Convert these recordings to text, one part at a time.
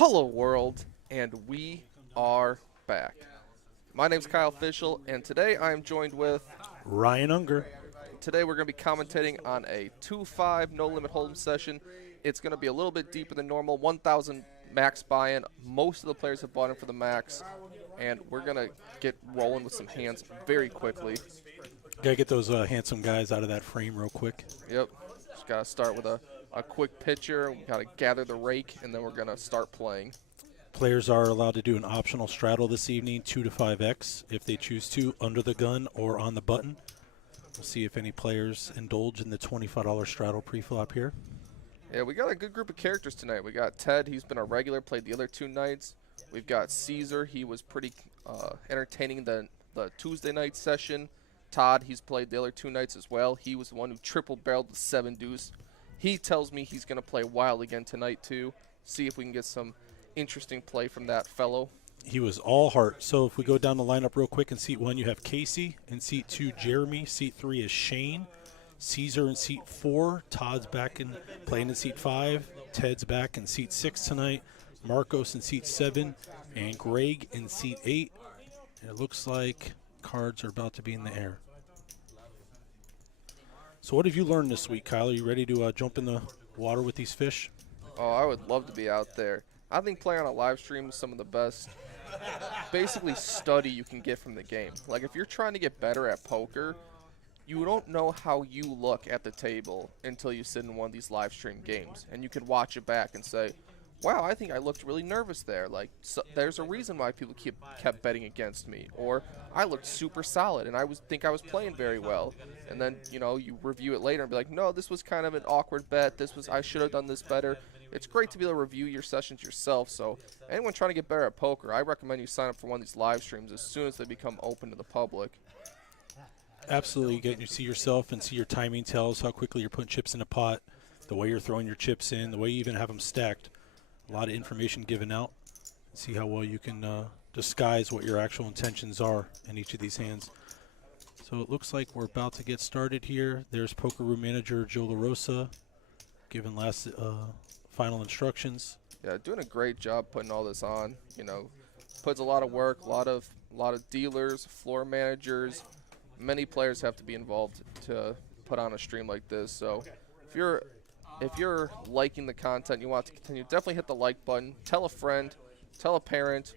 Hello, world, and we are back. My name's Kyle Fischel, and today I am joined with. Ryan Unger. Today we're going to be commentating on a 2-5 no limit hold'em session. It's going to be a little bit deeper than normal. 1,000 max buy-in. Most of the players have bought in for the max, and we're going to get rolling with some hands very quickly. Gotta get those handsome guys out of that frame real quick. Yep. Just got to start with a quick picture. We got to gather the rake, and then we're going to start playing. Players are allowed to do an optional straddle this evening, 2 to 5x, if they choose to, under the gun or on the button. We'll see if any players indulge in the $25 straddle pre-flop here. Yeah, we got a good group of characters tonight. We got Ted, he's been a regular, played the other two nights. We've got Caesar, he was pretty entertaining the Tuesday night session. Todd, he's played the other two nights as well. He was the one who triple-barreled the 7-deuce. He tells me he's going to play wild again tonight, too. See if we can get some interesting play from that fellow. He was all heart. So if we go down the lineup real quick, in seat 1 you have Casey. In seat 2, Jeremy. Seat 3 is Shane. Caesar in seat 4. Todd's back in playing in seat 5. Ted's back in seat 6 tonight. Marcos in seat 7. And Greg in seat 8. And it looks like cards are about to be in the air. So what have you learned this week, Kyle? Are you ready to jump in the water with these fish? Oh, I would love to be out there. I think playing on a live stream is some of the best basically study you can get from the game. Like if you're trying to get better at poker, you don't know how you look at the table until you sit in one of these live stream games. And you can watch it back and say, wow, I think I looked really nervous there. Like, so there's a reason why people kept betting against me. Or I looked super solid, and think I was playing very well. And then, you review it later and be like, no, this was kind of an awkward bet. I should have done this better. It's great to be able to review your sessions yourself. So anyone trying to get better at poker, I recommend you sign up for one of these live streams as soon as they become open to the public. Absolutely. Getting to see yourself and see your timing tells how quickly you're putting chips in a pot, the way you're throwing your chips in, the way you even have them stacked. A lot of information given out. See how well you can disguise what your actual intentions are in each of these hands. So it looks like we're about to get started here. There's Poker Room Manager Joe LaRosa giving last final instructions. Yeah, doing a great job putting all this on. Puts a lot of work, a lot of dealers, floor managers. Many players have to be involved to put on a stream like this. So if you're liking the content, you want to continue, definitely hit the like button. Tell a friend, tell a parent,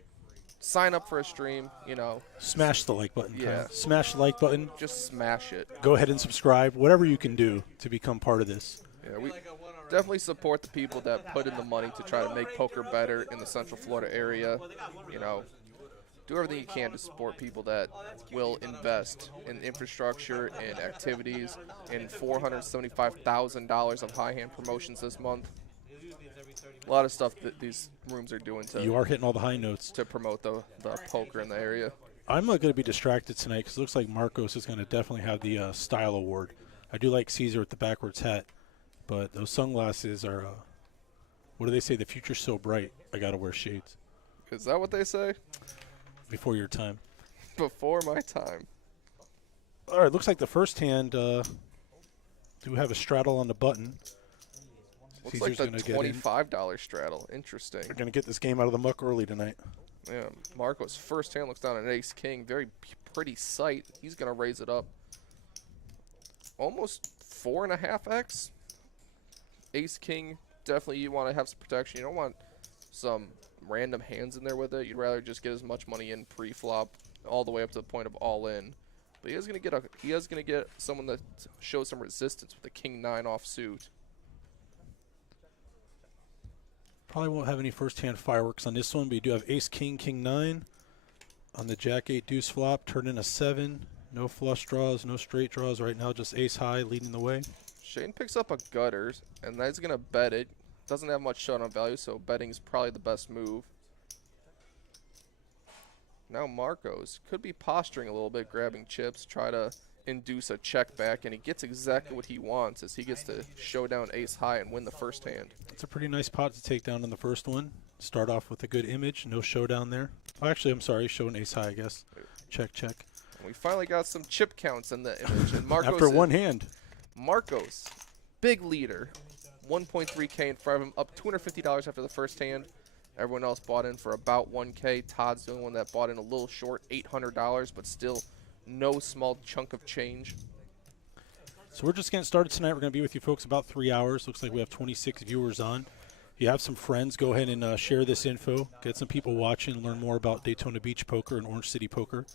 sign up for a stream, Smash the like button. Yeah. Kyle. Smash the like button. Just smash it. Go ahead and subscribe. Whatever you can do to become part of this. Yeah, we definitely support the people that put in the money to try to make poker better in the Central Florida area. Do everything you can to support people that will invest in infrastructure and activities and $475,000 of high-hand promotions this month. A lot of stuff that these rooms are doing You are hitting all the high notes. to promote the poker in the area. I'm not going to be distracted tonight because it looks like Marcos is going to definitely have the style award. I do like Caesar with the backwards hat, but those sunglasses are, what do they say, the future's so bright, I got to wear shades. Is that what they say? Before your time. Before my time. All right, looks like the first hand do have a straddle on the button. Looks like the $25 straddle. Interesting. They're going to get this game out of the muck early tonight. Yeah, Marco's first hand looks down at ace-king. Very pretty sight. He's going to raise it up. Almost 4.5x. Ace-king, definitely you want to have some protection. You don't want some random hands in there with it. You'd rather just get as much money in pre-flop all the way up to the point of all-in. But he is going to get someone that shows some resistance with the king-9 offsuit. Probably won't have any first-hand fireworks on this one, but you do have ace-king, king-9 on the jack-8 deuce flop. Turn in a 7. No flush draws, no straight draws right now, just ace-high leading the way. Shane picks up a gutter, and that's going to bet it. Doesn't have much showdown value, so betting is probably the best move. Now Marcos could be posturing a little bit, grabbing chips, try to induce a check back, and he gets exactly what he wants as he gets to show down ace-high and win the first hand. It's a pretty nice pot to take down in the first one. Start off with a good image, no showdown there. Oh, actually, I'm sorry, showing ace-high, I guess. Check, check. And we finally got some chip counts in the image. And Marcos After one hand. Marcos, big leader. 1.3K in front of him, up $250 after the first hand. Everyone else bought in for about 1K. Todd's the only one that bought in a little short, $800, but still no small chunk of change. So we're just getting started tonight. We're going to be with you folks about 3 hours. Looks like we have 26 viewers on. If you have some friends, go ahead and share this info. Get some people watching, learn more about Daytona Beach Poker and Orange City Poker.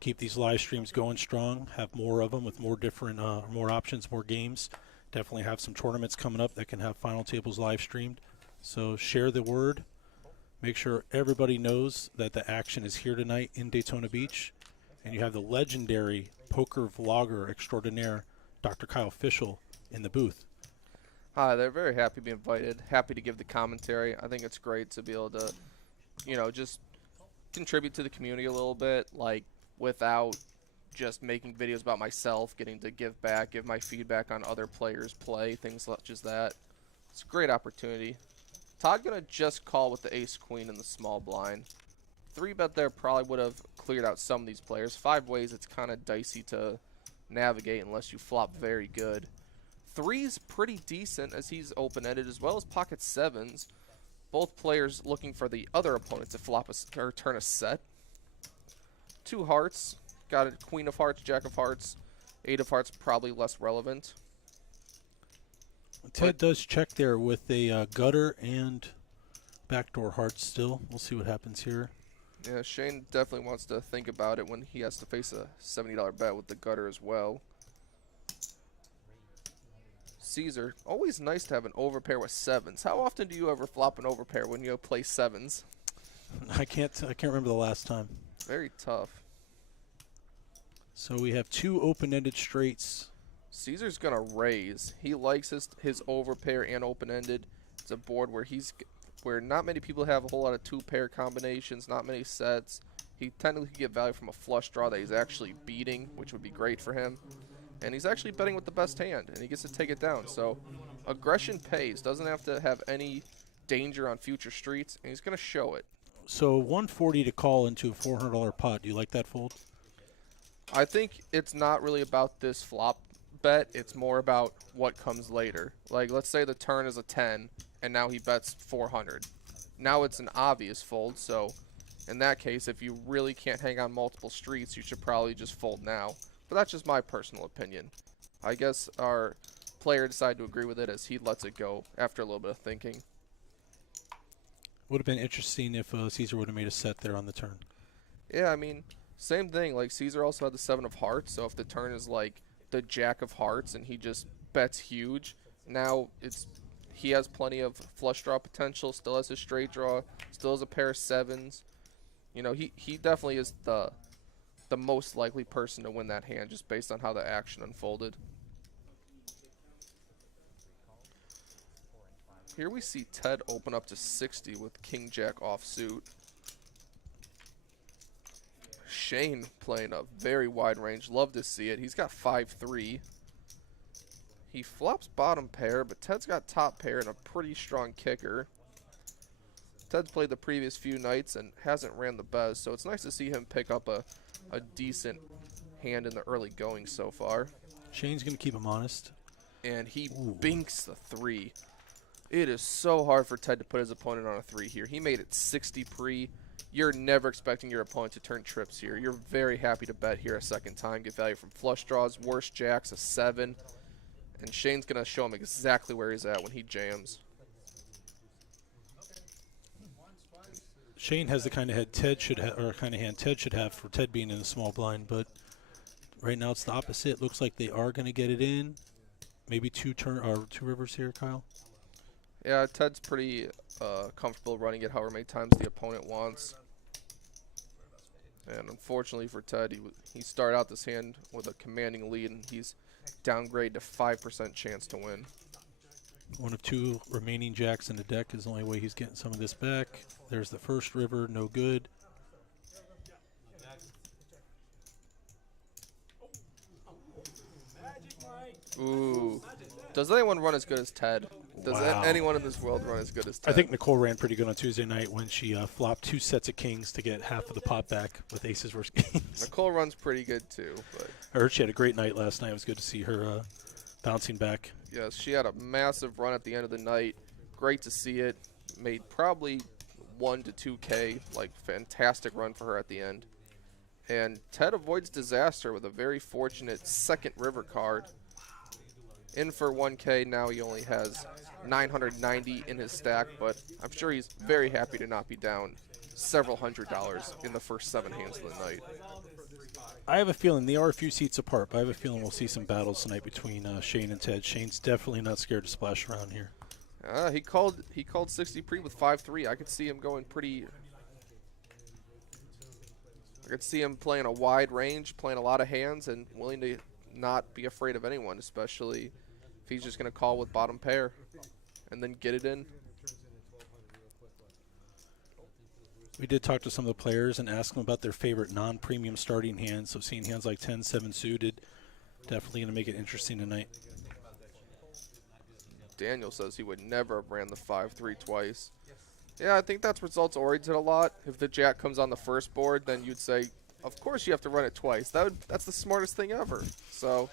Keep these live streams going strong. Have more of them with more different, more options, more games. Definitely have some tournaments coming up that can have final tables live streamed. So share the word. Make sure everybody knows that the action is here tonight in Daytona Beach. And you have the legendary poker vlogger extraordinaire, Dr. Kyle Fischel, in the booth. Hi, they're very happy to be invited. Happy to give the commentary. I think it's great to be able to, just contribute to the community a little bit, like without just making videos about myself, getting to give back, give my feedback on other players' play, things such as that. It's a great opportunity. Todd gonna just call with the ace-queen in the small blind. 3-bet there probably would have cleared out some of these players. 5 ways, it's kind of dicey to navigate unless you flop very good. 3's pretty decent as he's open-ended, as well as pocket 7s. Both players looking for the other opponent to flop or turn a set. 2 hearts, got a queen of hearts, jack of hearts. 8 of hearts probably less relevant. Ted does check there with a gutter and backdoor hearts still. We'll see what happens here. Yeah, Shane definitely wants to think about it when he has to face a $70 bet with the gutter as well. Caesar, always nice to have an overpair with 7s. How often do you ever flop an overpair when you play 7s? I can't remember the last time. Very tough. So we have 2 open-ended straights. Caesar's gonna raise. He likes his overpair and open-ended. It's a board where not many people have a whole lot of 2-pair combinations, not many sets. He technically could get value from a flush draw that he's actually beating, which would be great for him. And he's actually betting with the best hand, and he gets to take it down. So aggression pays. Doesn't have to have any danger on future streets, and he's gonna show it. So 140 to call into a $400 pot. Do you like that fold? I think it's not really about this flop bet. It's more about what comes later. Like, let's say the turn is a 10, and now he bets 400. Now it's an obvious fold, so in that case, if you really can't hang on multiple streets, you should probably just fold now. But that's just my personal opinion. I guess our player decided to agree with it as he lets it go after a little bit of thinking. Would have been interesting if Caesar would have made a set there on the turn. Yeah, I mean, same thing. Like, Caesar also had the 7 of hearts, so if the turn is like the jack of hearts and he just bets huge, now he has plenty of flush draw potential, still has his straight draw, still has a pair of 7s. He definitely is the most likely person to win that hand just based on how the action unfolded. Here we see Ted open up to 60 with King Jack offsuit. Shane playing a very wide range. Love to see it. He's got 5-3. He flops bottom pair, but Ted's got top pair and a pretty strong kicker. Ted's played the previous few nights and hasn't ran the best, so it's nice to see him pick up a decent hand in the early going so far. Shane's going to keep him honest. And he binks the 3. It is so hard for Ted to put his opponent on a 3 here. He made it 60 pre. You're never expecting your opponent to turn trips here. You're very happy to bet here a second time, get value from flush draws, worst jacks, a 7. And Shane's going to show him exactly where he's at when he jams. Shane has the kind of head Ted should have, or kind of hand Ted should have for Ted being in the small blind, but right now it's the opposite. Looks like they are going to get it in. Maybe two rivers here, Kyle. Yeah, Ted's pretty comfortable running it however many times the opponent wants. And unfortunately for Ted, he started out this hand with a commanding lead, and he's downgraded to 5% chance to win. One of 2 remaining jacks in the deck is the only way he's getting some of this back. There's the first river, no good. Ooh. Does anyone run as good as Ted? Does anyone in this world run as good as Ted? I think Nicole ran pretty good on Tuesday night when she flopped 2 sets of kings to get half of the pot back with aces versus kings. Nicole runs pretty good too. But I heard she had a great night last night. It was good to see her bouncing back. Yes, she had a massive run at the end of the night. Great to see it. Made probably 1 to 2K, like fantastic run for her at the end. And Ted avoids disaster with a very fortunate second river card. In for 1K, now he only has 990 in his stack, but I'm sure he's very happy to not be down several $100s in the first 7 hands of the night. I have a feeling they are a few seats apart, but I have a feeling we'll see some battles tonight between Shane and Ted. Shane's definitely not scared to splash around here. He called 60 pre with 5-3. I could see him going pretty. I could see him playing a wide range, playing a lot of hands, and willing to not be afraid of anyone, especially if he's just going to call with bottom pair and then get it in. We did talk to some of the players and ask them about their favorite non-premium starting hands. So seeing hands like 10-7 suited, definitely going to make it interesting tonight. Daniel says he would never have ran the 5-3 twice. Yeah, I think that's results oriented a lot. If the jack comes on the first board, then you'd say, of course you have to run it twice. That's the smartest thing ever. So,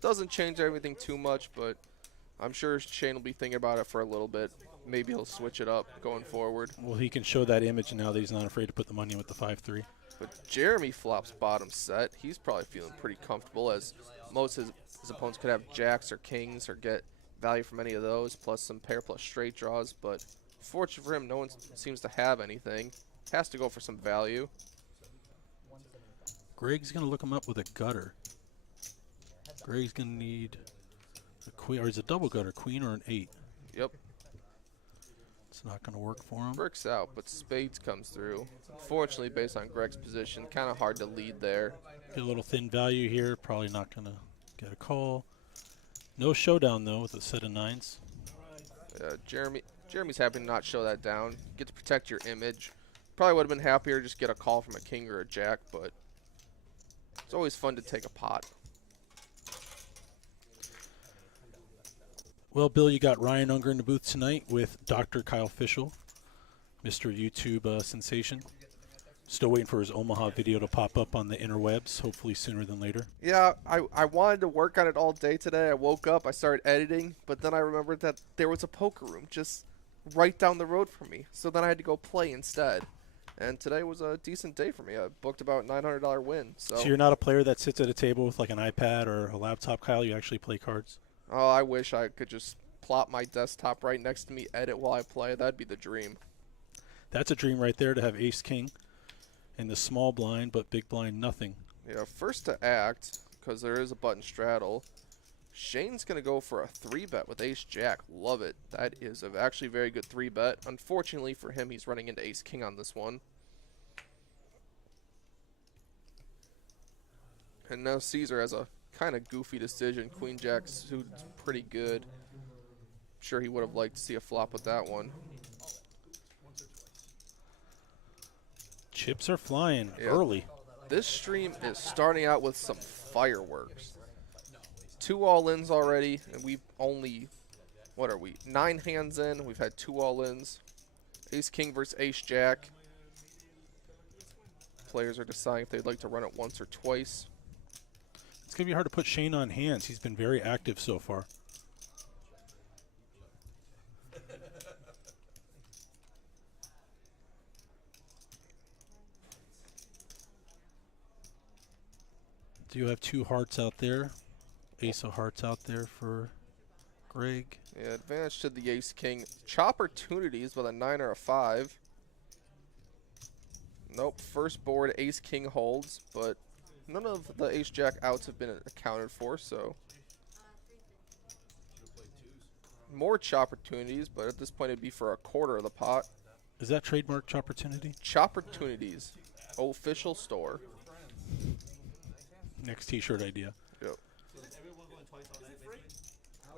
doesn't change everything too much, but I'm sure Shane will be thinking about it for a little bit. Maybe he'll switch it up going forward. Well, he can show that image now that he's not afraid to put the money in with the 5-3. But Jeremy flops bottom set. He's probably feeling pretty comfortable, as most of his opponents could have jacks or kings or get value from any of those, plus some pair plus straight draws. But fortunately for him, no one seems to have anything. Has to go for some value. Greg's going to look him up with a gutter. Greg's going to need a queen, or is it a double gutter, queen or an 8? Yep. It's not going to work for him. Bricks out, but spades comes through. Unfortunately, based on Greg's position, kind of hard to lead there. Get a little thin value here. Probably not going to get a call. No showdown, though, with a set of 9s. Jeremy's happy to not show that down. Get to protect your image. Probably would have been happier to just get a call from a king or a jack, but it's always fun to take a pot. Well, Bill, you got Ryan Unger in the booth tonight with Dr. Kyle Fischel, Mr. YouTube sensation. Still waiting for his Omaha video to pop up on the interwebs, hopefully sooner than later. Yeah, I wanted to work on it all day today. I woke up, I started editing, but then I remembered that there was a poker room just right down the road from me. So then I had to go play instead. And today was a decent day for me. I booked about $900 win. So you're not a player that sits at a table with like an iPad or a laptop, Kyle? You actually play cards? Oh, I wish I could just plop my desktop right next to me, edit while I play. That'd be the dream. That's a dream right there, to have ace-king in the small blind, but big blind nothing. Yeah, first to act, because there is a button straddle. Shane's going to go for a 3-bet with ace-jack. Love it. That is actually a very good 3-bet. Unfortunately for him, he's running into ace-king on this one. And now Caesar has a kind of goofy decision. Queen-jack suit's pretty good. I'm sure he would have liked to see a flop with that one. Chips are flying early. This stream is starting out with some fireworks. 2 all-ins already, and we've only, 9 hands in. We've had 2 all-ins. Ace-king versus ace-jack. Players are deciding if they'd like to run it once or twice. It's going to be hard to put Shane on hands. He's been very active so far. Do you have 2 hearts out there? Ace of hearts out there for Greg. Yeah, advantage to the ace-king. Chopportunities with a 9 or a 5. Nope, first board ace-king holds, but none of the ace-jack outs have been accounted for, so. More chopportunities, but at this point it'd be for a quarter of the pot. Is that trademark Chopportunity? Chopportunities. Official store. Next t-shirt idea. Yep.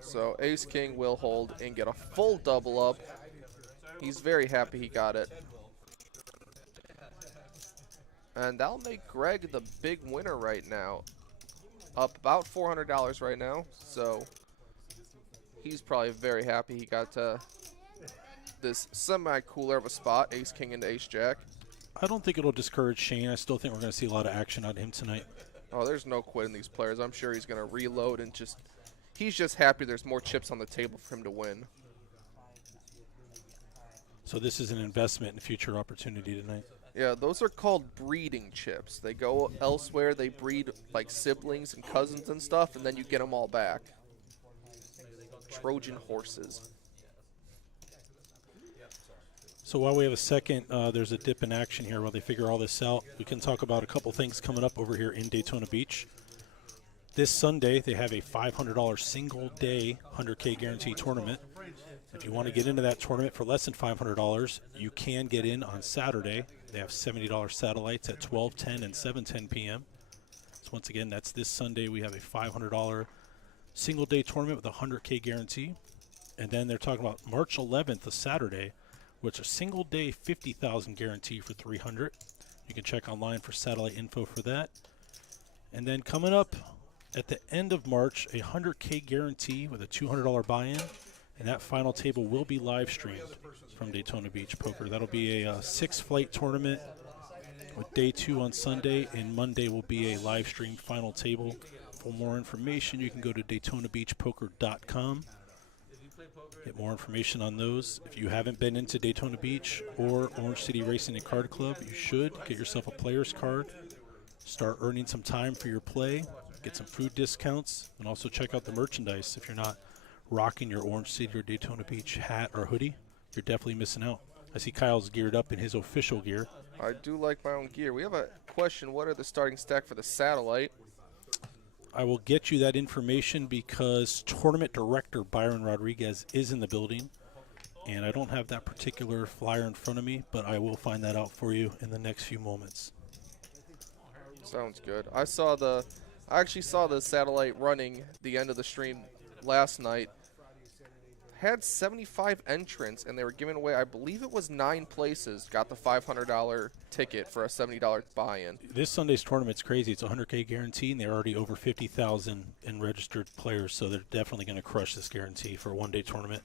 So ace-king will hold and get a full double up. He's very happy he got it. And that'll make Greg the big winner right now. Up about $400 right now. So he's probably very happy he got this semi-cooler of a spot, ace-king into ace-jack. I don't think it'll discourage Shane. I still think we're going to see a lot of action out of him tonight. Oh, there's no quitting these players. I'm sure he's going to reload and he's just happy there's more chips on the table for him to win. So this is an investment in future opportunity tonight. Yeah, those are called breeding chips. They go elsewhere, they breed like siblings and cousins and stuff, and then you get them all back. Trojan horses. So while we have a second, there's a dip in action here while they figure all this out. We can talk about a couple things coming up over here in Daytona Beach. This Sunday, they have a $500 single-day 100K guarantee tournament. If you want to get into that tournament for less than $500, you can get in on Saturday. They have $70 satellites at 12:10 and 7:10 p.m. So once again, that's this Sunday. We have a $500 single-day tournament with a 100K guarantee. And then they're talking about March 11th, a Saturday, which is a single-day 50,000 guarantee for 300. You can check online for satellite info for that. And then coming up at the end of March, a 100K guarantee with a $200 buy-in. And that final table will be live streamed from Daytona Beach Poker. That'll be a 6-flight tournament with day 2 on Sunday, and Monday will be a live streamed final table. For more information, you can go to DaytonaBeachPoker.com. Get more information on those. If you haven't been into Daytona Beach or Orange City Racing and Card Club, you should get yourself a player's card. Start earning some time for your play. Get some food discounts, and also check out the merchandise. If you're not rocking your Orange City or Daytona Beach hat or hoodie, you're definitely missing out. I see Kyle's geared up in his official gear. I do like my own gear. We have a question. What are the starting stack for the satellite? I will get you that information because tournament director Byron Rodriguez is in the building, and I don't have that particular flyer in front of me, but I will find that out for you in the next few moments. Sounds good. I actually saw the satellite running the end of the stream last night. Had 75 entrants, and they were giving away, I believe it was 9 places, got the $500 ticket for a $70 buy-in. This Sunday's tournament's crazy. It's a 100K guarantee, and they're already over 50,000 in registered players, so they're definitely going to crush this guarantee for a one-day tournament.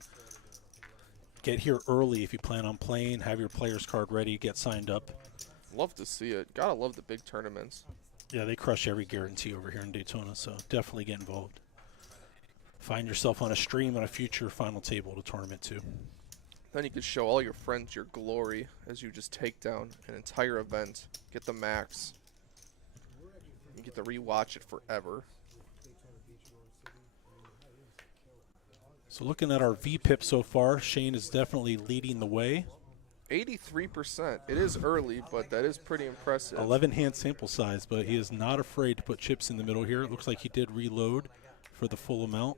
Get here early if you plan on playing. Have your player's card ready. Get signed up. Love to see it. Gotta love the big tournaments. Yeah, they crush every guarantee over here in Daytona, so definitely get involved. Find yourself on a stream on a future final table to tournament too. Then you can show all your friends your glory as you just take down an entire event. Get the max. You get to rewatch it forever. So looking at our VPIP so far, Shane is definitely leading the way. 83%. It is early, but that is pretty impressive. 11-hand sample size, but he is not afraid to put chips in the middle here. It looks like he did reload for the full amount.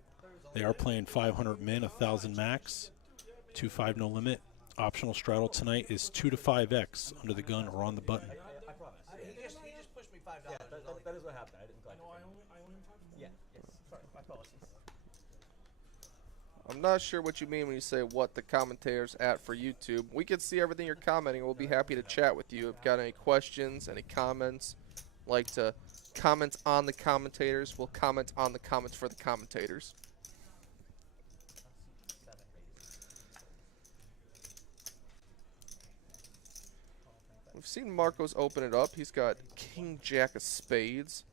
They are playing 500 min, 1,000 max, 2-5 no limit. Optional straddle tonight is 2 to 5x under the gun or on the button. He just pushed me $5. Yeah, that is what happened. I didn't collect it. I owe him $5. Yeah, yes. Sorry, my apologies. I'm not sure what you mean when you say what the commentators at for YouTube. We can see everything you're commenting. We'll be happy to chat with you. If you've got any questions, any comments, like to comment on the commentators, we'll comment on the comments for the commentators. We've seen Marcos open it up. He's got King Jack of Spades.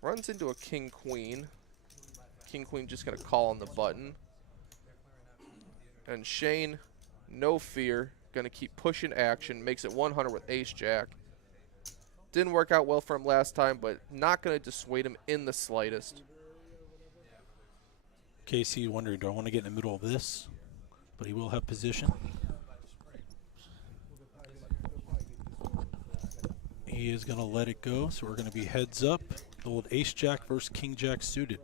Runs into a King Queen. King Queen just going to call on the button. And Shane, no fear, going to keep pushing action. Makes it 100 with Ace Jack. Didn't work out well for him last time, but not going to dissuade him in the slightest. Casey wondering, do I want to get in the middle of this? But he will have position. He is going to let it go, so we're going to be heads up. The old Ace Jack versus King Jack suited.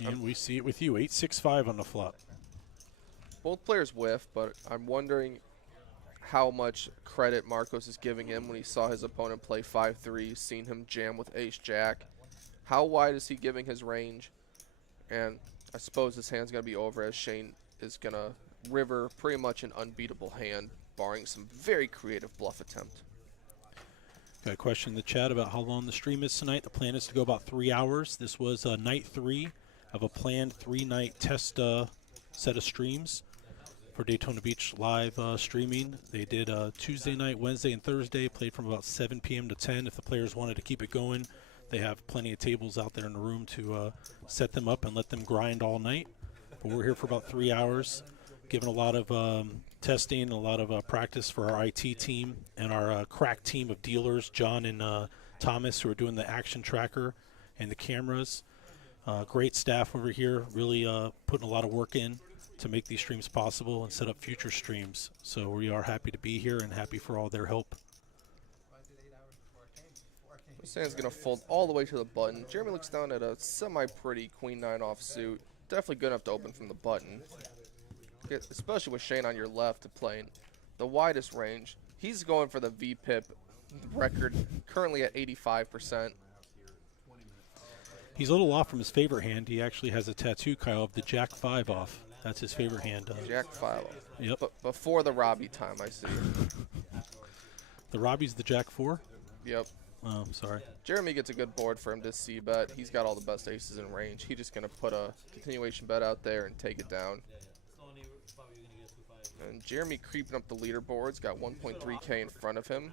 And we see it with you, 8-6-5 on the flop. Both players whiff, but I'm wondering how much credit Marcos is giving him when he saw his opponent play 5-3, seen him jam with Ace Jack. How wide is he giving his range? And I suppose this hand's going to be over as Shane is going to river pretty much an unbeatable hand, barring some very creative bluff attempt. Got a question in the chat about how long the stream is tonight. The plan is to go about 3 hours. This was night 3 of a planned 3-night test set of streams for Daytona Beach live streaming. They did Tuesday night, Wednesday, and Thursday, played from about 7 p.m. to 10. If the players wanted to keep it going, they have plenty of tables out there in the room to set them up and let them grind all night. But we're here for about 3 hours, giving a lot of testing, a lot of practice for our IT team and our crack team of dealers, John and Thomas, who are doing the action tracker and the cameras. Great staff over here, really putting a lot of work in to make these streams possible and set up future streams. So we are happy to be here and happy for all their help. This hand's going to fold all the way to the button. Jeremy looks down at a semi-pretty queen 9 offsuit. Definitely good enough to open from the button. Especially with Shane on your left to playing the widest range. He's going for the VPIP record, currently at 85%. He's a little off from his favorite hand. He actually has a tattoo, Kyle, of the Jack 5 off. That's his favorite hand. Jack 5 off. Yep. But before the Robbie time, I see. The Robbie's the Jack 4? Yep. Oh, I'm sorry. Jeremy gets a good board for him to see bet. He's got all the best aces in range. He's just going to put a continuation bet out there and take it down. And Jeremy creeping up the leaderboards, got 1.3K in front of him.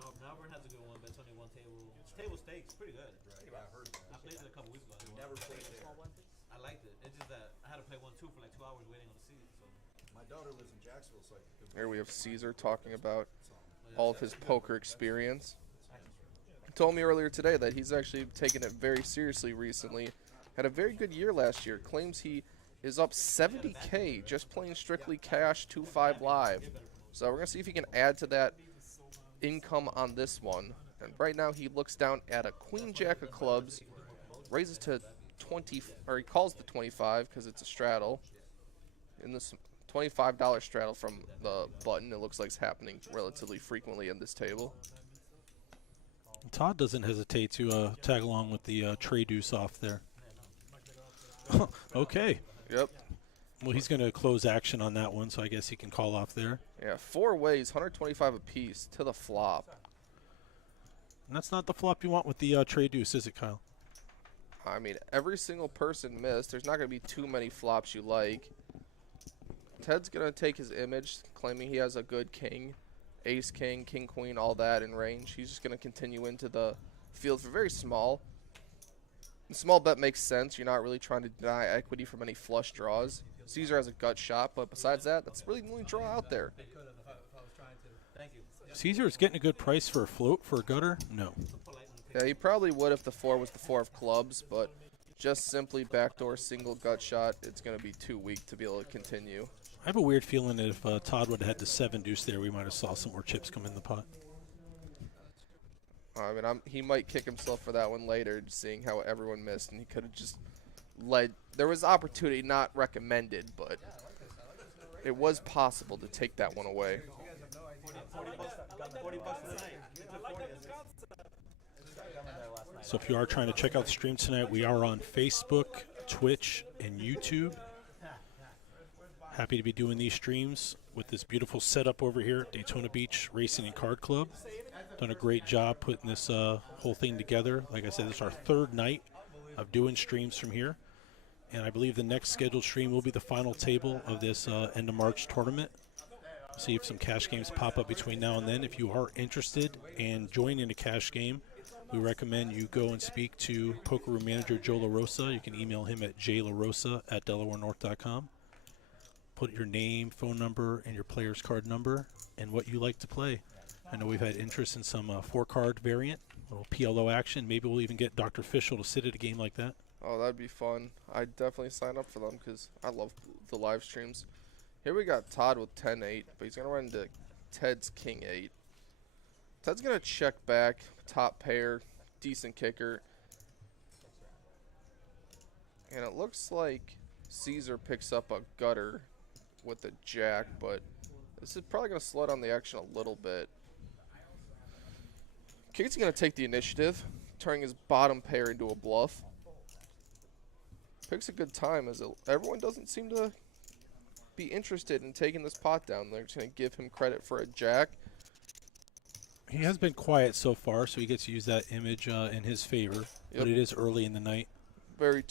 Table stakes, pretty good. I played it a couple weeks ago. Never played it. I liked it. It's just that I had to play 1-2 for like 2 hours waiting on the seat. So my daughter lives in Jacksonville, so I could. Here we have Caesar talking about all of his poker experience. He told me earlier today that he's actually taken it very seriously recently. Had a very good year last year. Claims he is up 70K just playing strictly cash 2-5 live. So we're gonna see if he can add to that income on this one. And right now he looks down at a queen jack of clubs, raises to 20, or he calls the 25 because it's a straddle. In this $25 straddle from the button, it looks like it's happening relatively frequently in this table. Todd doesn't hesitate to tag along with the tray deuce off there. Okay. Yep. Well, he's going to close action on that one, so I guess he can call off there. Yeah, 4 ways, 125 apiece to the flop. And that's not the flop you want with the tray deuce, is it, Kyle? I mean, every single person missed. There's not going to be too many flops you like. Ted's going to take his image, claiming he has a good king, ace, king, king, queen, all that in range. He's just going to continue into the field for very small. The small bet makes sense. You're not really trying to deny equity from any flush draws. Caesar has a gut shot, but besides that, that's really the only draw out there. Caesar's getting a good price for a float for a gutter? No. Yeah, he probably would if the 4 was the 4 of clubs, but just simply backdoor single gut shot, it's going to be too weak to be able to continue. I have a weird feeling that if Todd would have had the 7 deuce there, we might have saw some more chips come in the pot. I mean, he might kick himself for that one later, seeing how everyone missed, and he could have just led. There was opportunity, not recommended, but it was possible to take that one away. So if you are trying to check out the stream tonight, we are on Facebook, Twitch, and YouTube. Happy to be doing these streams with this beautiful setup over here at Daytona Beach Racing and Card Club. Done a great job putting this whole thing together. Like I said, this is our 3rd night of doing streams from here. And I believe the next scheduled stream will be the final table of this end of March tournament. See if some cash games pop up between now and then. If you are interested in joining a cash game, we recommend you go and speak to Poker Room Manager Joe LaRosa. You can email him at jlarosa@delawarenorth.com. Put your name, phone number, and your player's card number, and what you like to play. I know we've had interest in some 4-card variant, a little PLO action. Maybe we'll even get Dr. Fischel to sit at a game like that. Oh, that'd be fun. I'd definitely sign up for them because I love the live streams. Here we got Todd with 10-8, but he's going to run into Ted's king-8. Ted's going to check back, top pair, decent kicker. And it looks like Caesar picks up a gutter with the jack, but this is probably going to slow down the action a little bit. Kate's going to take the initiative, turning his bottom pair into a bluff. Picks a good time as everyone doesn't seem to be interested in taking this pot down. They're just going to give him credit for a jack. He has been quiet so far, so he gets to use that image in his favor, but it is early in the night. Very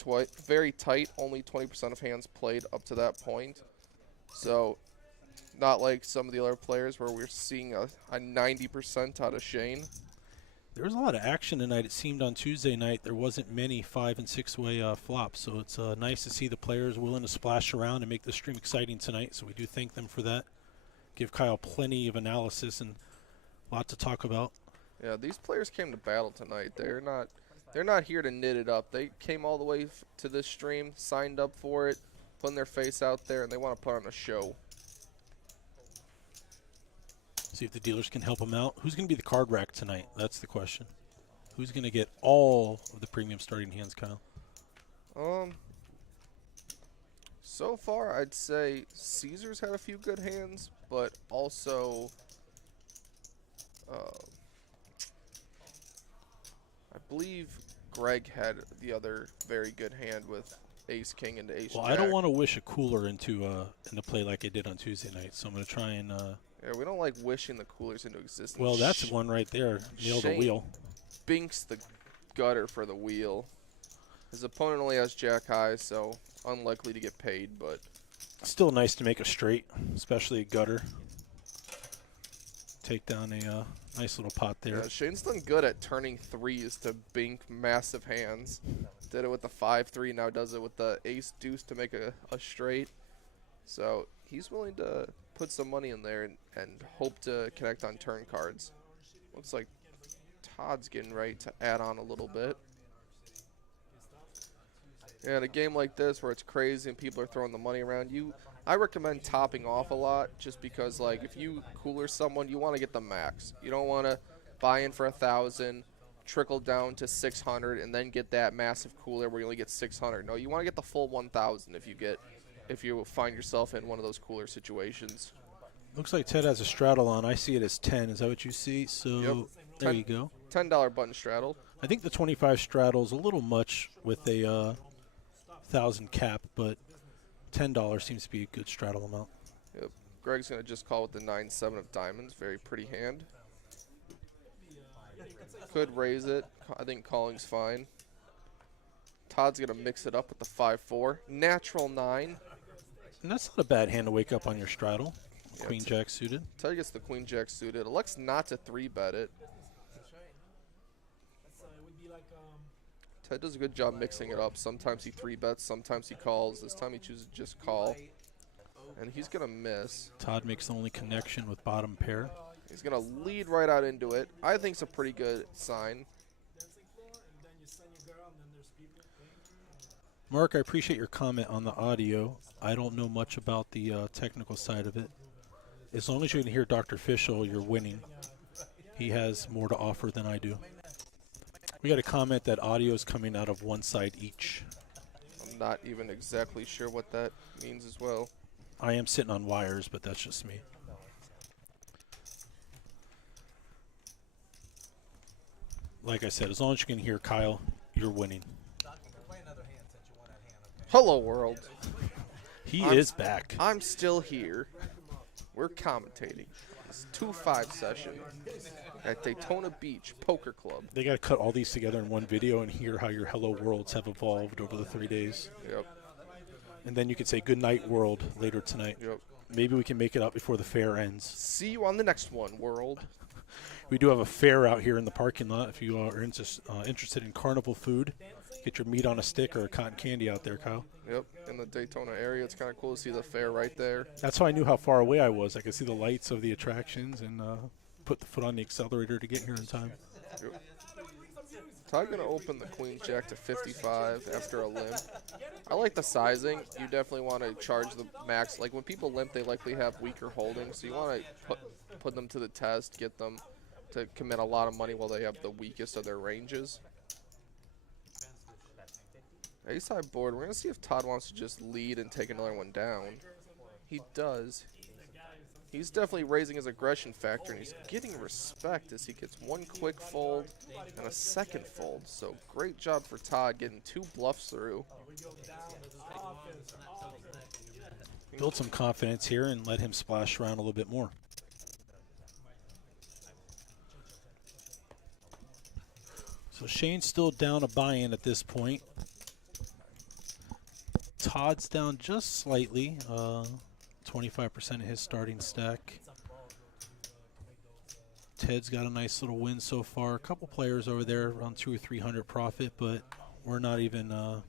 tight, only 20% of hands played up to that point. So not like some of the other players where we're seeing a 90% out of Shane. There was a lot of action tonight. It seemed on Tuesday night there wasn't many 5- and 6-way flops, so it's nice to see the players willing to splash around and make the stream exciting tonight, so we do thank them for that. Give Kyle plenty of analysis and a lot to talk about. Yeah, these players came to battle tonight. They're not here to knit it up. They came all the way to this stream, signed up for it, putting their face out there, and they want to put on a show. See if the dealers can help them out. Who's going to be the card rack tonight? That's the question. Who's going to get all of the premium starting hands, Kyle? So far, I'd say Caesar's had a few good hands, but also I believe Greg had the other very good hand with Ace King into Ace Well, Jack. I don't want to wish a cooler into play like I did on Tuesday night, so I'm going to try and. Yeah, we don't like wishing the coolers into existence. Well, that's one right there. Nailed the wheel. Binks the gutter for the wheel. His opponent only has Jack high, so unlikely to get paid, but Still nice to make a straight, especially a gutter. Take down a nice little pot there. yeah, Shane's done good at turning threes to bink massive hands. Did it with the 5-3, now does it with the ace deuce to make a straight. So he's willing to put some money in there and hope to connect on turn cards. Looks like Todd's getting ready to add on a little bit. Yeah, in a game like this where it's crazy and people are throwing the money around you, I recommend topping off a lot just because, like, if you cooler someone, you want to get the max. You don't want to buy in for 1,000, trickle down to 600, and then get that massive cooler where you only get 600. No, you want to get the full 1,000 if you find yourself in one of those cooler situations. Looks like Ted has a straddle on. I see it as 10. Is that what you see? So Yep. there you go. $10 button straddle. I think the 25 straddle's a little much with a 1,000 cap, but $10 seems to be a good straddle amount. Yep. Greg's going to just call with the 9-7 of diamonds. Very pretty hand. Could raise it. I think calling's fine. Todd's going to mix it up with the 5-4. Natural 9. And that's not a bad hand to wake up on your straddle. Yeah, Queen Jack suited. Ted gets the Queen Jack suited. Elects not to 3-bet it. Ted does a good job mixing it up. Sometimes he 3-bets, sometimes he calls. This time he chooses to just call. And he's going to miss. Todd makes the only connection with bottom pair. He's going to lead right out into it. I think it's a pretty good sign. Mark, I appreciate your comment on the audio. I don't know much about the technical side of it. As long as you can hear Dr. Fischel, you're winning. He has more to offer than I do. We got a comment that audio is coming out of one side each. I'm not even exactly sure what that means as well. I am sitting on wires, but that's just me. Like I said, as long as you can hear Kyle, you're winning. Hello, world. He is back. I'm still here. We're commentating. It's 2-5 session at Daytona Beach Poker Club. They got to cut all these together in one video and hear how your Hello Worlds have evolved over the 3 days. Yep. And then you could say good night, world, later tonight. Yep. Maybe we can make it up before the fair ends. See you on the next one, world. We do have a fair out here in the parking lot. If you are interested in carnival food, get your meat on a stick or a cotton candy out there, Kyle. Yep, in the Daytona area. It's kind of cool to see the fair right there. That's how I knew how far away I was. I could see the lights of the attractions and put the foot on the accelerator to get here in time. Yep. Todd going to open the Queen Jack to 55 after a limp. I like the sizing. You definitely want to charge the max. Like when people limp, they likely have weaker holdings, so you want to put them to the test, get them to commit a lot of money while they have the weakest of their ranges. Ace high board. We're going to see if Todd wants to just lead and take another one down. He does. He's definitely raising his aggression factor, and he's getting respect as he gets one quick fold and a second fold. So great job for Todd getting 2 bluffs through. Build some confidence here and let him splash around a little bit more. So Shane's still down a buy-in at this point. Todd's down just slightly, 25% of his starting stack. Ted's got a nice little win so far. A couple players over there around 200 or 300 profit, but we're not even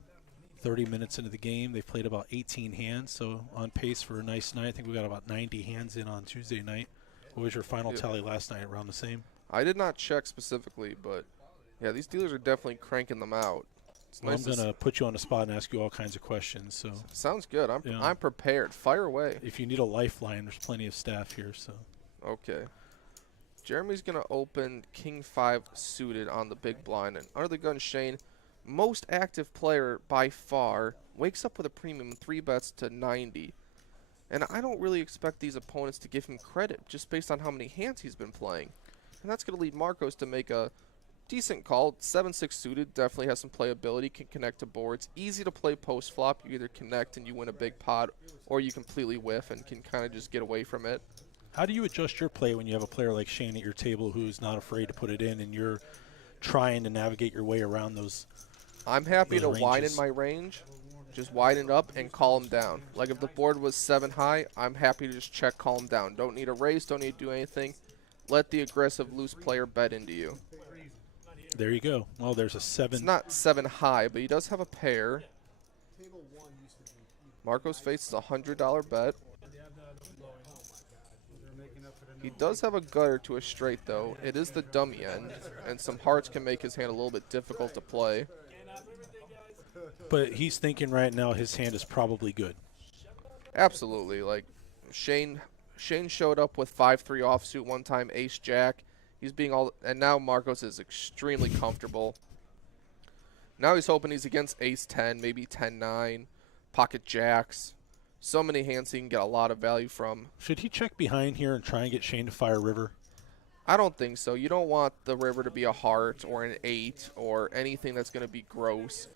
30 minutes into the game. They've played about 18 hands, so on pace for a nice night. I think we got about 90 hands in on Tuesday night. What was your final tally last night? Around the same? I did not check specifically, but yeah, these dealers are definitely cranking them out. Well, I'm going to put you on the spot and ask you all kinds of questions. So sounds good. I'm prepared. Fire away. If you need a lifeline, there's plenty of staff here. So okay. Jeremy's going to open King 5 suited on the big blind. And under the gun, Shane, most active player by far, wakes up with a premium 3 bets to 90. And I don't really expect these opponents to give him credit just based on how many hands he's been playing. And that's going to lead Marcos to make a decent call. 7-6 suited, definitely has some playability, can connect to boards. Easy to play post flop. You either connect and you win a big pot, or you completely whiff and can kind of just get away from it. How do you adjust your play when you have a player like Shane at your table who's not afraid to put it in and you're trying to navigate your way around those? I'm happy to ranges? widen my range, just widen it up and call him down. Like if the board was 7 high, I'm happy to just check, call him down. Don't need a raise, don't need to do anything. Let the aggressive loose player bet into you. There you go. Well, there's a 7. It's not 7 high, but he does have a pair. Marcos faces a $100 bet. He does have a gutter to a straight, though. It is the dummy end, and some hearts can make his hand a little bit difficult to play. But he's thinking right now his hand is probably good. Absolutely. Like, Shane showed up with 5-3 offsuit one time, ace-jack. He's being all, and now Marcos is extremely comfortable. Now he's hoping he's against ace-10, maybe 10-9, pocket jacks. So many hands he can get a lot of value from. Should he check behind here and try and get Shane to fire river? I don't think so. You don't want the river to be a heart or an 8 or anything that's going to be gross.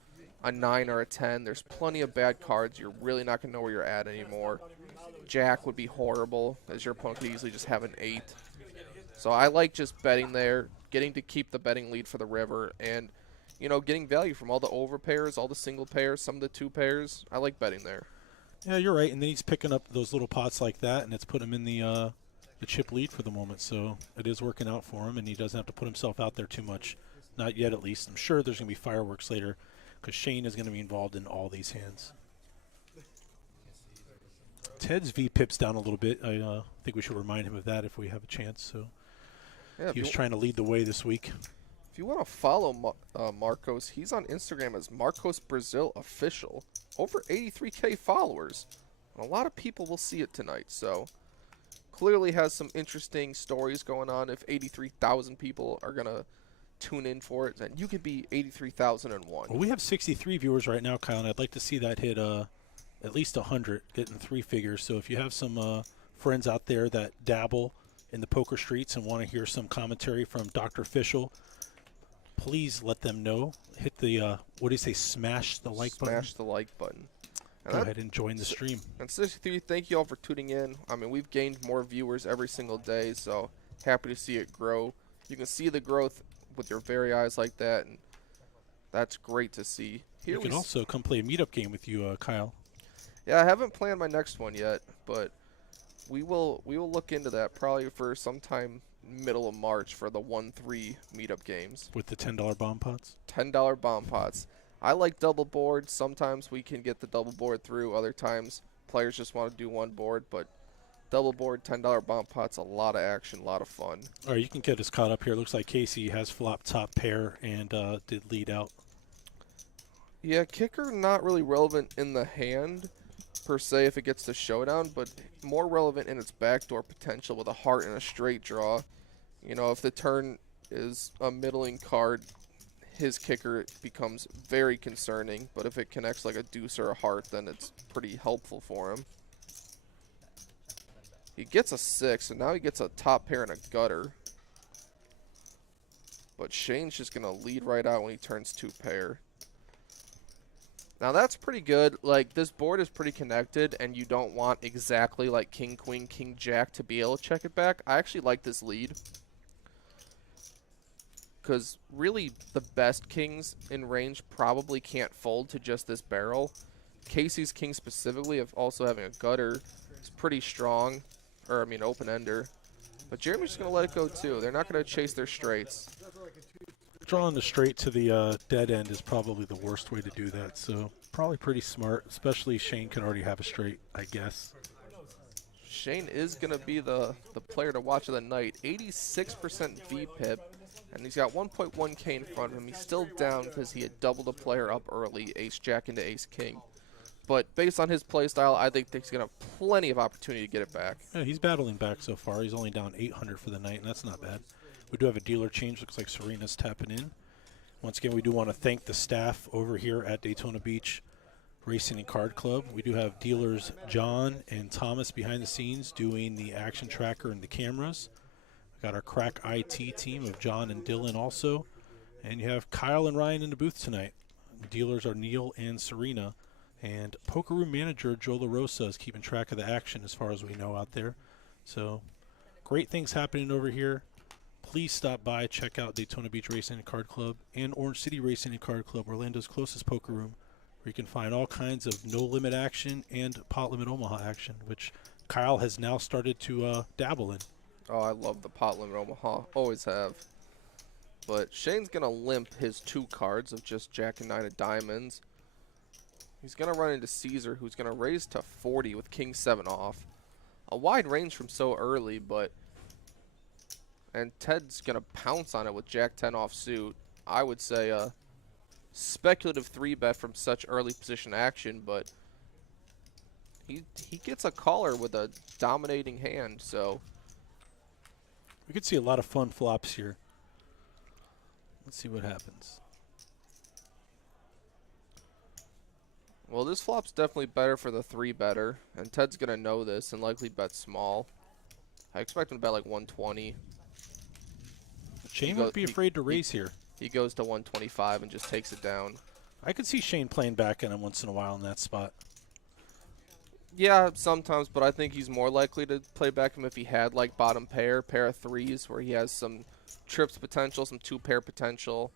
A 9 or a 10. There's plenty of bad cards. You're really not going to know where you're at anymore. Jack would be horrible, as your opponent could easily just have an 8. So I like just betting there, getting to keep the betting lead for the river, and, you know, getting value from all the over pairs, all the single pairs, some of the 2 pairs. I like betting there. Yeah, you're right. And then he's picking up those little pots like that, and it's put him in the chip lead for the moment. So it is working out for him, and he doesn't have to put himself out there too much. Not yet, at least. I'm sure there's going to be fireworks later because Shane is going to be involved in all these hands. Ted's V-pip's down a little bit. I think we should remind him of that if we have a chance. So Yeah, he was trying to lead the way this week. if you want to follow Marcos, he's on Instagram as Marcos Brazil Official. Over 83K followers. And a lot of people will see it tonight, so clearly has some interesting stories going on. If 83,000 people are going to tune in for it, then you could be 83,001. Well, we have 63 viewers right now, Kyle, and I'd like to see that hit at least 100, getting 3 figures. So if you have some friends out there that dabble in the poker streets and want to hear some commentary from Dr. Official, please let them know. Hit the, what do you say, smash the like button? Smash the like button. And Go ahead and join the stream. And 63, thank you all for tuning in. I mean, we've gained more viewers every single day, so happy to see it grow. You can see the growth with your very eyes like that, and that's great to see. Here You can also come play a meetup game with you, Kyle. Yeah, I haven't planned my next one yet, but we will look into that probably for sometime middle of March for the 1-3 meetup games. With the $10 bomb pots? $10 bomb pots. I like double board. Sometimes we can get the double board through. Other times players just want to do one board, but double board, $10 bomb pots, a lot of action, a lot of fun. All right, you can get us caught up here. Looks like Casey has flop top pair and did lead out. Yeah, kicker not really relevant in the hand per se if it gets to showdown, but more relevant in its backdoor potential with a heart and a straight draw. You know, if the turn is a middling card, his kicker becomes very concerning, but if it connects like a deuce or a heart, then it's pretty helpful for him. He gets a 6, and now he gets a top pair and a gutter. But Shane's just going to lead right out when he turns 2 pair. Now that's pretty good. Like, this board is pretty connected, and you don't want exactly like king, queen, king, jack to be able to check it back. I actually like this lead, because really the best kings in range probably can't fold to just this barrel. Casey's king specifically, of also having a gutter, is pretty strong, or I mean open ender. But Jeremy's just going to let it go, too. They're not going to chase their straights. Drawing the straight to the dead end is probably the worst way to do that. So probably pretty smart, especially Shane can already have a straight, I guess. Shane is going to be the player to watch of the night. 86% VPIP, and he's got 1.1K in front of him. He's still down because he had doubled a player up early, ace-jack into ace-king. But based on his play style, I think he's going to have plenty of opportunity to get it back. Yeah, he's battling back so far. He's only down 800 for the night, and that's not bad. We do have a dealer change. Looks like Serena's tapping in. Once again, we do want to thank the staff over here at Daytona Beach Racing and Card Club. We do have dealers John and Thomas behind the scenes doing the action tracker and the cameras. We got our crack IT team of John and Dylan also. And you have Kyle and Ryan in the booth tonight. The dealers are Neil and Serena. And Poker Room Manager Joe LaRosa is keeping track of the action as far as we know out there. So great things happening over here. Please stop by, check out Daytona Beach Racing and Card Club and Orange City Racing and Card Club, Orlando's closest poker room, where you can find all kinds of no-limit action and pot limit Omaha action, which Kyle has now started to dabble in. Oh, I love the pot limit Omaha. Always have. But Shane's going to limp his 2 cards of just Jack and 9 of diamonds. He's going to run into Caesar, who's going to raise to 40 with King 7 off. A wide range from so early, but... And Ted's going to pounce on it with Jack 10 off suit. I would say a speculative 3-bet from such early position action, but he gets a caller with a dominating hand, so... We could see a lot of fun flops here. Let's see what happens. Well, this flop's definitely better for the 3-better, and Ted's going to know this and likely bet small. I expect him to bet like 120. Shane won't be afraid to raise here. He goes to 125 and just takes it down. I could see Shane playing back in him once in a while in that spot. Yeah, sometimes, but I think he's more likely to play back him if he had like bottom pair of threes, where he has some trips potential, some 2-pair potential.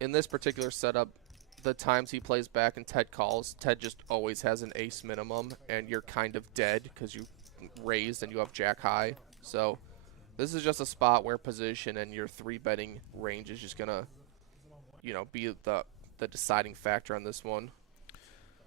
In this particular setup, the times he plays back and Ted calls, Ted just always has an ace minimum, and you're kind of dead because you raised and you have jack high. So this is just a spot where position and your 3-betting range is just gonna, you know, be the deciding factor on this one.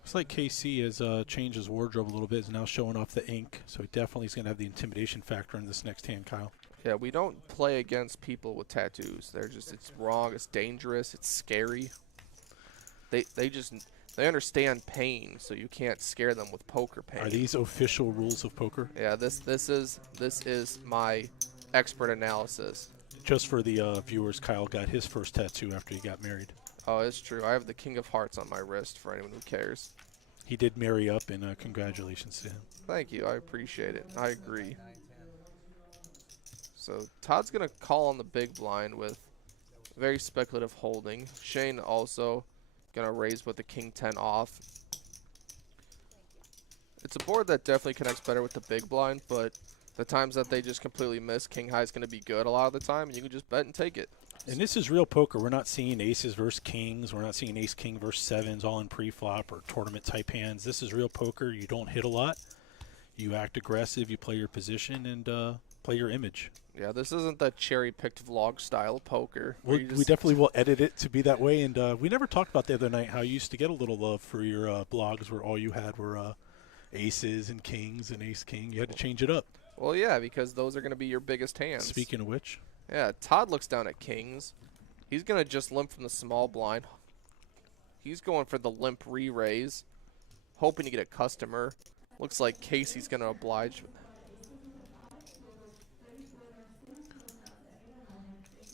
Looks like KC has changed his wardrobe a little bit. Is now showing off the ink, so he definitely is going to have the intimidation factor in this next hand, Kyle. Yeah, we don't play against people with tattoos. They're just, it's wrong, it's dangerous, it's scary. They understand pain, so you can't scare them with poker pain. Are these official rules of poker? Yeah, this is my expert analysis. Just for the viewers, Kyle got his first tattoo after he got married. Oh, it's true. I have the King of Hearts on my wrist for anyone who cares. He did marry up, and congratulations to him. Thank you. I appreciate it. I agree. So Todd's going to call on the big blind with very speculative holding. Shane also going to raise with the King 10 off. It's a board that definitely connects better with the big blind, but the times that they just completely miss, King High is going to be good a lot of the time, and you can just bet and take it. And this is real poker. We're not seeing aces versus kings. We're not seeing ace-king versus sevens all in pre-flop or tournament-type hands. This is real poker. You don't hit a lot. You act aggressive. You play your position and play your image. Yeah, this isn't the cherry-picked vlog style of poker. We definitely will edit it to be that way. And we never talked about the other night how you used to get a little love for your blogs where all you had were aces and kings and ace-king. You had to change it up. Well, yeah, because those are going to be your biggest hands. Speaking of which. Yeah, Todd looks down at kings. He's going to just limp from the small blind. He's going for the limp re-raise, hoping to get a customer. Looks like Casey's going to oblige.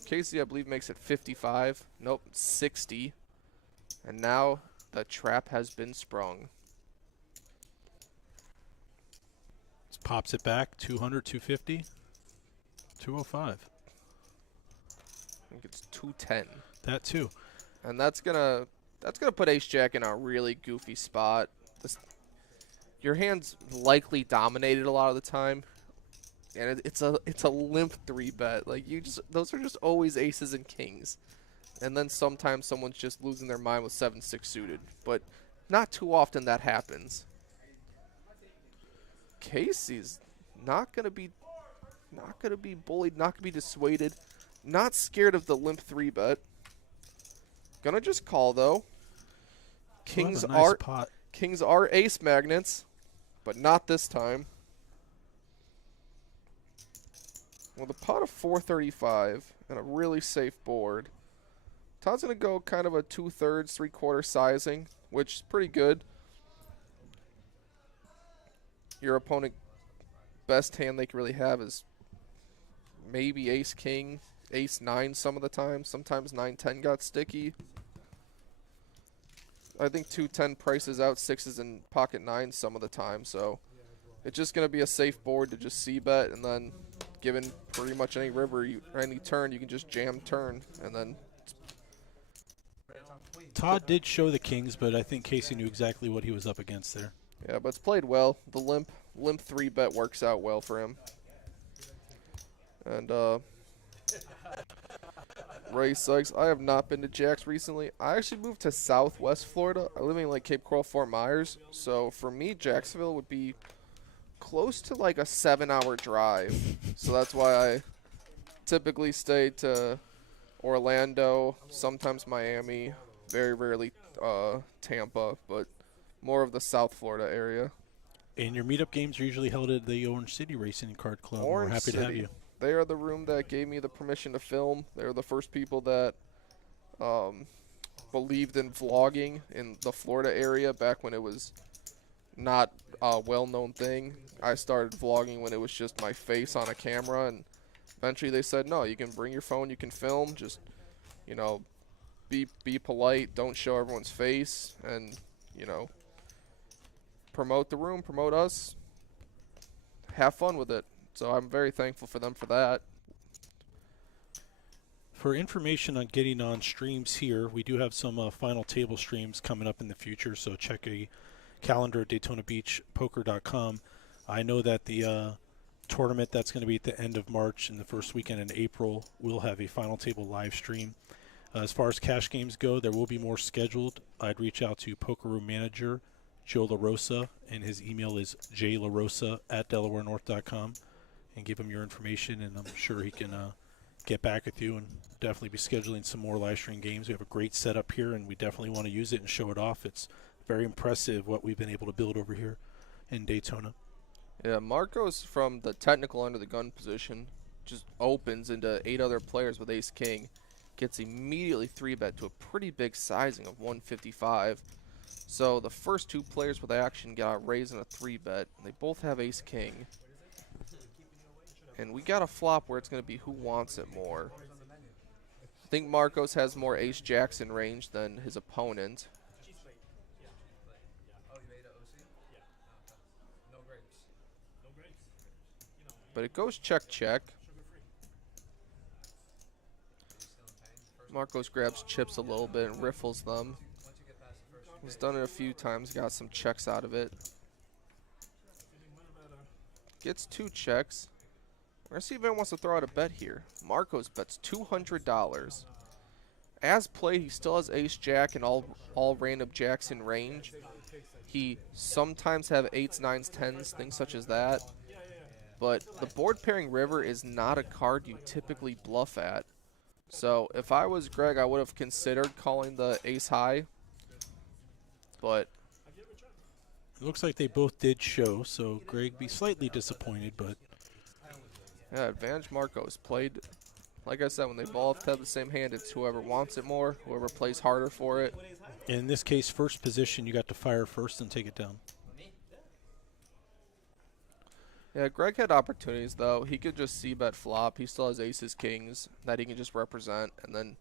Casey, I believe, makes it 55. Nope, 60. And now the trap has been sprung. Pops it back, 200, 250, 205. I think it's 210. That too. And that's gonna put Ace Jack in a really goofy spot. Your hand's likely dominated a lot of the time, and it's a limp 3-bet. Like those are just always aces and kings, and then sometimes someone's just losing their mind with 7-6 suited, but not too often that happens. Casey's not gonna be Not going to be bullied, not going to be dissuaded. Not scared of the limp 3-bet. Gonna just call, though. Kings Well, nice pot. Kings are ace magnets, but not this time. With a pot of 435 and a really safe board, Todd's going to go kind of a 2/3, 3/4 sizing, which is pretty good. Your opponent, best hand they can really have is maybe ace-king, ace-9 some of the time. Sometimes 9-10 got sticky. I think 2-10 prices out 6s and pocket 9s some of the time, so it's just going to be a safe board to just c-bet, and then given pretty much any river, any turn, you can just jam turn, and then... Todd did show the kings, but I think Casey knew exactly what he was up against there. Yeah, but it's played well. The limp 3-bet works out well for him. And, Ray Sykes, I have not been to Jack's recently. I actually moved to Southwest Florida. I live in like Cape Coral, Fort Myers. So for me, Jacksonville would be close to like a 7-hour drive. So that's why I typically stay to Orlando, sometimes Miami, very rarely Tampa, but more of the South Florida area. And your meetup games are usually held at the Orange City Racing Card Club. Orange We're happy to have you. They are the room that gave me the permission to film. They were the first people that believed in vlogging in the Florida area back when it was not a well-known thing. I started vlogging when it was just my face on a camera, and eventually they said, no, you can bring your phone, you can film, just, you know, be polite, don't show everyone's face, and, you know, promote the room, promote us, have fun with it. So I'm very thankful for them for that. For information on getting on streams here, we do have some final table streams coming up in the future, so check a calendar at DaytonaBeachPoker.com. I know that the tournament that's going to be at the end of March and the first weekend in April will have a final table live stream. As far as cash games go, there will be more scheduled. I'd reach out to Poker Room Manager Joe LaRosa, and his email is jlarosa@DelawareNorth.com, and give him your information, and I'm sure he can get back with you and definitely be scheduling some more live stream games. We have a great setup here, and we definitely want to use it and show it off. It's very impressive what we've been able to build over here in Daytona. Yeah, Marcos from the technical under the gun position just opens into 8 other players with ace-king, gets immediately 3-bet to a pretty big sizing of 155. So the first 2 players with action got a raise and a 3-bet. They both have ace-king. And we got a flop where it's going to be who wants it more. I think Marcos has more ace-jacks in range than his opponent. But it goes check-check. Marcos grabs chips a little bit and riffles them. He's done it a few times, got some checks out of it. Gets 2 checks. We're going to see if anyone wants to throw out a bet here. Marcos bets $200. As played, he still has ace-jack and all random jacks in range. He sometimes have 8s, 9s, 10s, things such as that. But the board pairing river is not a card you typically bluff at. So if I was Greg, I would have considered calling the ace-high. But it looks like they both did show, so Greg be slightly disappointed, but yeah, advantage Marcos played. Like I said, when they both have the same hand, it's whoever wants it more, whoever plays harder for it. In this case, first position, you got to fire first and take it down. Yeah, Greg had opportunities, though. He could just c-bet flop. He still has aces, kings that he can just represent, and then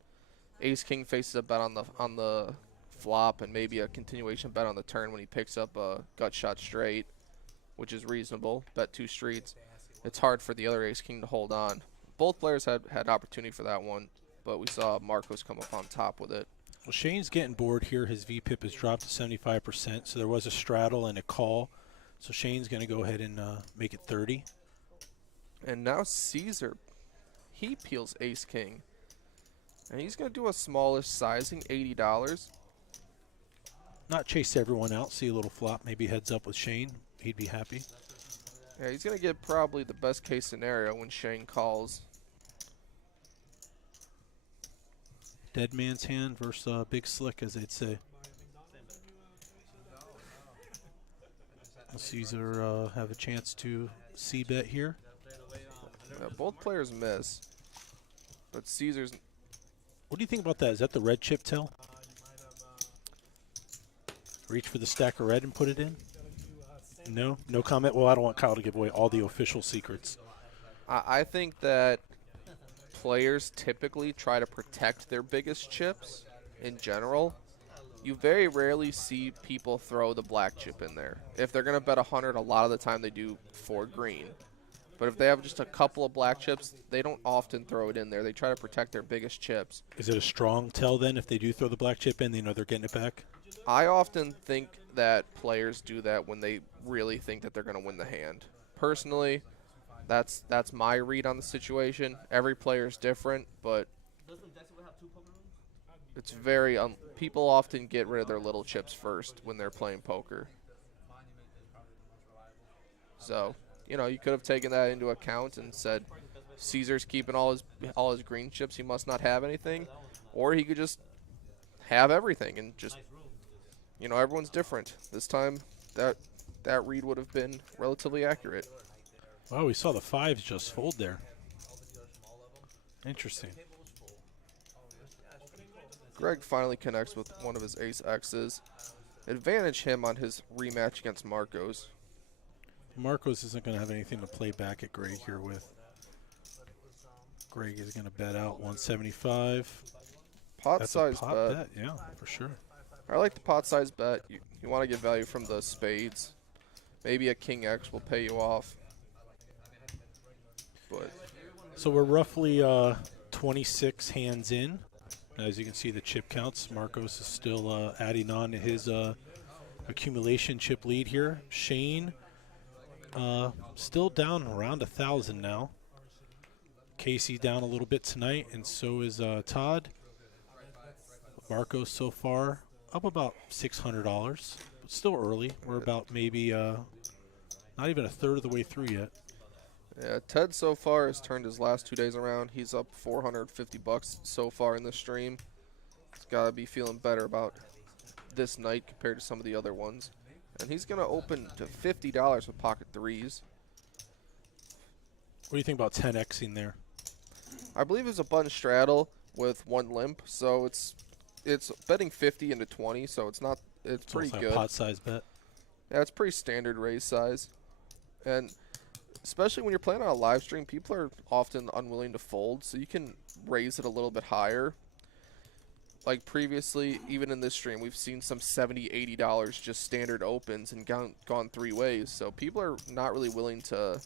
ace-king faces a bet on the flop and maybe a continuation bet on the turn when he picks up a gut shot straight, which is reasonable. Bet 2 streets. It's hard for the other ace-king to hold on. Both players had opportunity for that one, but we saw Marcos come up on top with it. Well, Shane's getting bored here. His VPIP has dropped to 75%, so there was a straddle and a call. So Shane's going to go ahead and make it 30. And now Caesar, he peels ace-king. And he's going to do a smallish sizing, $80. Not chase everyone out, see a little flop, maybe heads up with Shane. He'd be happy. Yeah, he's going to get probably the best case scenario when Shane calls. Dead man's hand versus Big Slick, as they'd say. Caesar have a chance to C-bet here. Yeah, both players miss. But Caesar's... What do you think about that? Is that the red chip tell? Reach for the stack of red and put it in? No? No comment? Well, I don't want Kyle to give away all the official secrets. I think that players typically try to protect their biggest chips in general. You very rarely see people throw the black chip in there. If they're going to bet 100, a lot of the time they do for green. But if they have just a couple of black chips, they don't often throw it in there. They try to protect their biggest chips. Is it a strong tell then if they do throw the black chip in, they know they're getting it back? I often think that players do that when they really think that they're going to win the hand. Personally, that's my read on the situation. Every player is different, but it's very people often get rid of their little chips first when they're playing poker. So, you know, you could have taken that into account and said Caesar's keeping all his green chips, he must not have anything, or he could just have everything and just, you know, everyone's different. This time that read would have been relatively accurate. Wow, we saw the fives just fold there. Interesting. Greg finally connects with one of his ace X's. Advantage him on his rematch against Marcos. Marcos isn't going to have anything to play back at Greg here with. Greg is going to bet out 175. Pot That's size a pot bet. Yeah, for sure. I like the pot size bet. You want to get value from the spades. Maybe a king X will pay you off. But so we're roughly 26 hands in. As you can see, the chip counts. Marcos is still adding on to his accumulation chip lead here. Shane still down around 1,000 now. Casey down a little bit tonight, and so is Todd. Marcos so far up about $600, but still early. We're about maybe not even a third of the way through yet. yeah, Ted so far has turned his last 2 days around. He's up $450 so far in the stream. He's got to be feeling better about this night compared to some of the other ones. And he's going to open to $50 with pocket threes. What do you think about 10xing there? I believe it's a button straddle with one limp, so it's betting 50 into 20, so it's pretty also good. A pot size bet. Yeah, it's pretty standard raise size. And especially when you're playing on a live stream, people are often unwilling to fold, so you can raise it a little bit higher. Like previously, even in this stream, we've seen some $70, $80 just standard opens and gone three ways. So people are not really willing to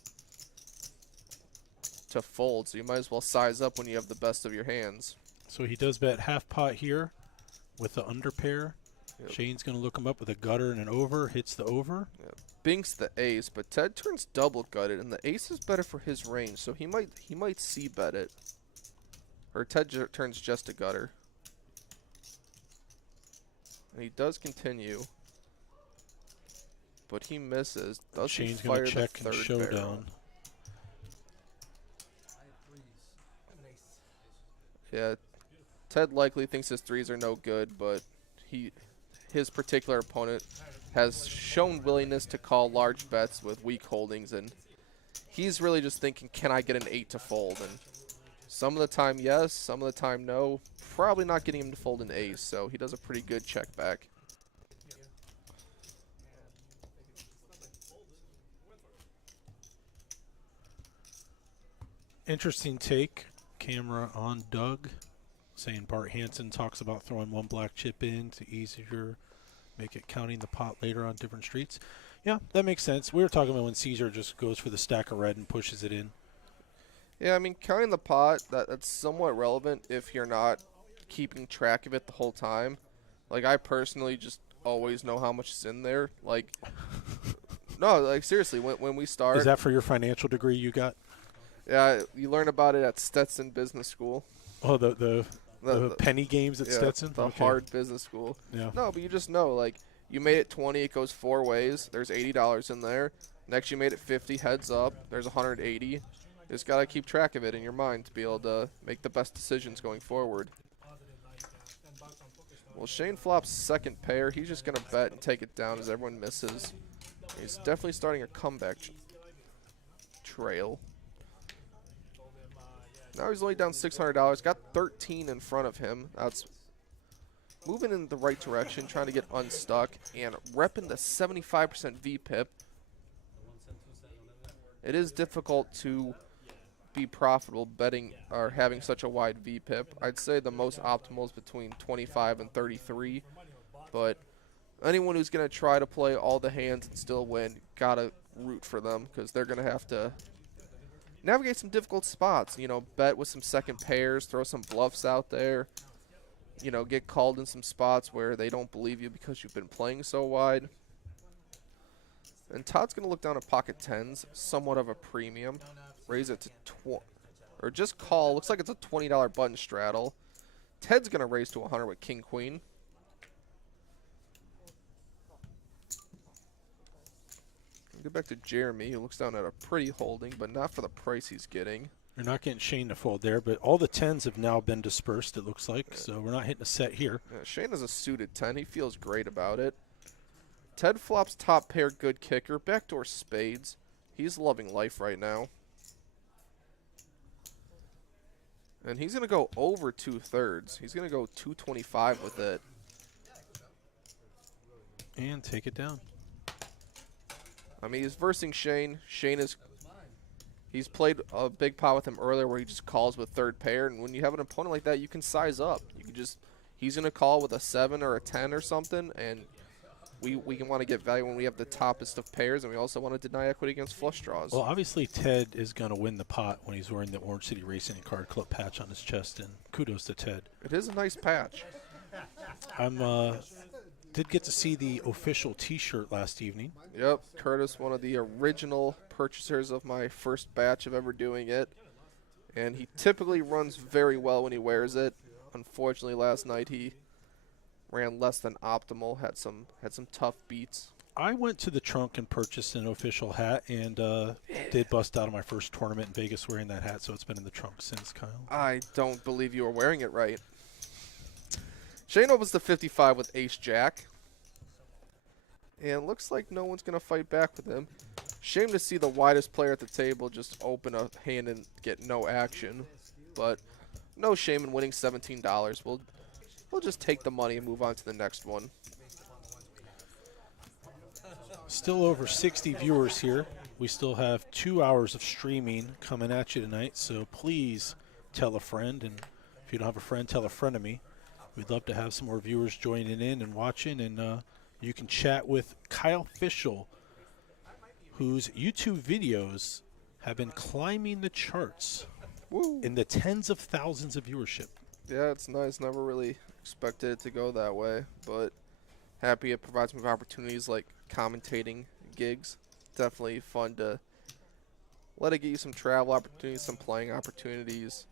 fold, so you might as well size up when you have the best of your hands. So he does bet half pot here with the under pair. Yep. Shane's going to look him up with a gutter and an over. Hits the over. Yep. Binks the ace, but Ted turns double gutted, and the ace is better for his range, so he might c-bet it. Or Ted turns just a gutter. And he does continue, but he misses. Doesn't Shane's fire going to check the and third showdown. barrel. Yeah, Ted likely thinks his threes are no good, but his particular opponent has shown willingness to call large bets with weak holdings, and he's really just thinking, can I get an 8 to fold? And some of the time, yes. Some of the time, no. Probably not getting him to fold an ace, so he does a pretty good check back. Interesting take. Camera on Doug, saying Bart Hansen talks about throwing one black chip in to easier make it counting the pot later on different streets. Yeah, that makes sense. We were talking about when Caesar just goes for the stack of red and pushes it in. Yeah, I mean, counting the pot, that's somewhat relevant if you're not keeping track of it the whole time. Like, I personally just always know how much is in there. Like, no, like, seriously, when we start. Is that for your financial degree you got? Yeah, you learn about it at Stetson Business School. Oh, the penny games at Stetson? The hard business school. Yeah. No, but you just know, like, you made it 20, it goes 4 ways. There's $80 in there. Next you made it 50, heads up. There's 180. Just got to keep track of it in your mind to be able to make the best decisions going forward. Well, Shane flops second pair. He's just going to bet and take it down as everyone misses. He's definitely starting a comeback trail. Now he's only down $600. Got 13 in front of him. That's moving in the right direction, trying to get unstuck and repping the 75% VPIP. It is difficult to be profitable betting or having such a wide VPIP. I'd say the most optimal is between 25 and 33, but anyone who's going to try to play all the hands and still win, gotta root for them because they're going to have to navigate some difficult spots. You know, bet with some second pairs, throw some bluffs out there. You know, get called in some spots where they don't believe you because you've been playing so wide. And Todd's going to look down at pocket tens, somewhat of a premium. Raise it to or just call. Looks like it's a $20 button straddle. Ted's going to raise to 100 with king queen. Get back to Jeremy, who looks down at a pretty holding, but not for the price he's getting. You're not getting Shane to fold there, but all the tens have now been dispersed, it looks like, so we're not hitting a set here. Yeah, Shane has a suited 10. He feels great about it. Ted flops top pair, good kicker. Backdoor spades. He's loving life right now. And he's going to go over 2/3. He's going to go 225 with it. And take it down. I mean, he's versing Shane. Shane is... He's played a big pot with him earlier where he just calls with third pair. And when you have an opponent like that, you can size up. You can just... He's going to call with a 7 or a 10 or something, and... We can want to get value when we have the toppest of pairs, and we also want to deny equity against flush draws. Well, obviously Ted is going to win the pot when he's wearing the Orange City Racing and Card Club patch on his chest, and kudos to Ted. It is a nice patch. Did get to see the official T-shirt last evening. Yep, Curtis, one of the original purchasers of my first batch of ever doing it, and he typically runs very well when he wears it. Unfortunately, last night he ran less than optimal, had some tough beats. I went to the trunk and purchased an official hat and did bust out of my first tournament in Vegas wearing that hat, so it's been in the trunk since, Kyle. I don't believe you were wearing it right. Shane opens the 55 with ace-jack. And looks like no one's going to fight back with him. Shame to see the widest player at the table just open a hand and get no action. But no shame in winning $17. We'll just take the money and move on to the next one. Still over 60 viewers here. We still have 2 hours of streaming coming at you tonight, so please tell a friend. And if you don't have a friend, tell a friend of me. We'd love to have some more viewers joining in and watching. And you can chat with Kyle Fischel, whose YouTube videos have been climbing the charts. Woo. In the tens of thousands of viewership. Yeah, it's nice. Never really expected it to go that way, but happy it provides me with opportunities like commentating gigs. Definitely fun to let it get you some travel opportunities, some playing opportunities.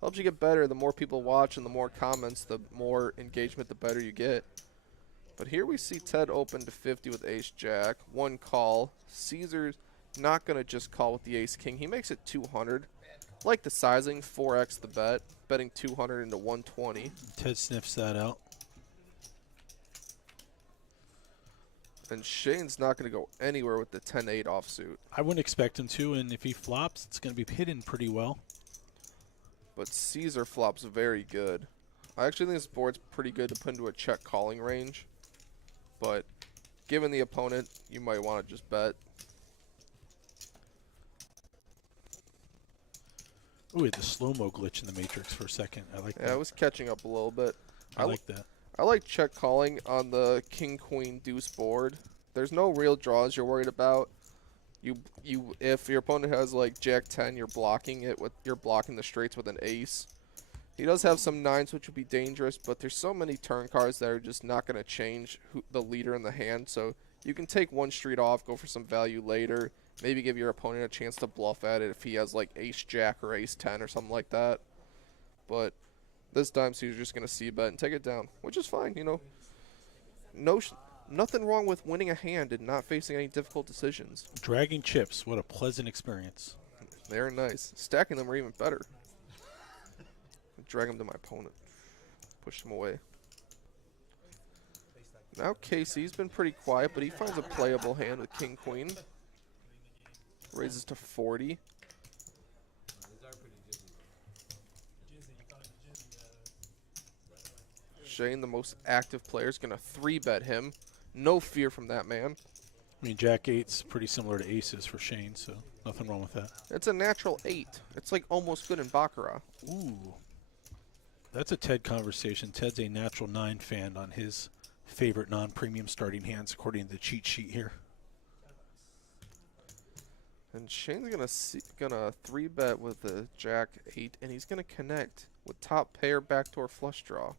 Helps you get better. The more people watch and the more comments, the more engagement, the better you get. But here we see Ted open to 50 with ace-jack. One call. Caesar's not going to just call with the ace-king. He makes it 200. Like the sizing, 4x the bet. Betting 200 into 120. Ted sniffs that out. And Shane's not going to go anywhere with the 10-8 offsuit. I wouldn't expect him to, and if he flops, it's going to be hidden pretty well. But Caesar flops very good. I actually think this board's pretty good to put into a check calling range. But given the opponent, you might want to just bet. Ooh, we had the slow-mo glitch in the Matrix for a second. I like that. Yeah, I was catching up a little bit. I like that. I like check calling on the king, queen, deuce board. There's no real draws you're worried about. If your opponent has like jack 10, you're blocking the straights with an ace. He does have some nines, which would be dangerous, but there's so many turn cards that are just not going to change the leader in the hand. So you can take one street off, go for some value later. Maybe give your opponent a chance to bluff at it if he has like ace-jack or ace-10 or something like that. But this time, so you're just going to c-bet and take it down, which is fine, you know. Nothing wrong with winning a hand and not facing any difficult decisions. Dragging chips, what a pleasant experience. They're nice. Stacking them are even better. Drag them to my opponent. Push them away. Now Casey's been pretty quiet, but he finds a playable hand with King Queen. Raises to 40. Shane, the most active player, is going to 3-bet him. No fear from that man. I mean, Jack 8's pretty similar to aces for Shane, so nothing wrong with that. It's a natural 8. It's like almost good in Baccarat. Ooh. That's a Ted conversation. Ted's a natural 9 fan on his favorite non-premium starting hands, according to the cheat sheet here. And Shane's gonna 3-bet with the Jack 8, and he's gonna connect with top pair backdoor flush draw.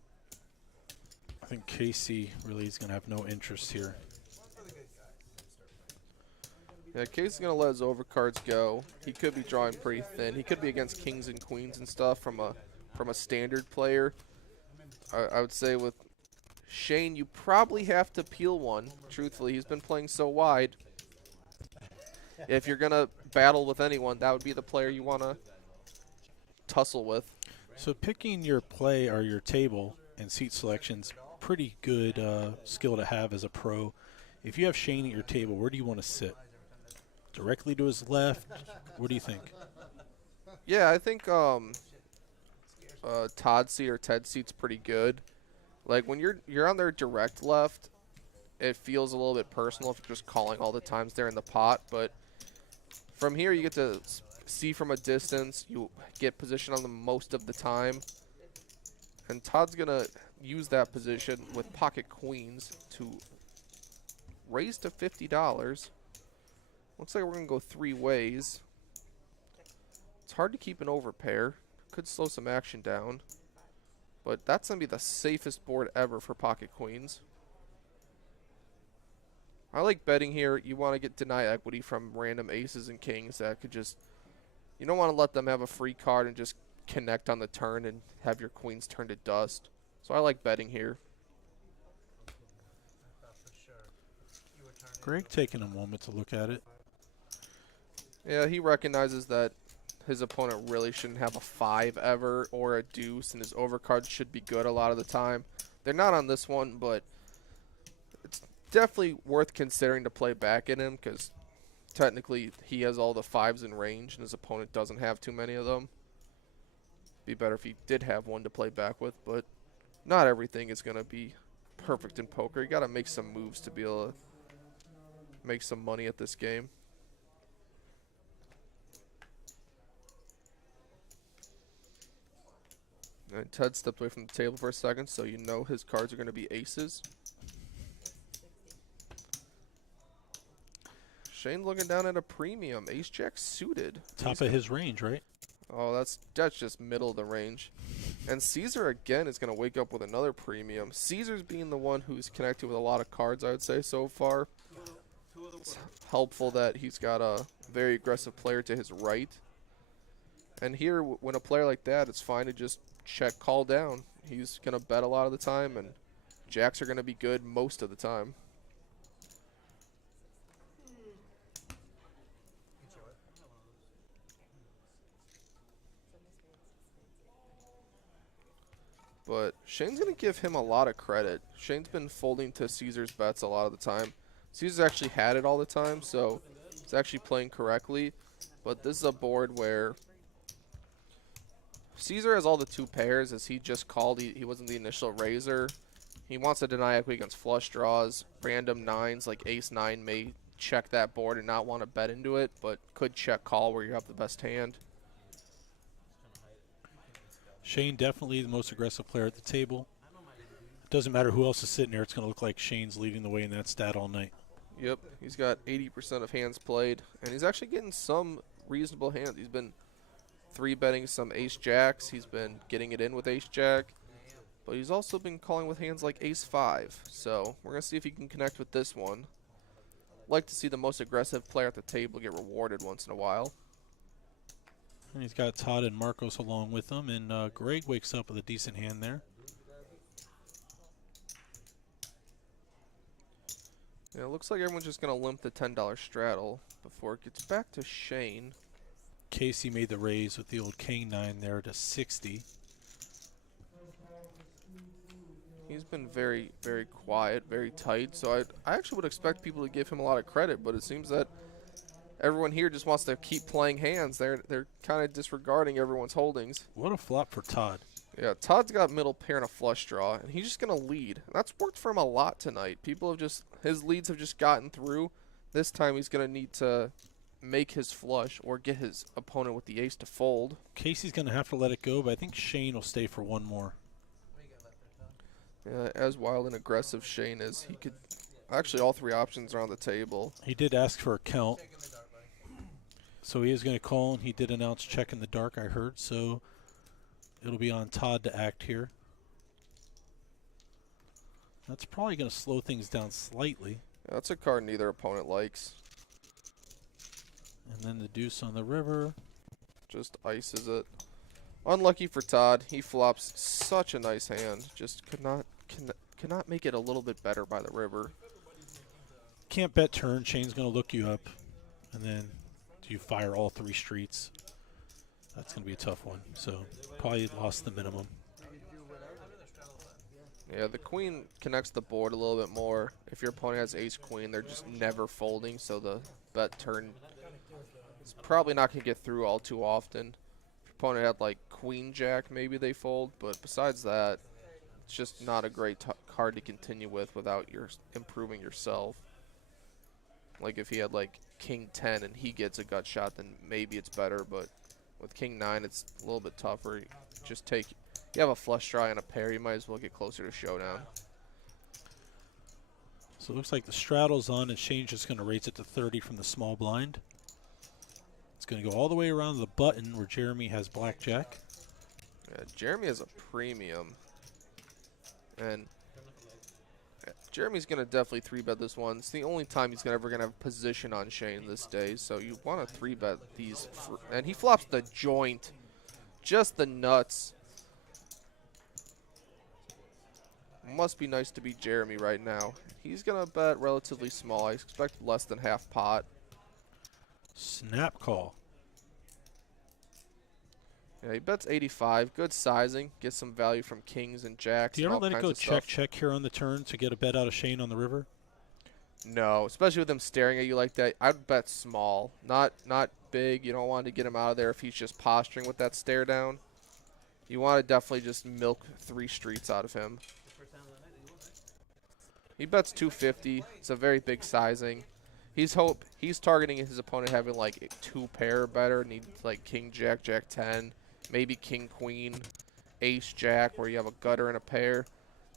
I think Casey really is going to have no interest here. Yeah, Casey's gonna let his overcards go. He could be drawing pretty thin. He could be against kings and queens and stuff from a standard player. I would say with Shane, you probably have to peel one. Truthfully, he's been playing so wide. If you're gonna battle with anyone, that would be the player you want to tussle with. So picking your play or your table and seat selections, pretty good skill to have as a pro. If you have Shane at your table, where do you want to sit? Directly to his left? What do you think? Yeah, I think Todd's seat or Ted's seat's pretty good. Like when you're on their direct left, it feels a little bit personal if you're just calling all the times they're in the pot. But from here, you get to see from a distance. You get position on them most of the time. And Todd's going to use that position with pocket queens to raise to $50. Looks like we're going to go 3 ways. It's hard to keep an overpair. Could slow some action down. But that's going to be the safest board ever for pocket queens. I like betting here. You want to get deny equity from random aces and kings that could just... You don't want to let them have a free card and just connect on the turn and have your queens turn to dust. So I like betting here. Greg taking a moment to look at it. Yeah, he recognizes that his opponent really shouldn't have a 5 ever or a deuce, and his overcards should be good a lot of the time. They're not on this one, but it's definitely worth considering to play back in him because technically he has all the 5s in range and his opponent doesn't have too many of them. Be better if he did have one to play back with, but not everything is going to be perfect in poker. You got to make some moves to be able to make some money at this game. And Ted stepped away from the table for a second, so you know his cards are going to be aces. Shane looking down at a premium. Ace-Jack suited. Top of his range, right? Oh, that's just middle of the range. And Caesar, again, is going to wake up with another premium. Caesar's being the one who's connected with a lot of cards, I would say, so far. It's helpful that he's got a very aggressive player to his right. And here, when a player like that, it's fine to just check call down. He's going to bet a lot of the time, and jacks are going to be good most of the time. But Shane's going to give him a lot of credit. Shane's been folding to Caesar's bets a lot of the time. Caesar's actually had it all the time, so he's actually playing correctly. But this is a board where Caesar has all the 2 pairs as he just called. He wasn't the initial raiser. He wants to deny equity against flush draws. Random 9s like ace-9 may check that board and not want to bet into it, but could check call where you have the best hand. Shane definitely the most aggressive player at the table. It doesn't matter who else is sitting there. It's going to look like Shane's leading the way in that stat all night. Yep, he's got 80% of hands played, and he's actually getting some reasonable hands. He's been 3-betting some ace-jacks. He's been getting it in with ace-jack, but he's also been calling with hands like ace-5. So we're going to see if he can connect with this one. Like to see the most aggressive player at the table get rewarded once in a while. And he's got Todd and Marcos along with him, and Greg wakes up with a decent hand there. Yeah, it looks like everyone's just going to limp the $10 straddle before it gets back to Shane. Casey made the raise with the old King 9 there to 60. He's been very, very quiet, very tight. So I actually would expect people to give him a lot of credit, but it seems that everyone here just wants to keep playing hands. They're kind of disregarding everyone's holdings. What a flop for Todd. Yeah, Todd's got middle pair and a flush draw, and he's just going to lead. That's worked for him a lot tonight. People have just, his leads have just gotten through. This time he's going to need to make his flush or get his opponent with the ace to fold. Casey's going to have to let it go, but I think Shane will stay for one more. Yeah, as wild and aggressive Shane is, he could, actually all three options are on the table. He did ask for a count, so he is going to call, and he did announce check in the dark, I heard, so it'll be on Todd to act here. That's probably going to slow things down slightly. Yeah, that's a card neither opponent likes. And then the deuce on the river. Just ices it. Unlucky for Todd. He flops such a nice hand. Just could not make it a little bit better by the river. Can't bet turn. Shane's going to look you up. And then do you fire all three streets? That's going to be a tough one. So probably lost the minimum. Yeah, the queen connects the board a little bit more. If your opponent has ace queen, they're just never folding. So the bet turn is probably not going to get through all too often. If your opponent had like queen jack, maybe they fold. But besides that, it's just not a great card to continue with without improving yourself. Like if he had like king 10 and he gets a gut shot, then maybe it's better. But with king 9, it's a little bit tougher. You have a flush draw and a pair, you might as well get closer to showdown. So it looks like the straddle's on, and Shane's just going to raise it to 30 from the small blind. It's going to go all the way around the button where Jeremy has blackjack. Yeah, Jeremy has a premium. And Jeremy's going to definitely 3-bet this one. It's the only time he's ever going to have position on Shane this day. So you want to 3-bet these. And he flops the joint. Just the nuts. Must be nice to beat Jeremy right now. He's going to bet relatively small. I expect less than half pot. Snap call. Yeah, he bets 85. Good sizing. Gets some value from kings and jacks. Do you and ever all let it kinds go of stuff. check here on the turn to get a bet out of Shane on the river? No, especially with him staring at you like that. I'd bet small. Not big. You don't want to get him out of there if he's just posturing with that stare down. You want to definitely just milk 3 streets out of him. He bets 250. It's a very big sizing. He's targeting his opponent having like 2 pair or better. Needs like king jack, jack 10, maybe king queen, ace jack where you have a gutter and a pair.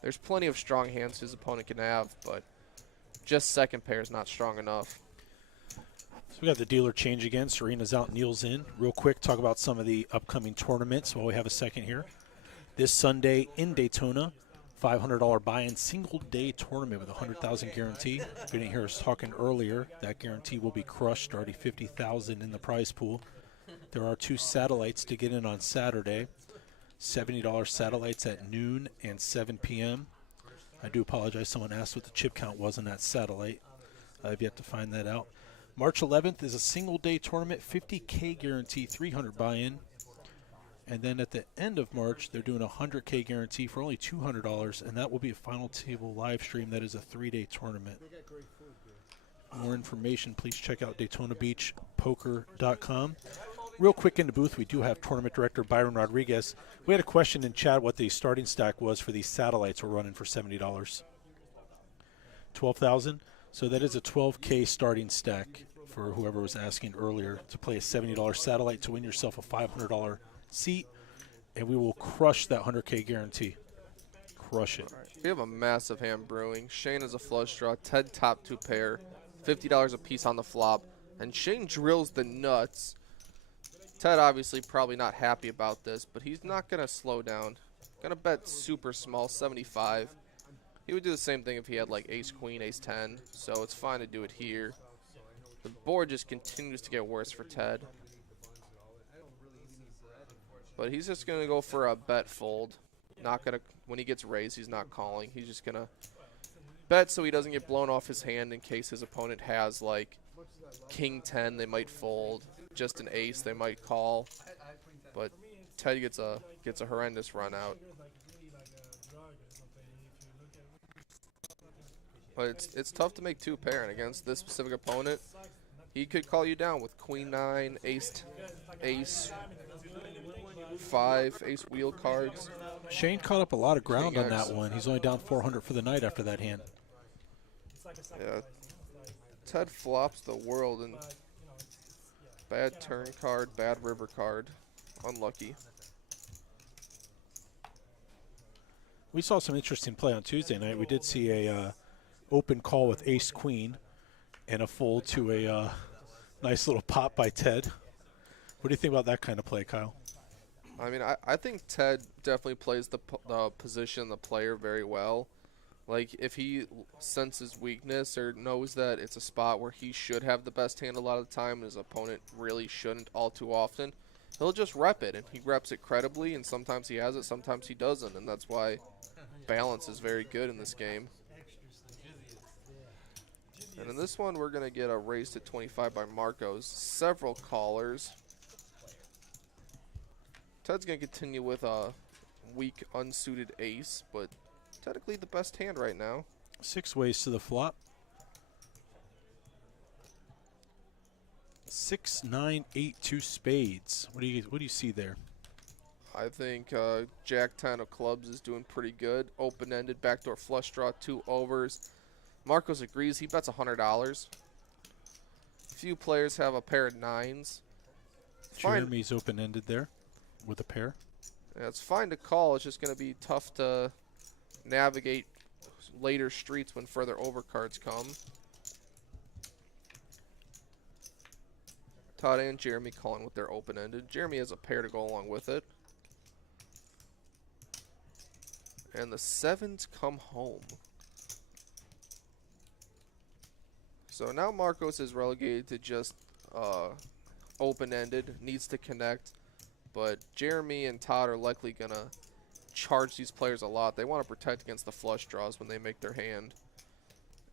There's plenty of strong hands his opponent can have, but just second pair is not strong enough. So we got the dealer change again. Serena's out, Neil's in. Real quick, talk about some of the upcoming tournaments while we have a second here. This Sunday in Daytona, $500 buy-in single-day tournament with a $100,000 guarantee. If you didn't hear us talking earlier, that guarantee will be crushed, already $50,000 in the prize pool. There are 2 satellites to get in on Saturday. $70 satellites at noon and 7 p.m. I do apologize. Someone asked what the chip count was on that satellite. I've yet to find that out. March 11th is a single-day tournament, $50K guarantee, $300 buy-in. And then at the end of March, they're doing a $100K guarantee for only $200, and that will be a final table live stream. That is a 3-day tournament. More information, please check out DaytonaBeachPoker.com. Real quick in the booth, we do have tournament director Byron Rodriguez. We had a question in chat what the starting stack was for these satellites we're running for $70. $12,000. So that is a $12K starting stack for whoever was asking earlier to play a $70 satellite to win yourself a $500 seat, and we will crush that $100K guarantee. Crush it. We have a massive hand brewing. Shane is a flush draw. Ted top 2 pair. $50 a piece on the flop. And Shane drills the nuts. Ted obviously probably not happy about this, but he's not going to slow down. Going to bet super small, 75. He would do the same thing if he had like ace queen, ace 10. So it's fine to do it here. The board just continues to get worse for Ted. But he's just going to go for a bet fold. Not going to, when he gets raised, he's not calling. He's just going to bet so he doesn't get blown off his hand in case his opponent has like king 10, they might fold. Just an ace, they might call. But Ted gets a horrendous run out. But it's tough to make two pair, and against this specific opponent, he could call you down with queen 9, ace 5, ace wheel cards. Shane caught up a lot of ground King on X. that one. He's only down 400 for the night after that hand. Yeah. Ted flops the world, and bad turn card, bad river card. Unlucky. We saw some interesting play on Tuesday night. We did see a open call with ace queen and a fold to a nice little pop by Ted. What do you think about that kind of play, Kyle? I mean, I think Ted definitely plays the position, the player very well. Like, if he senses weakness or knows that it's a spot where he should have the best hand a lot of the time and his opponent really shouldn't all too often, he'll just rep it, and he reps it credibly, and sometimes he has it, sometimes he doesn't, and that's why balance is very good in this game. And in this one, we're going to get a raise to 25 by Marcos. Several callers. Ted's going to continue with a weak, unsuited ace, but technically the best hand right now. 6 ways to the flop. 6, 9, 8, 2 spades. What do you see there? I think Jack 10 of clubs is doing pretty good. Open-ended, backdoor flush draw, 2 overs. Marcos agrees. He bets $100. Few players have a pair of 9s. Jeremy's open-ended there with a pair. Yeah, it's fine to call. It's just going to be tough to navigate later streets when further overcards come. Todd and Jeremy calling with their open-ended. Jeremy has a pair to go along with it. And the 7s come home. So now Marcos is relegated to just open-ended, needs to connect. But Jeremy and Todd are likely going to charge these players a lot. They want to protect against the flush draws when they make their hand.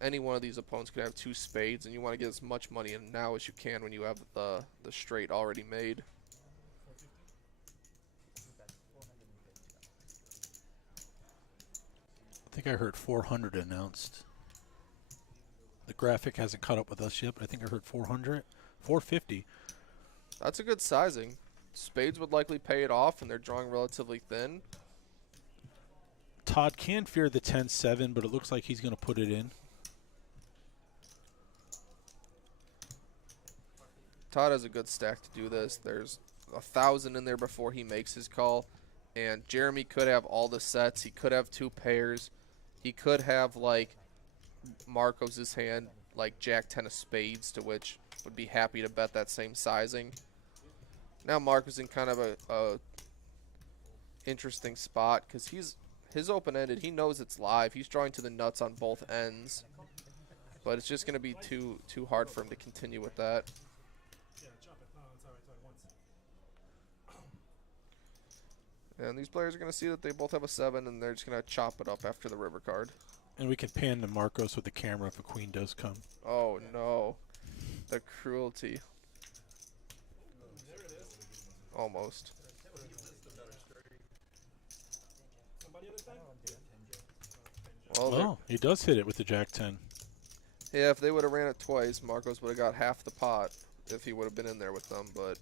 Any one of these opponents could have 2 spades, and you want to get as much money in now as you can when you have the straight already made. I think I heard 400 announced. The graphic hasn't caught up with us yet, but I think I heard 400. 450. That's a good sizing. Spades would likely pay it off, and they're drawing relatively thin. Todd can fear the 10-7, but it looks like he's going to put it in. Todd has a good stack to do this. There's 1,000 in there before he makes his call. And Jeremy could have all the sets. He could have 2 pairs. He could have, like, Marcos' hand, like Jack 10 of spades, to which would be happy to bet that same sizing. Now Marcos in kind of a interesting spot because his open-ended, he knows it's live. He's drawing to the nuts on both ends. But it's just going to be too hard for him to continue with that. And these players are going to see that they both have a 7, and they're just going to chop it up after the river card. And we can pan to Marcos with the camera if a queen does come. Oh, no. The cruelty. Almost. Well, Oh, he does hit it with the Jack 10. yeah, if they would have ran it twice, Marcos would have got half the pot if he would have been in there with them, but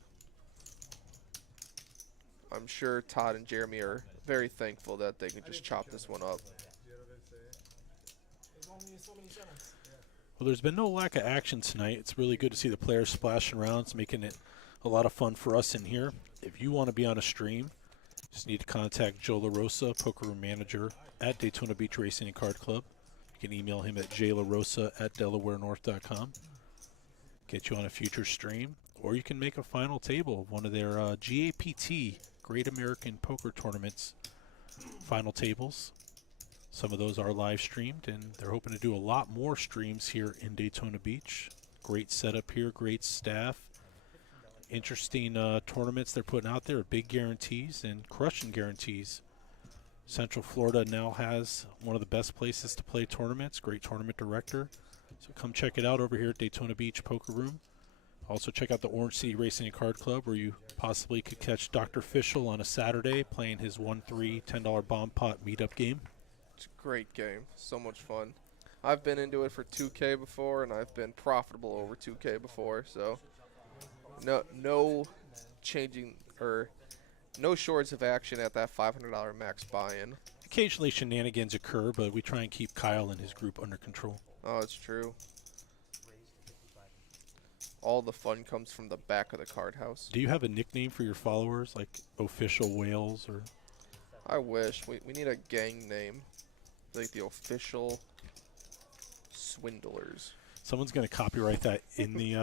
I'm sure Todd and Jeremy are very thankful that they can just chop this one up. Well, there's been no lack of action tonight. It's really good to see the players splashing around. It's making it a lot of fun for us in here. If you want to be on a stream, just need to contact Joe LaRosa, poker room manager at Daytona Beach Racing and Card Club. You can email him at jlarosa@delawarenorth.com. Get you on a future stream, or you can make a final table of one of their GAPT, Great American Poker Tournaments, final tables. Some of those are live streamed, and they're hoping to do a lot more streams here in Daytona Beach. Great setup here, great staff. Interesting tournaments they're putting out there, big guarantees and crushing guarantees. Central Florida now has one of the best places to play tournaments. Great tournament director. So come check it out over here at Daytona Beach Poker Room. Also check out the Orange City Racing and Card Club, where you possibly could catch Dr. Fischel on a Saturday playing his 1-3 $10 bomb pot meetup game. It's a great game. So much fun. I've been into it for 2K before, and I've been profitable over 2K before. So no changing or no shorts of action at that $500 max buy-in. Occasionally shenanigans occur, but we try and keep Kyle and his group under control. Oh, it's true. All the fun comes from the back of the card house. Do you have a nickname for your followers, like Official Whales? Or I wish. We need a gang name. Like the Official Swindlers. Someone's going to copyright that in the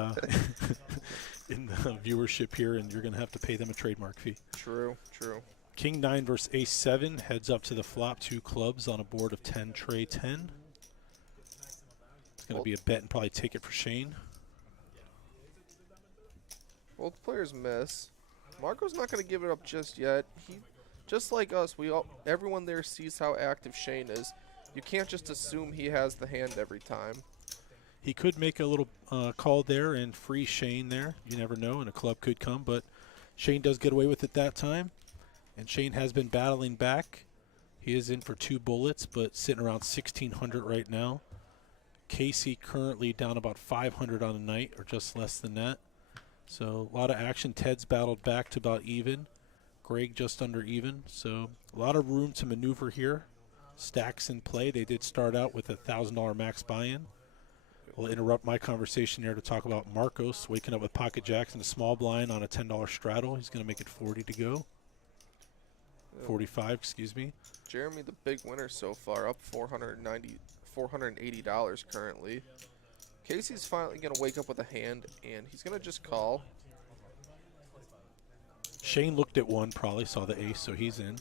in the viewership here, and you're going to have to pay them a trademark fee. True, true. King 9 versus Ace 7 heads up to the flop. 2 clubs on a board of 10 tray 10. It's going to be a bet and probably take it for Shane. Both players miss. Marco's not going to give it up just yet. He, just like us, everyone there sees how active Shane is. You can't just assume he has the hand every time. He could make a little call there and free Shane there. You never know, and a club could come, but Shane does get away with it that time. And Shane has been battling back. He is in for 2 bullets, but sitting around 1,600 right now. Casey currently down about 500 on the night, or just less than that. So a lot of action. Ted's battled back to about even. Greg just under even. So a lot of room to maneuver here. Stacks in play. They did start out with a $1,000 max buy-in. We'll interrupt my conversation here to talk about Marcos waking up with pocket jacks and a small blind on a $10 straddle. He's going to make it 40 to go. 45, excuse me. Jeremy, the big winner so far, up $480 currently. Casey's finally going to wake up with a hand, and he's going to just call. Shane looked at one, probably saw the ace, so he's in.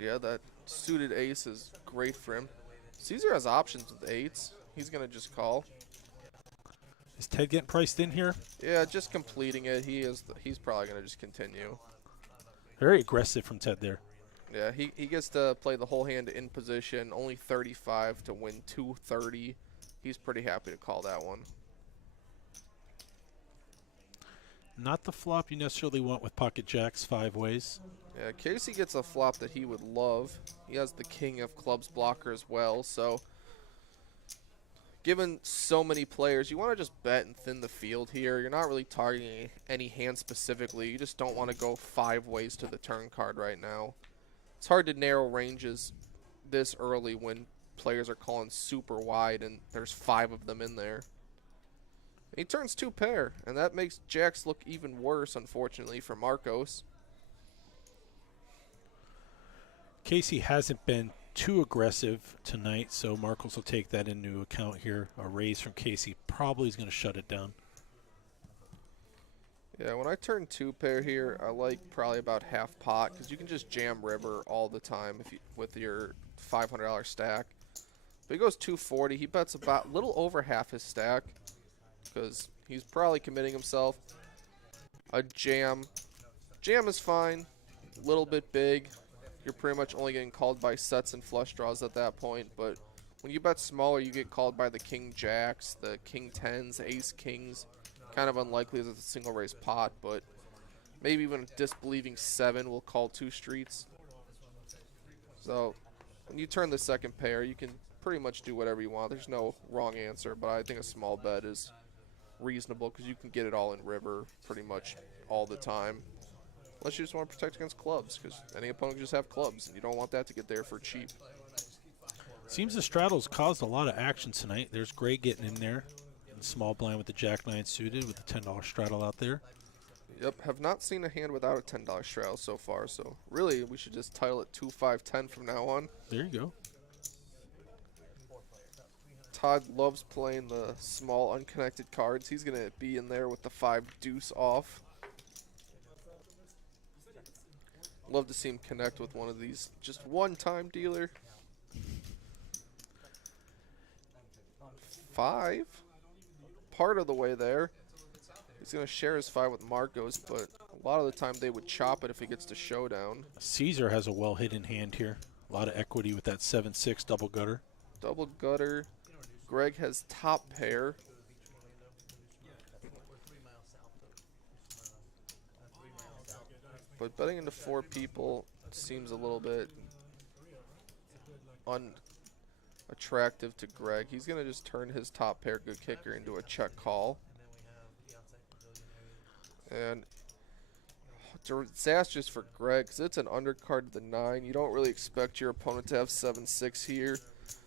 Yeah, that suited ace is great for him. Caesar has options with eights. He's going to just call. Is Ted getting priced in here? Yeah, just completing it. He's probably going to just continue. Very aggressive from Ted there. Yeah, he gets to play the whole hand in position, only 35 to win 230. He's pretty happy to call that one. Not the flop you necessarily want with pocket jacks 5 ways. Yeah, Casey gets a flop that he would love. He has the king of clubs blocker as well, so given so many players, you want to just bet and thin the field here. You're not really targeting any hand specifically. You just don't want to go 5 ways to the turn card right now. It's hard to narrow ranges this early when players are calling super wide and there's 5 of them in there. He turns 2 pair, and that makes jacks look even worse, unfortunately, for Marcos. Casey hasn't been too aggressive tonight, so Marcos will take that into account here. A raise from Casey probably is going to shut it down. Yeah, when I turn 2 pair here, I like probably about half pot because you can just jam river all the time with your $500 stack. But he goes 240. He bets about a little over half his stack because he's probably committing himself. A jam. Jam is fine. A little bit big. You're pretty much only getting called by sets and flush draws at that point. But when you bet smaller, you get called by the king jacks, the king tens, ace kings. Kind of unlikely as it's a single raise pot, but maybe even a disbelieving 7 will call 2 streets. So when you turn the second pair, you can pretty much do whatever you want. There's no wrong answer, but I think a small bet is reasonable because you can get it all in river pretty much all the time. Unless you just want to protect against clubs, because any opponent can just have clubs, and you don't want that to get there for cheap. Seems the straddles caused a lot of action tonight. There's Gray getting in there. Small blind with the jack 9 suited with the $10 straddle out there. Yep, have not seen a hand without a $10 straddle so far, so really we should just title it 2-5-10 from now on. There you go. Todd loves playing the small unconnected cards. He's going to be in there with the 5 deuce off. Love to see him connect with one of these. Just one-time dealer. 5. Part of the way there. He's going to share his 5 with Marcos, but a lot of the time they would chop it if he gets to showdown. Caesar has a well-hidden hand here. A lot of equity with that 7-6 double gutter. Double gutter. Greg has top pair. But betting into 4 people seems a little bit unattractive to Greg. He's going to just turn his top pair good kicker into a check call. And disastrous for Greg because it's an undercard to the 9. You don't really expect your opponent to have 7-6 here.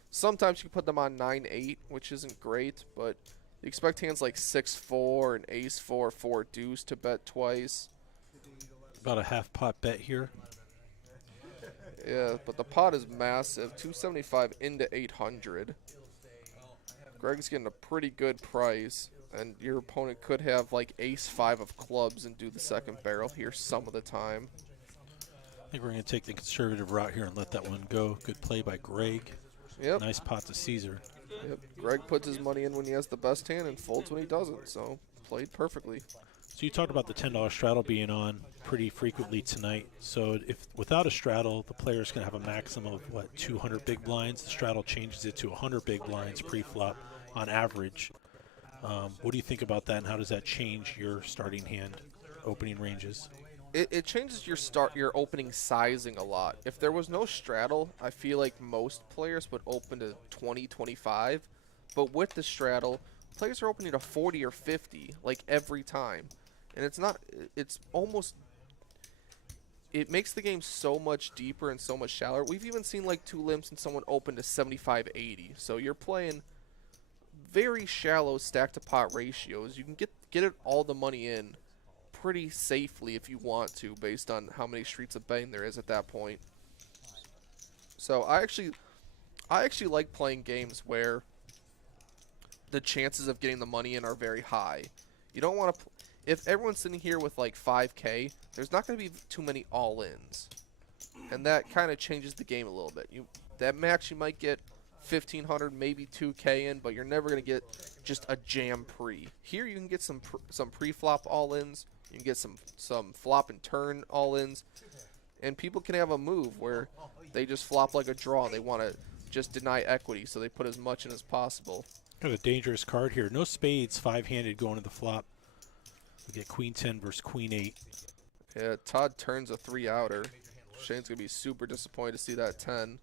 Sometimes you can put them on 9-8, which isn't great, but you expect hands like 6-4 and ace-4, 4 deuce to bet twice. About a half pot bet here. Yeah, but the pot is massive, 275 into 800. Greg's getting a pretty good price, and your opponent could have like ace-5 of clubs and do the second barrel here some of the time. I think we're going to take the conservative route here and let that one go. Good play by Greg. Yep. Nice pot to Caesar. Yep. Greg puts his money in when he has the best hand and folds when he doesn't, so played perfectly. So you talked about the $10 straddle being on pretty frequently tonight. So if without a straddle, the player's going to have a maximum of, what, 200 big blinds? The straddle changes it to 100 big blinds pre-flop on average. What do you think about that, and how does that change your starting hand opening ranges? It changes your opening sizing a lot. If there was no straddle, I feel like most players would open to 20, 25. But with the straddle, players are opening to 40 or 50, like every time. And it makes the game so much deeper and so much shallower. We've even seen like 2 limps and someone open to 75, 80. So you're playing very shallow stack to pot ratios. You can get it all the money in pretty safely if you want to, based on how many streets of betting there is at that point. So I actually like playing games where the chances of getting the money in are very high. You don't want to if everyone's sitting here with like 5K, there's not going to be too many all-ins, and that kind of changes the game a little bit. That max you might get 1,500, maybe 2K in, but you're never going to get just a jam pre. Here you can get some pre-flop all-ins. You can get some flop and turn all-ins, and people can have a move where they just flop like a draw. They want to just deny equity, so they put as much in as possible. Got a dangerous card here. No spades, 5-handed going to the flop. We get queen 10 versus queen 8. Yeah, Todd turns a 3-outer. Shane's going to be super disappointed to see that 10.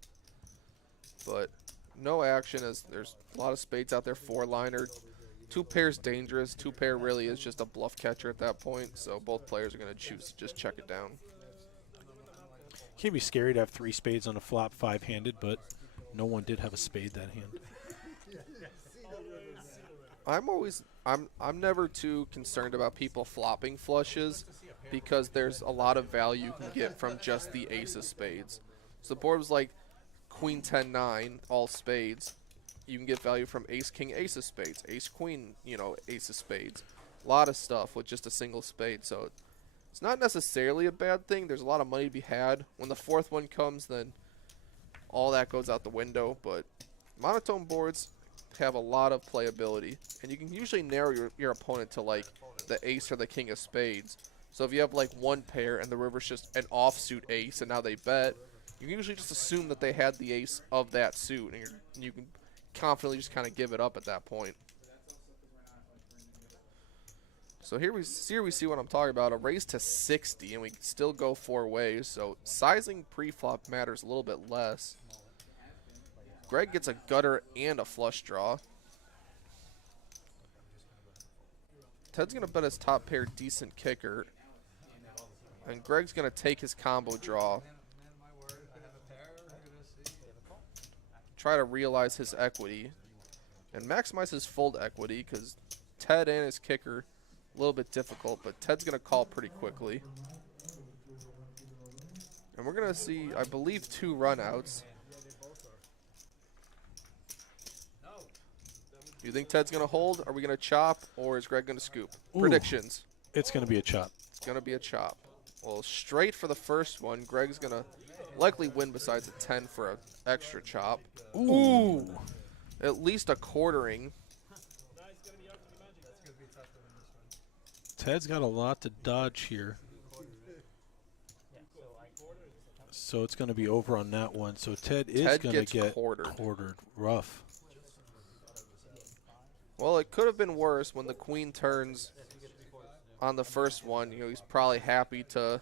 But no action, as there's a lot of spades out there. 4-liner. 2 pairs dangerous. 2 pair really is just a bluff catcher at that point. So both players are going to choose to just check it down. Can't be scary to have 3 spades on a flop 5-handed, but no one did have a spade that hand. I'm never too concerned about people flopping flushes, because there's a lot of value you can get from just the ace of spades. So the board was like queen 10-9, all spades. You can get value from ace king, ace of spades, ace queen, ace of spades. A lot of stuff with just a single spade. So it's not necessarily a bad thing. There's a lot of money to be had. When the 4th one comes, then all that goes out the window. But monotone boards have a lot of playability, and you can usually narrow your opponent to like the ace or the king of spades. So if you have like 1 pair and the river's just an offsuit ace and now they bet, you can usually just assume that they had the ace of that suit, and you can confidently just kind of give it up at that point. So here we see what I'm talking about, a raise to 60, and we can still go 4 ways. So sizing pre-flop matters a little bit less. Greg gets a gutter and a flush draw. Ted's going to bet his top pair decent kicker. And Greg's going to take his combo draw. Try to realize his equity. And maximize his fold equity, because Ted and his kicker, a little bit difficult, but Ted's going to call pretty quickly. And we're going to see, I believe, 2 runouts. Do you think Ted's going to hold? Are we going to chop, or is Greg going to scoop? Ooh. Predictions. It's going to be a chop. It's going to be a chop. Well, straight for the first one. Greg's going to likely win besides a 10 for an extra chop. Ooh. At least a quartering. Ted's got a lot to dodge here. so it's going to be over on that one. So Ted is Ted going to gets get quartered. Rough. Well, it could have been worse when the queen turns on the first one. You know, he's probably happy to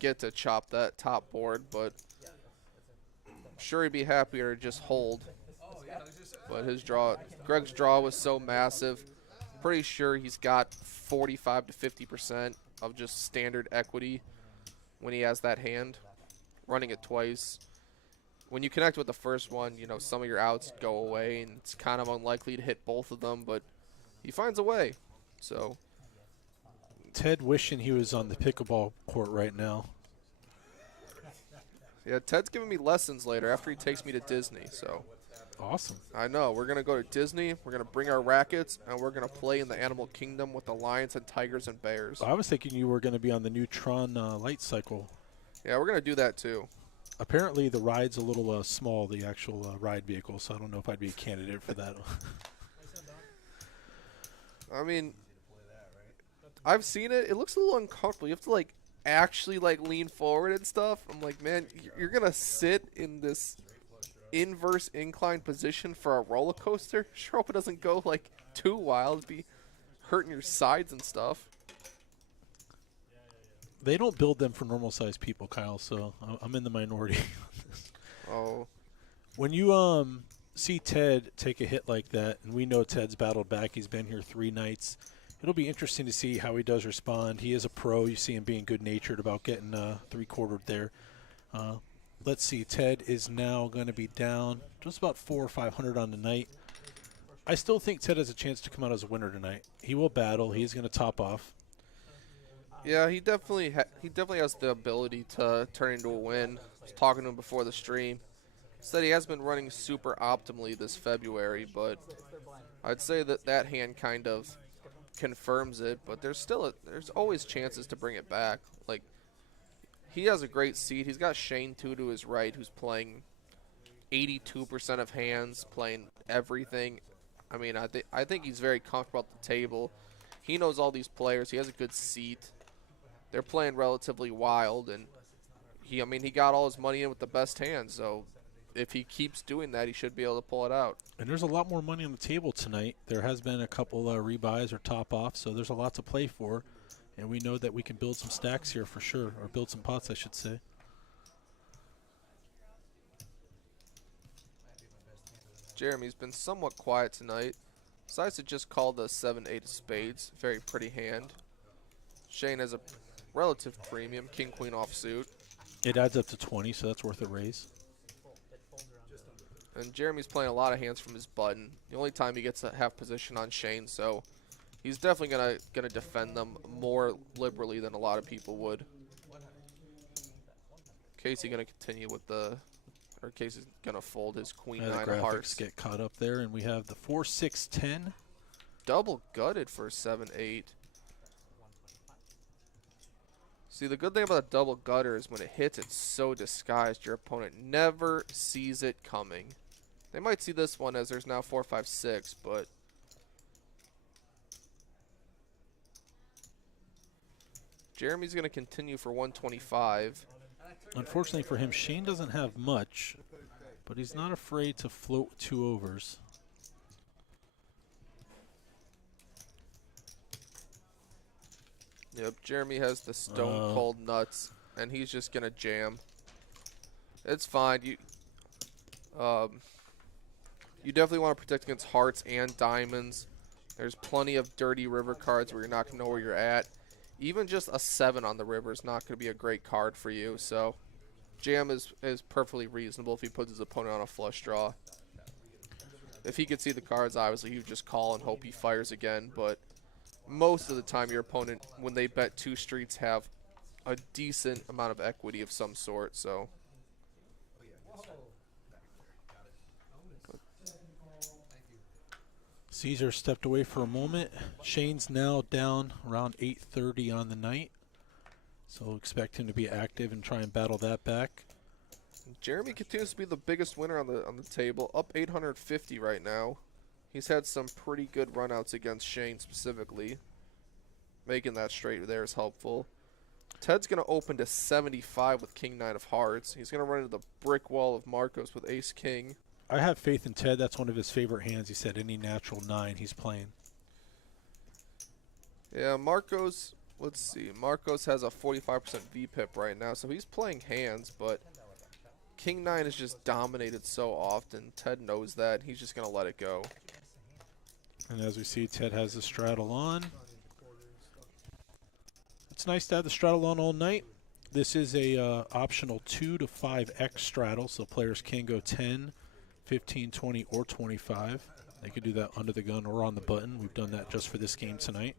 get to chop that top board, but I'm sure he'd be happier to just hold. But Greg's draw was so massive. Pretty sure he's got 45 to 50% of just standard equity when he has that hand, running it twice. When you connect with the first one, you know, some of your outs go away, and it's kind of unlikely to hit both of them, but he finds a way. So Ted wishing he was on the pickleball court right now. yeah, Ted's giving me lessons later after he takes me to Disney. So Awesome. I know. We're going to go to Disney. We're going to bring our rackets, and we're going to play in the animal kingdom with the lions and tigers and bears. I was thinking you were going to be on the new Tron light cycle. Yeah, we're going to do that too. Apparently the ride's a little small, the actual ride vehicle, so I don't know if I'd be a candidate for that. I mean, I've seen it. It looks a little uncomfortable. You have to, like, actually, like, lean forward and stuff. I'm like, man, you're going to sit in this inverse incline position for a roller coaster? Sure hope it doesn't go, like, too wild. Be hurting your sides and stuff. They don't build them for normal-sized people, Kyle, so I'm in the minority. Oh. When you see Ted take a hit like that, and we know Ted's battled back, he's been here 3 nights, it'll be interesting to see how he does respond. He is a pro. You see him being good-natured about getting 3-quartered there. Let's see. Ted is now going to be down just about 400 or 500 on the night. I still think Ted has a chance to come out as a winner tonight. He will battle. He's going to top off. Yeah, he definitely has the ability to turn into a win. I was talking to him before the stream. Said he has been running super optimally this February, but I'd say that hand kind of confirms it. But there's always chances to bring it back. Like, he has a great seat. He's got Shane too to his right, who's playing 82% of hands, playing everything. I mean, I think he's very comfortable at the table. He knows all these players. He has a good seat. They're playing relatively wild, and he got all his money in with the best hand. So if he keeps doing that, he should be able to pull it out. And there's a lot more money on the table tonight. There has been a couple rebuys or top-offs, so there's a lot to play for. And we know that we can build some stacks here for sure, or build some pots, I should say. Jeremy's been somewhat quiet tonight. Decides to just call the 7-8 of spades. Very pretty hand. Shane has a relative premium, king-queen offsuit. It adds up to 20, so that's worth a raise. And Jeremy's playing a lot of hands from his button. The only time he gets to have position on Shane, so he's definitely gonna defend them more liberally than a lot of people would. Casey gonna continue with Casey's gonna fold his queen The 9 of graphics hearts. get caught up there, and we have the 4-6-10. Double gutted for 7-8. See, the good thing about a double gutter is when it hits, it's so disguised, your opponent never sees it coming. They might see this one as there's now 4, 5, 6, but Jeremy's going to continue for 125. Unfortunately for him, Shane doesn't have much, but he's not afraid to float 2 overs. Yep, Jeremy has the stone cold nuts, and he's just going to jam. It's fine. You definitely want to protect against hearts and diamonds. There's plenty of dirty river cards where you're not going to know where you're at. Even just a 7 on the river is not going to be a great card for you. So jam is perfectly reasonable if he puts his opponent on a flush draw. If he could see the cards, obviously he would just call and hope he fires again. But most of the time your opponent, when they bet 2 streets, have a decent amount of equity of some sort. So Caesar stepped away for a moment. Shane's now down around 8:30 on the night. So expect him to be active and try and battle that back. Jeremy continues to be the biggest winner on the table, up 850 right now. He's had some pretty good runouts against Shane specifically. Making that straight there is helpful. Ted's going to open to 75 with King 9 of hearts. He's going to run into the brick wall of Marcos with Ace King. I have faith in Ted. That's one of his favorite hands. He said any natural 9 he's playing. Yeah, Marcos, let's see. Marcos has a 45% VPIP right now, so he's playing hands, but King 9 is just dominated so often. Ted knows that. He's just going to let it go. And as we see, Ted has the straddle on. It's nice to have the straddle on all night. This is a optional 2 to 5x straddle, so players can go 10, 15, 20, or 25. They could do that under the gun or on the button. We've done that just for this game tonight.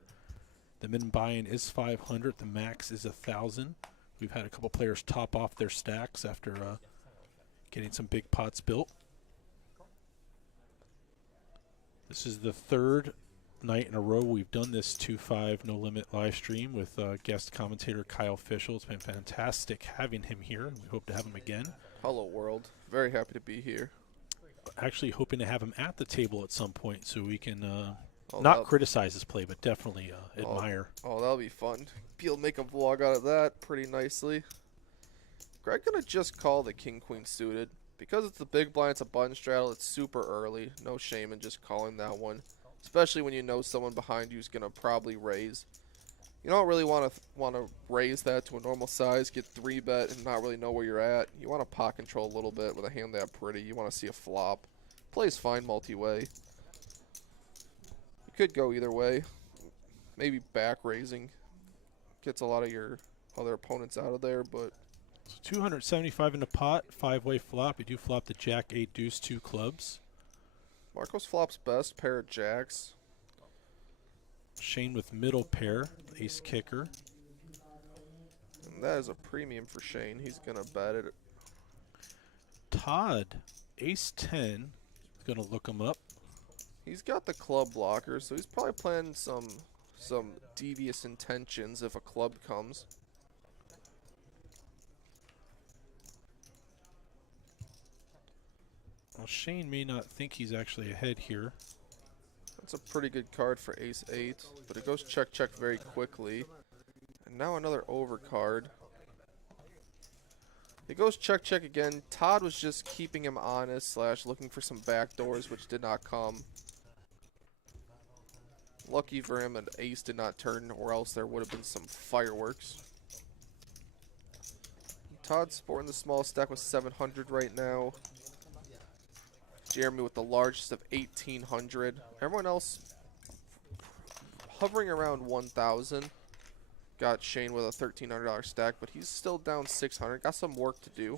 The min buy-in is 500. The max is 1,000. We've had a couple players top off their stacks after getting some big pots built. This is the third night in a row we've done this 2-5 no limit live stream with guest commentator Kyle Fischel. It's been fantastic having him here. We hope to have him again. Hello, world. Very happy to be here. Actually hoping to have him at the table at some point so we can Oh, not criticize his play, but definitely admire. Oh, that'll be fun. Be able to make a vlog out of that pretty nicely. Greg gonna just call the king-queen suited. Because it's the big blind, it's a button straddle, it's super early. No shame in just calling that one. Especially when you know someone behind you is gonna probably raise. You don't really want to raise that to a normal size, get 3-bet, and not really know where you're at. You want to pot control a little bit with a hand that pretty. You want to see a flop. Plays fine multi-way. You could go either way. Maybe back raising gets a lot of your other opponents out of there, but So 275 in the pot, 5-way flop. You do flop the jack, 8, deuce, 2 clubs. Marcos flops best, pair of jacks. Shane with middle pair, ace kicker. And that is a premium for Shane. He's going to bet it. Todd, ace 10. Gonna look him up. He's got the club blocker, so he's probably playing some devious intentions if a club comes. Well, Shane may not think he's actually ahead here. That's a pretty good card for ace 8, but it goes check check very quickly. And now another overcard. It goes check check again. Todd was just keeping him honest / looking for some backdoors, which did not come. Lucky for him, an ace did not turn, or else there would have been some fireworks. Todd's sporting the small stack with 700 right now. Jeremy with the largest of 1,800. Everyone else hovering around 1,000. Got Shane with a $1,300 stack, but he's still down 600. Got some work to do.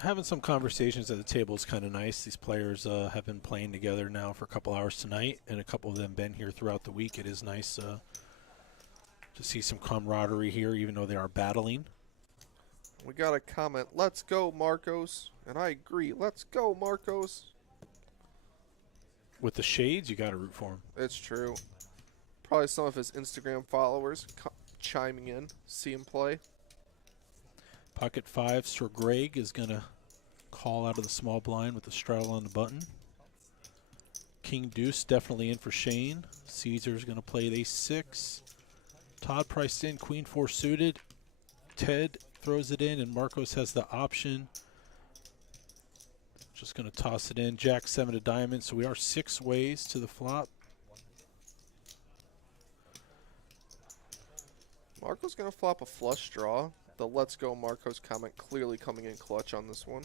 Having some conversations at the table is kind of nice. These players have been playing together now for a couple hours tonight, and a couple of them been here throughout the week. It is nice to see some camaraderie here, even though they are battling. We got a comment. Let's go, Marcos. And I agree. Let's go, Marcos. With the shades, you got to root for him. It's true. Probably some of his Instagram followers chiming in, see him play. Pocket 5, Sir Greg is going to call out of the small blind with the straddle on the button. King Deuce definitely in for Shane. Caesar's going to play the ace 6. Todd priced in, Queen 4 suited. Ted throws it in, and Marcos has the option. Just going to toss it in. Jack 7 to diamond, so we are 6 ways to the flop. Marco's going to flop a flush draw. The let's go Marcos comment clearly coming in clutch on this one.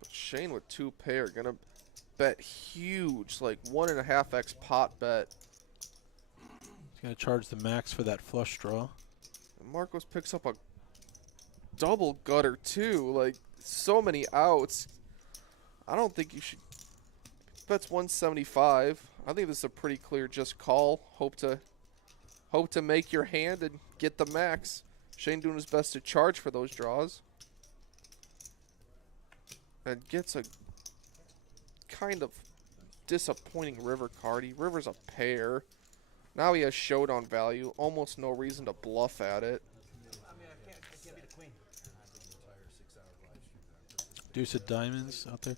But Shane with 2 pair, going to bet huge, like 1.5x pot bet. He's going to charge the max for that flush draw. And Marcos picks up a double gutter too, like so many outs. I don't think you should. Bets 175. I think this is a pretty clear just call. Hope to make your hand and get the max. Shane doing his best to charge for those draws. And gets a kind of disappointing river card. River's a pair. Now he has showdown value. Almost no reason to bluff at it. Deuce of diamonds out there.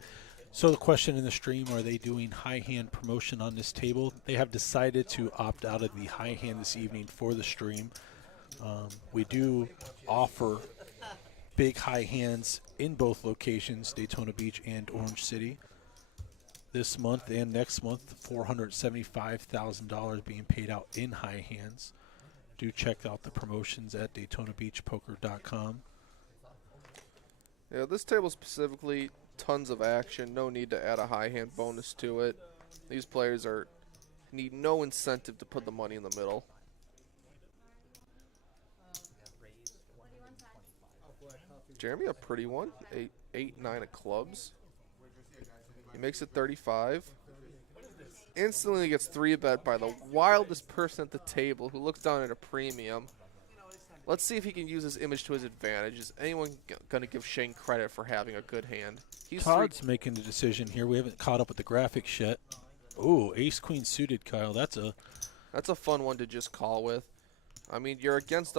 So the question in the stream, are they doing high hand promotion on this table? They have decided to opt out of the high hand this evening for the stream. We do offer big high hands in both locations, Daytona Beach and Orange City. This month and next month, $475,000 being paid out in high hands. Do check out the promotions at DaytonaBeachPoker.com. Yeah, this table specifically, tons of action. No need to add a high hand bonus to it. These players need no incentive to put the money in the middle. Jeremy, a pretty one. 8-9 of clubs. He makes it 35. Instantly gets 3-bet by the wildest person at the table who looks down at a premium. Let's see if he can use his image to his advantage. Is anyone going to give Shane credit for having a good hand? Todd's making the decision here. We haven't caught up with the graphics yet. Oh, ace-queen suited, Kyle. That's a fun one to just call with. I mean, you're against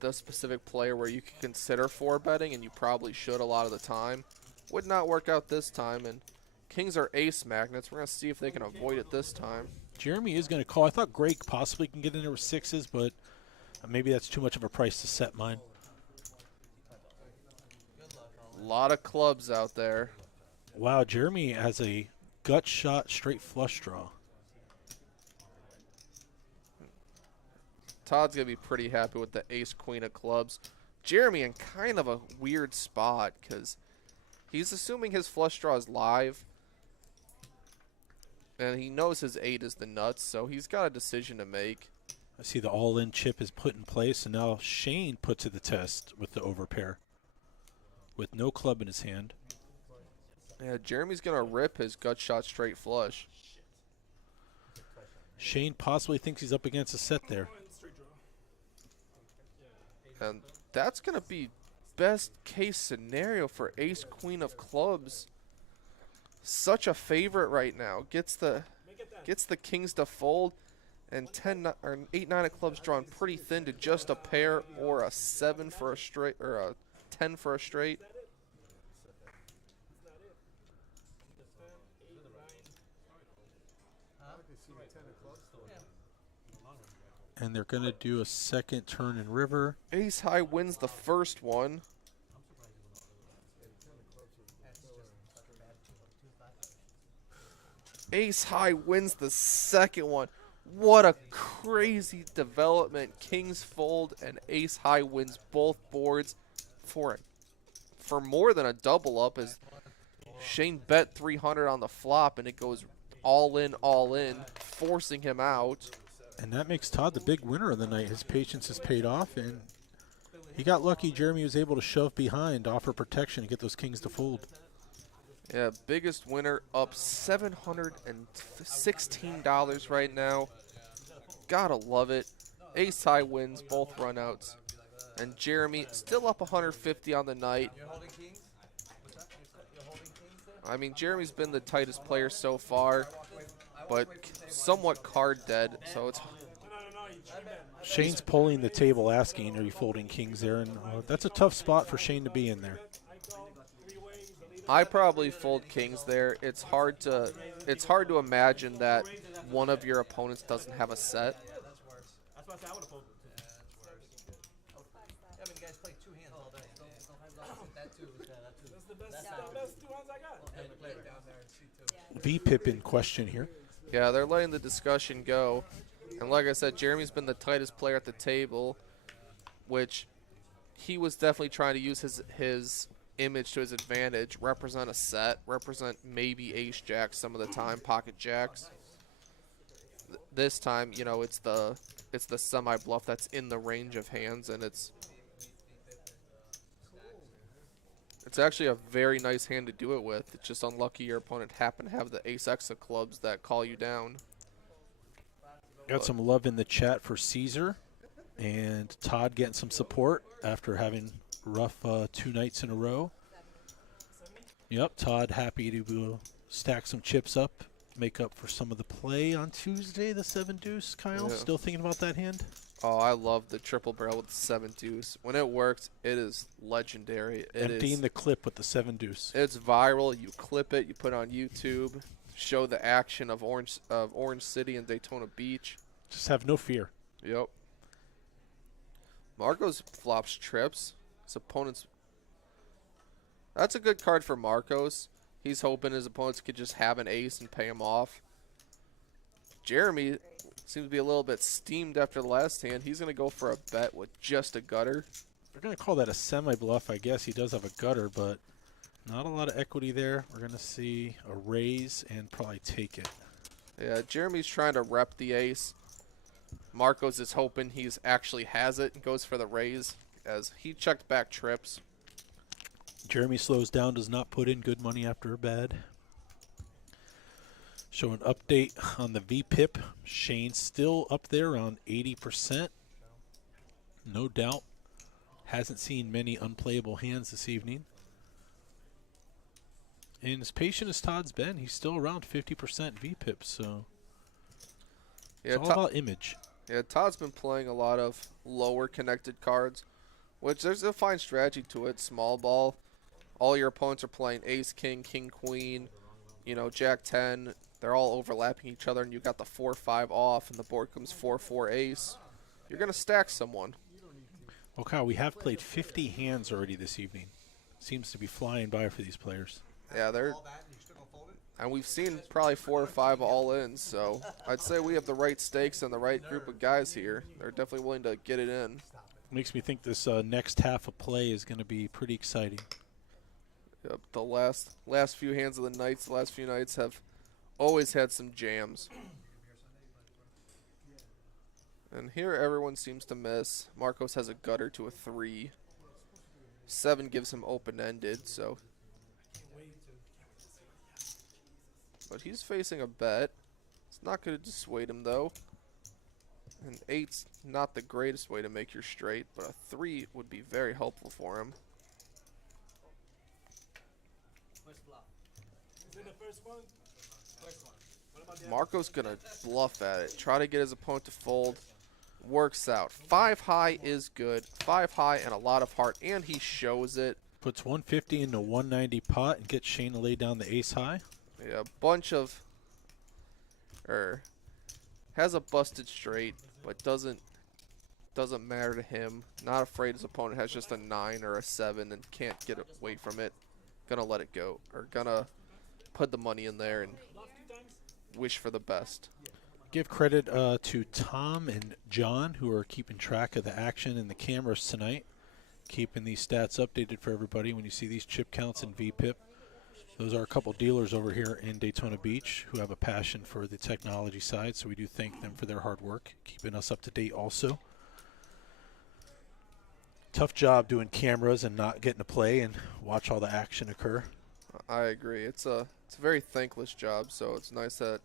the specific player where you can consider 4-betting, and you probably should a lot of the time. Would not work out this time, and kings are ace magnets. We're going to see if they can avoid it this time. Jeremy is going to call. I thought Greg possibly can get in there with 6s, but maybe that's too much of a price to set mine. A lot of clubs out there. Wow, Jeremy has a gut shot straight flush draw. Todd's going to be pretty happy with the ace-queen of clubs. Jeremy in kind of a weird spot because he's assuming his flush draw is live. And he knows his 8 is the nuts, so he's got a decision to make. I see the all-in chip is put in place, and now Shane put to the test with the overpair with no club in his hand. Yeah, Jeremy's going to rip his gut shot straight flush. Shane possibly thinks he's up against a set there. And that's going to be best case scenario for ace-queen of clubs. Such a favorite right now. Gets the kings to fold, and 8-9 of clubs drawn pretty thin to just a pair or a 7 for a straight or a 10 for a straight. And they're going to do a second turn in river. Ace high wins the first one. Ace high wins the second one. What a crazy development. Kings fold and ace high wins both boards for more than a double up, as Shane bet 300 on the flop and it goes all in, forcing him out. And that makes Todd the big winner of the night. His patience has paid off, and he got lucky. Jeremy was able to shove behind, offer protection, and get those kings to fold. Yeah, biggest winner, up $716 right now. Gotta love it. Ace high wins both runouts. And Jeremy still up 150 on the night. I mean, Jeremy's been the tightest player so far, but somewhat card dead, so it's... Shane's pulling the table asking, are you folding kings there? And that's a tough spot for Shane to be in there. I probably fold kings there. It's hard to imagine that one of your opponents doesn't have a set. V-Pip in question here. Yeah, they're letting the discussion go. And like I said, Jeremy's been the tightest player at the table, which he was definitely trying to use his image to his advantage, represent a set, represent maybe ace jacks some of the time, pocket jacks. This time, you know, it's the semi bluff that's in the range of hands, and it's actually a very nice hand to do it with. It's just unlucky your opponent happened to have the ace-x of clubs that call you down. Got some love in the chat for Caesar, and Todd getting some support after having rough 2 nights in a row. Yep, Todd happy to stack some chips up, make up for some of the play on Tuesday, the 7 deuce. Kyle, Yeah. still thinking about that hand? Oh, I love the triple barrel with the 7 deuce. When it works, it is legendary. Emptying the clip with the 7 deuce. It's viral. You clip it, you put it on YouTube, show the action of Orange City and Daytona Beach. Just have no fear. Yep. Marcos flops trips. His opponents. That's a good card for Marcos. He's hoping his opponents could just have an ace and pay him off. Jeremy seems to be a little bit steamed after the last hand. He's going to go for a bet with just a gutter. We're going to call that a semi-bluff, I guess. He does have a gutter, but not a lot of equity there. We're going to see a raise and probably take it. Yeah, Jeremy's trying to rep the ace. Marcos is hoping he's actually has it and goes for the raise as he checked back trips. Jeremy slows down, does not put in good money after a bad. Show an update on the VPIP. Shane's still up there around 80%. No doubt. Hasn't seen many unplayable hands this evening. And as patient as Todd's been, he's still around 50% VPIP, so Yeah, it's all about image. Yeah, Todd's been playing a lot of lower connected cards, which there's a fine strategy to it. Small ball. All your opponents are playing ace, king, king, queen, you know, jack 10. They're all overlapping each other, and you got the 4-5 off, and the board comes 4-4 ace. You're going to stack someone. Well, Kyle, we have played 50 hands already this evening. Seems to be flying by for these players. Yeah, they're, and we've seen probably 4 or 5 all-ins, so I'd say we have the right stakes and the right group of guys here. They're definitely willing to get it in. Makes me think this next half of play is going to be pretty exciting. Yep, the last few hands of the nights, the last few nights have always had some jams. And here everyone seems to miss. Marcos has a gutter to a 3. 7 gives him open-ended, so. But he's facing a bet. It's not going to dissuade him, though. And 8's not the greatest way to make your straight, but a 3 would be very helpful for him. Marco's gonna bluff at it. Try to get his opponent to fold. Works out. 5 high is good. 5 high and a lot of heart, and he shows it. Puts 150 into 190 pot and gets Shane to lay down the ace high. Yeah, bunch of, has a busted straight, but doesn't matter to him. Not afraid his opponent has just a 9 or a 7 and can't get away from it. Gonna let it go, or gonna put the money in there and wish for the best. Give credit to Tom and John, who are keeping track of the action and the cameras tonight. Keeping these stats updated for everybody when you see these chip counts and VPIP. Those are a couple dealers over here in Daytona Beach who have a passion for the technology side, so we do thank them for their hard work, keeping us up to date also. Tough job doing cameras and not getting to play and watch all the action occur. I agree. It's a very thankless job, so it's nice that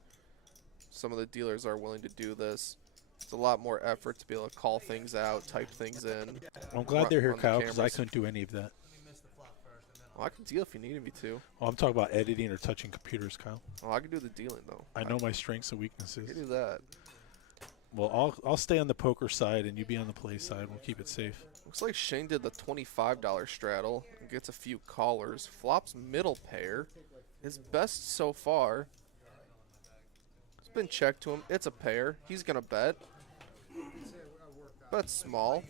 some of the dealers are willing to do this. It's a lot more effort to be able to call things out, type things in. Well, I'm glad they're here, run the Kyle, because I cameras. couldn't do any of that. Well, I can deal if you needed me to. Well, I'm talking about editing or touching computers, Kyle. Well, I can do the dealing, though. I know my strengths and I weaknesses. can do that. Well, I'll stay on the poker side and you be on the play side. We'll keep it safe. Looks like Shane did the $25 straddle and gets a few callers. Flops middle pair. His best so far. It's been checked to him. It's a pair. He's going to bet. Bet small.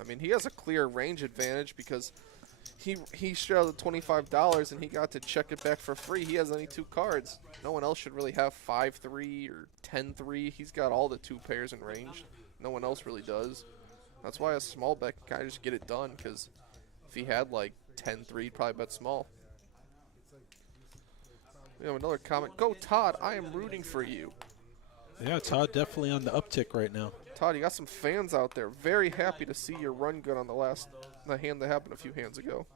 I mean, he has a clear range advantage because he straddled the $25 and he got to check it back for free. He has only 2 cards. No one else should really have 5-3 or 10-3. He's got all the 2 pairs in range. No one else really does. That's why a small bet can kind of just get it done, because if he had like 10-3, he'd probably bet small. We have another comment. Go Todd, I am rooting for you. Yeah, Todd definitely on the uptick right now. Todd, you got some fans out there. Very happy to see your run good on the hand that happened a few hands ago.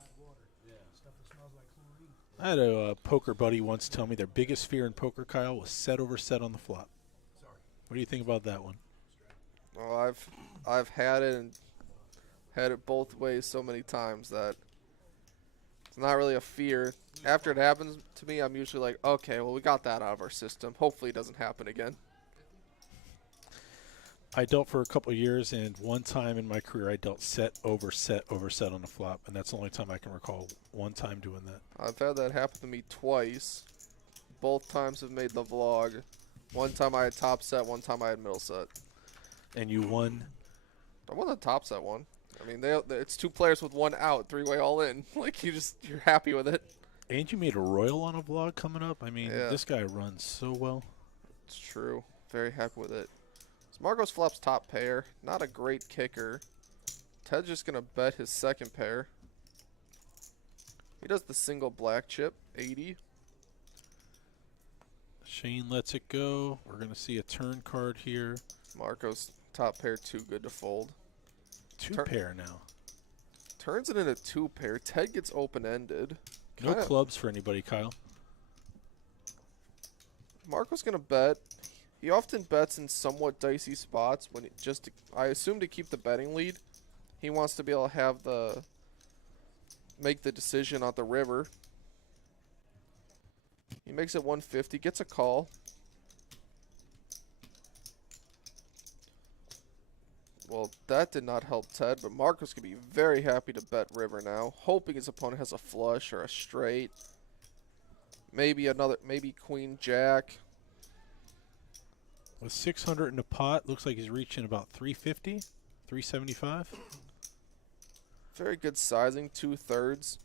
I had a poker buddy once tell me their biggest fear in poker, Kyle, was set over set on the flop. What do you think about that one? Well, I've had it and had it both ways so many times that It's not really a fear. After it happens to me, I'm usually like, okay, well, we got that out of our system. Hopefully it doesn't happen again. I dealt for a couple of years, and one time in my career I dealt set over set over set on the flop, and that's the only time I can recall one time doing that. I've had that happen to me twice. Both times have made the vlog. One time I had top set, one time I had middle set. And you won? I won the top set one. I mean, it's 2 players with 1 out, 3-way all in. Like, you're happy with it. And you made a royal on a vlog coming up? I mean, Yeah. This guy runs so well. It's true. Very happy with it. So Marcos flops top pair. Not a great kicker. Ted's just going to bet his second pair. He does the single black chip, 80. Shane lets it go. We're going to see a turn card here. Marcos top pair, too good to fold. Two pair now. Turns it into 2 pair. Ted gets open-ended. No clubs for anybody, Kyle. Marco's going to bet. He often bets in somewhat dicey spots when I assume to keep the betting lead. He wants to be able to make the decision on the river. He makes it 150, gets a call. Well, that did not help Ted, but Marcos could be very happy to bet river now, hoping his opponent has a flush or a straight. Maybe queen jack. With 600 in the pot, looks like he's reaching about 350, 375. Very good sizing, 2/3.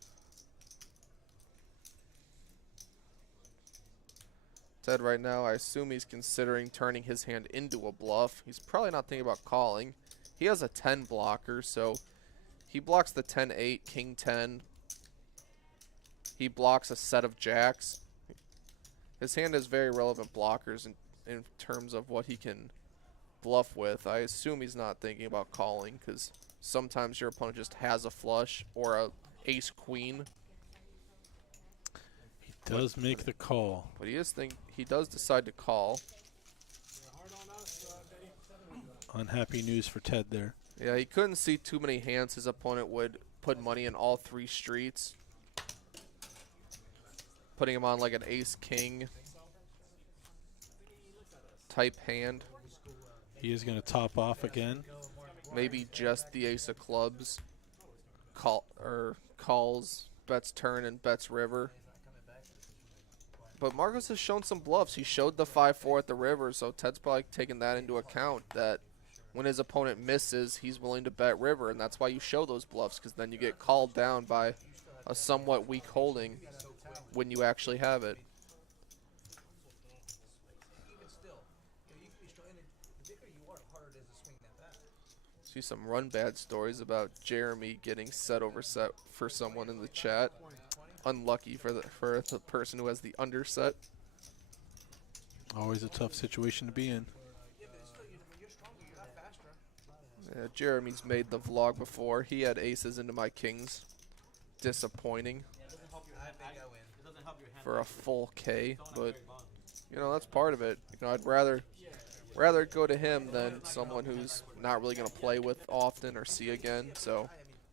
Ted right now, I assume he's considering turning his hand into a bluff. He's probably not thinking about calling. He has a 10 blocker, so he blocks the 10-8, king 10. He blocks a set of jacks. His hand has very relevant blockers in terms of what he can bluff with. I assume he's not thinking about calling because sometimes your opponent just has a flush or a ace-queen. He does make the call. But he does decide to call. Unhappy news for Ted there. Yeah, he couldn't see too many hands his opponent would put money in all 3 streets. Putting him on like an ace-king type hand. He is going to top off again. Maybe just the ace of clubs. Calls, bets turn, and bets river. But Marcos has shown some bluffs. He showed the 5-4 at the river, so Ted's probably taking that into account, that when his opponent misses, he's willing to bet river, and that's why you show those bluffs, because then you get called down by a somewhat weak holding when you actually have it. See some run bad stories about Jeremy getting set over set for someone in the chat. Unlucky for the person who has the underset. Always a tough situation to be in. Yeah, Jeremy's made the vlog before. He had aces into my kings. Disappointing for a full K, but you know, that's part of it. You know, I'd rather go to him than someone who's not really going to play with often or see again. So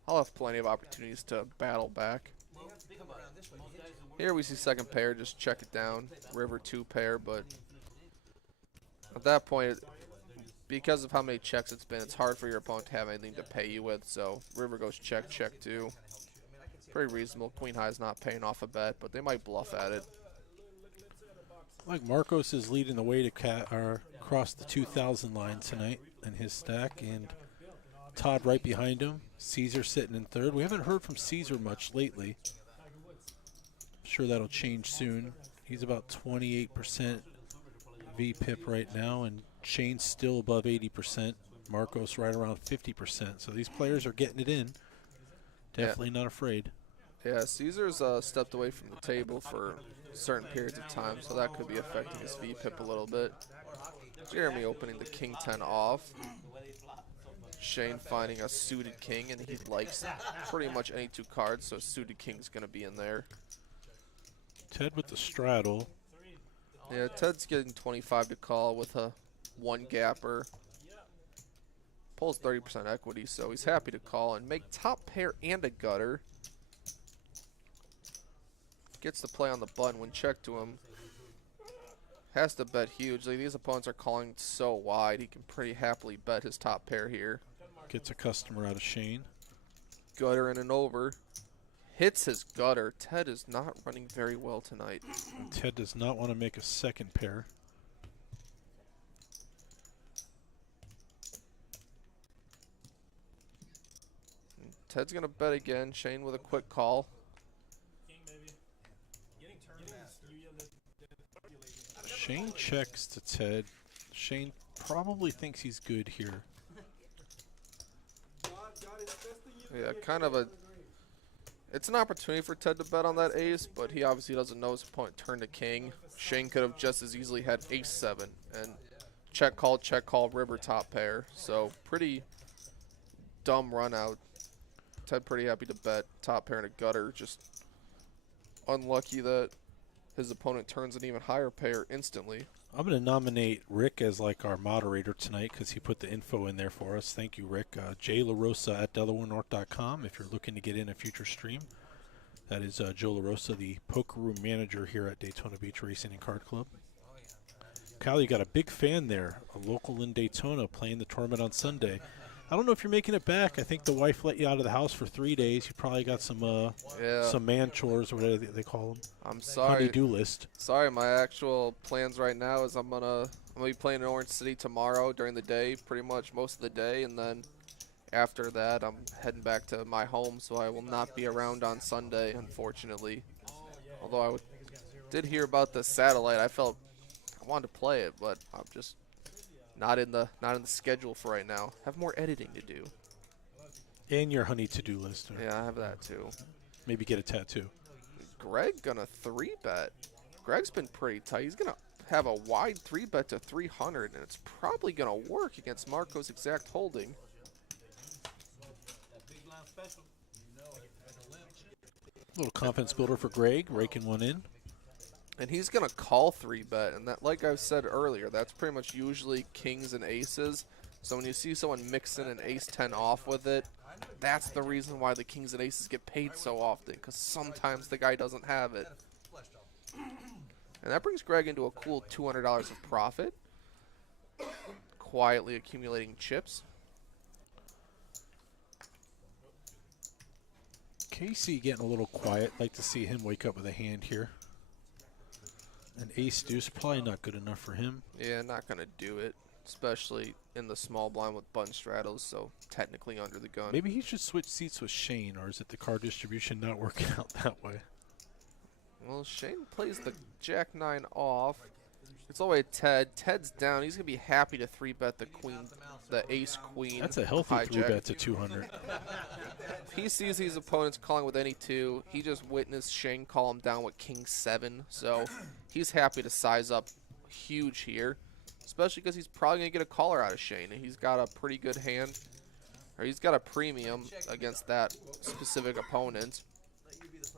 I'll have plenty of opportunities to battle back. Here we see second pair, just check it down. River 2 pair, but at that point, because of how many checks it's been, it's hard for your opponent to have anything to pay you with. So river goes check, check 2. Pretty reasonable. Queen high is not paying off a bet, but they might bluff at it. Like Marcos is leading the way to cross the 2,000 line tonight in his stack, and Todd right behind him. Caesar sitting in third. We haven't heard from Caesar much lately. I'm sure that'll change soon. He's about 28% VPIP right now, and Shane's still above 80%. Marcos right around 50%. So these players are getting it in. Definitely not afraid. Yeah, Caesar's stepped away from the table for certain periods of time, so that could be affecting his VPIP a little bit. Jeremy opening the king 10 off. Shane finding a suited king, and he likes pretty much any 2 cards, so suited king's going to be in there. Ted with the straddle. Yeah, Ted's getting 25 to call with a 1 gapper. Pulls 30% equity, so he's happy to call and make top pair and a gutter. gets to play on the button when checked to him. Has to bet huge. Like, these opponents are calling so wide, he can pretty happily bet his top pair here. Gets a customer out of Shane. Gutter in and over. Hits his gutter. Ted is not running very well tonight. And Ted does not want to make a second pair. Ted's going to bet again. Shane with a quick call. Shane checks to Ted. Shane probably thinks he's good here. Yeah, kind of a... It's an opportunity for Ted to bet on that ace, but he obviously doesn't know his opponent turned to king. Shane could have just as easily had ace-7 and check call, river top pair. So pretty dumb run out. Ted pretty happy to bet top pair and a gutter. Just unlucky that his opponent turns an even higher pair instantly. I'm going to nominate Rick as like our moderator tonight because he put the info in there for us. Thank you, Rick. Jay LaRosa at DelawareNorth.com if you're looking to get in a future stream. That is Joe LaRosa, the poker room manager here at Daytona Beach Racing and Card Club. Kyle, you got a big fan there, a local in Daytona playing the tournament on Sunday. I don't know if you're making it back. I think the wife let you out of the house for 3 days. You probably got some man chores or whatever they call them. I'm sorry. Honey-do list. Sorry, my actual plans right now is I'm gonna be playing in Orange City tomorrow during the day, pretty much most of the day, and then after that I'm heading back to my home, so I will not be around on Sunday, unfortunately. Although I did hear about the satellite, I felt I wanted to play it, but I'm just not in the schedule for right now. Have more editing to do. And your honey to-do list. Yeah, I have that too. Maybe get a tattoo. Greg gonna 3-bet. Greg's been pretty tight. He's gonna have a wide 3-bet to 300, and it's probably gonna work against Marco's exact holding. Little confidence builder for Greg, raking one in. And he's going to call 3-bet, and that, like I said earlier, that's pretty much usually kings and aces. So when you see someone mix in an ace-10 off with it, that's the reason why the kings and aces get paid so often, because sometimes the guy doesn't have it. And that brings Greg into a cool $200 of profit, quietly accumulating chips. Casey getting a little quiet. Like to see him wake up with a hand here. An ace deuce, probably not good enough for him. Yeah, not going to do it, especially in the small blind with button straddles, so technically under the gun. Maybe he should switch seats with Shane, or is it the card distribution not working out that way? Well, Shane plays the Jack-9 off. It's all the way to Ted. Ted's down. He's going to be happy to 3-bet the queen, the ace-queen. That's a healthy hijack. 3-bet to 200. If he sees these opponents calling with any 2, he just witnessed Shane call him down with king-7. So he's happy to size up huge here, especially because he's probably going to get a caller out of Shane. And he's got a pretty good hand, or he's got a premium against that specific opponent.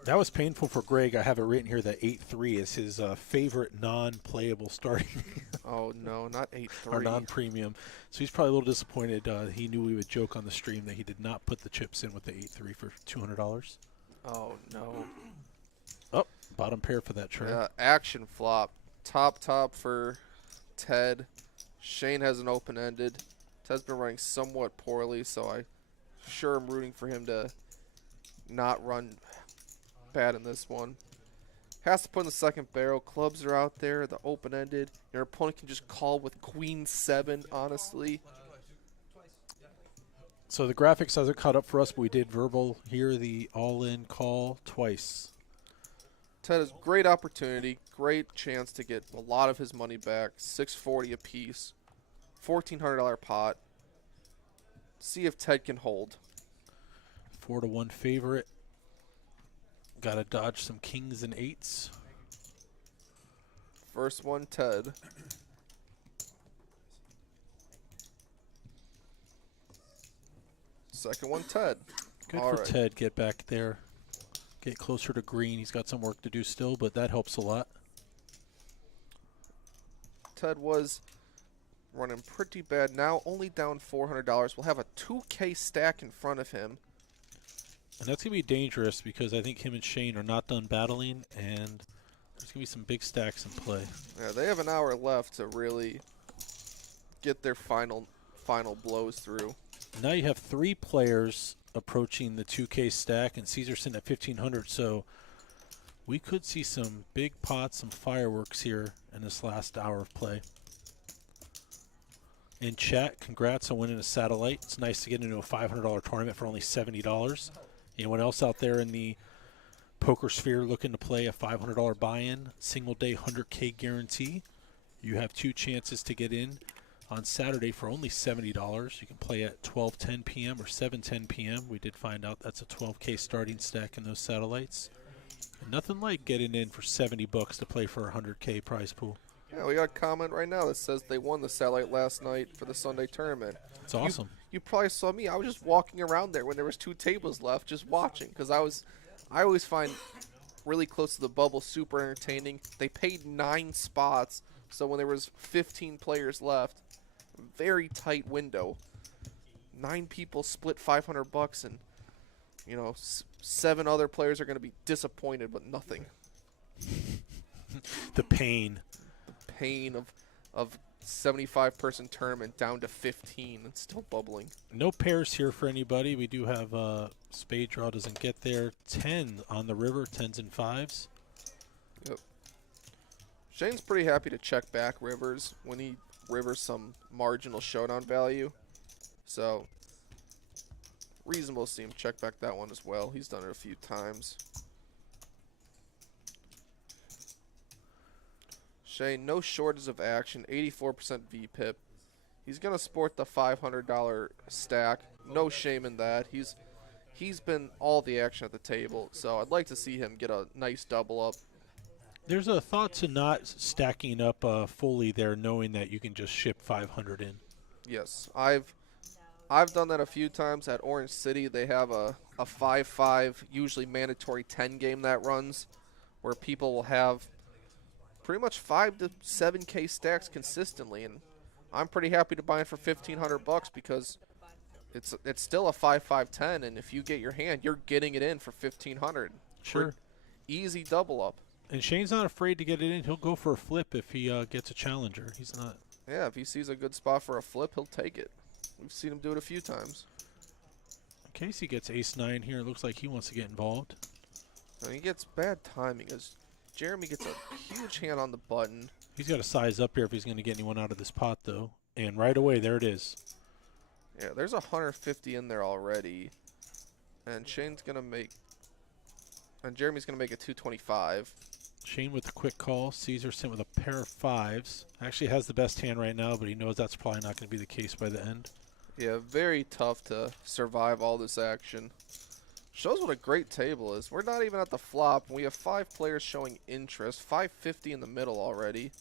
That was painful for Greg. I have it written here that 8-3 is his favorite non-playable starting. Oh, no, not 8-3. Or non-premium. So he's probably a little disappointed. He knew we would joke on the stream that he did not put the chips in with the 8-3 for $200. Oh, no. Oh, bottom pair for that trade. Action flop. Top for Ted. Shane has an open-ended. Ted's been running somewhat poorly, so I sure am rooting for him to not run bad in this one. Has to put in the second barrel. Clubs are out there. The open-ended. Your opponent can just call with queen-7, honestly. So the graphics hasn't caught up for us, but we did verbal here, the all-in call twice. Ted has great opportunity. Great chance to get a lot of his money back. $640 a piece. $1,400 pot. See if Ted can hold. 4-1 favorite. Got to dodge some kings and 8s. First one, Ted. Second one, Ted. Good for Ted. Get back there. Get closer to green. He's got some work to do still, but that helps a lot. Ted was running pretty bad. Now only down $400. We'll have a 2K stack in front of him. And that's going to be dangerous because I think him and Shane are not done battling, and there's going to be some big stacks in play. Yeah, they have an hour left to really get their final blows through. Now you have 3 players approaching the 2K stack, and Caesar sitting at 1,500, so we could see some big pots, some fireworks here in this last hour of play. In chat, congrats on winning a satellite. It's nice to get into a $500 tournament for only $70. Anyone else out there in the poker sphere looking to play a $500 buy-in, single day 100K guarantee? You have 2 chances to get in on Saturday for only $70. You can play at 12:10 p.m. or 7:10 p.m. We did find out that's a 12K starting stack in those satellites. And nothing like getting in for $70 to play for a 100K prize pool. Yeah, we got a comment right now that says they won the satellite last night for the Sunday tournament. It's awesome. You probably saw me. I was just walking around there when there was 2 tables left, just watching, because I always find really close to the bubble super entertaining. They paid 9 spots, so when there was 15 players left, very tight window. 9 people split $500, and 7 other players are going to be disappointed with nothing. The pain of 75-person tournament down to 15 and still bubbling. No pairs here for anybody. We do have spade draw doesn't get there. 10 on the river, 10s and 5s. Yep. Shane's pretty happy to check back rivers when he rivers some marginal showdown value. So reasonable to see him check back that one as well. He's done it a few times. Shane, no shortage of action, 84% VPIP. He's going to sport the $500 stack. No shame in that. He's been all the action at the table, so I'd like to see him get a nice double up. There's a thought to not stacking up fully there, knowing that you can just ship 500 in. Yes, I've done that a few times at Orange City. They have a 5-5, usually mandatory 10 game that runs, where people will have pretty much 5 to 7K stacks consistently, and I'm pretty happy to buy it for $1,500 because it's still a 5-5-10, and if you get your hand, you're getting it in for $1,500. Sure. Easy double up. And Shane's not afraid to get it in. He'll go for a flip if he gets a challenger. He's not. Yeah, if he sees a good spot for a flip, he'll take it. We've seen him do it a few times. In case he gets ace-9 here, it looks like he wants to get involved. And he gets bad timing as Jeremy gets a huge hand on the button. He's got to size up here if he's going to get anyone out of this pot, though. And right away, there it is. Yeah, there's 150 in there already. And Shane's going to make... And Jeremy's going to make a 225. Shane with a quick call. Caesar sent with a pair of 5s. Actually has the best hand right now, but he knows that's probably not going to be the case by the end. Yeah, very tough to survive all this action. Shows what a great table is. We're not even at the flop. We have 5 players showing interest. 550 in the middle already.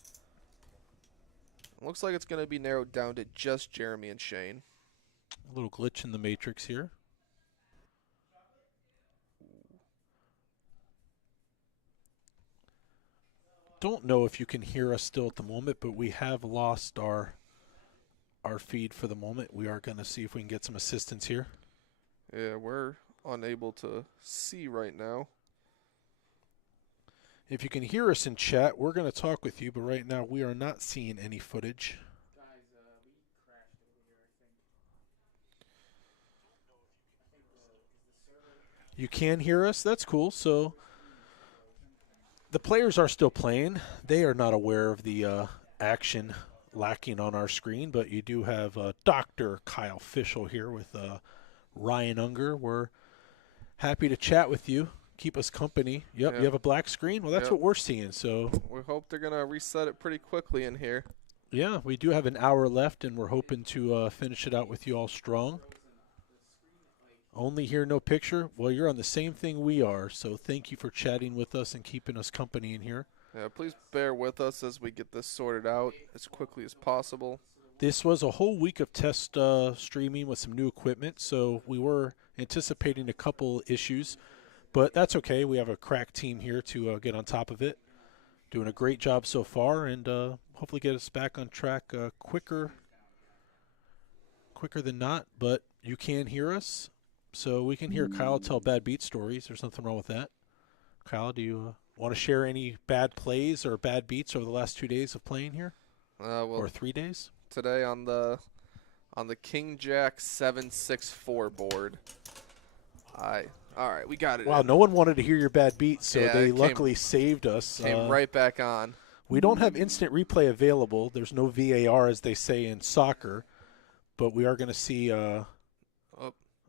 Looks like it's going to be narrowed down to just Jeremy and Shane. A little glitch in the matrix here. Don't know if you can hear us still at the moment, but we have lost our feed for the moment. We are going to see if we can get some assistance here. Yeah, we're unable to see right now. If you can hear us in chat, we're going to talk with you, but right now we are not seeing any footage. Guys, we crashed over here, I think. Is the server... You can hear us? That's cool. So the players are still playing. They are not aware of the action lacking on our screen, but you do have Dr. Kyle Fischel here with Ryan Unger. We're happy to chat with you. Keep us company. Yep, Yeah. You have a black screen? Well, that's Yep. what we're seeing. So We hope they're going to reset it pretty quickly in here. yeah, we do have an hour left, and we're hoping to finish it out with you all strong. Only hear, no picture. Well, you're on the same thing we are, so thank you for chatting with us and keeping us company in here. Yeah, please bear with us as we get this sorted out as quickly as possible. This was a whole week of test streaming with some new equipment, so we were anticipating a couple issues, but that's okay. We have a crack team here to get on top of it. Doing a great job so far, and hopefully get us back on track quicker than not, but you can hear us. So we can hear Kyle tell bad beat stories. There's nothing wrong with that. Kyle, do you want to share any bad plays or bad beats over the last 2 days of playing here? Well, Or 3 days? today on the King Jack 764 board. All right, we got it. Wow, no one wanted to hear your bad beats, so Yeah, they it came- luckily saved us. Came right back on. We don't have instant replay available. There's no VAR, as they say in soccer, but we are going to see.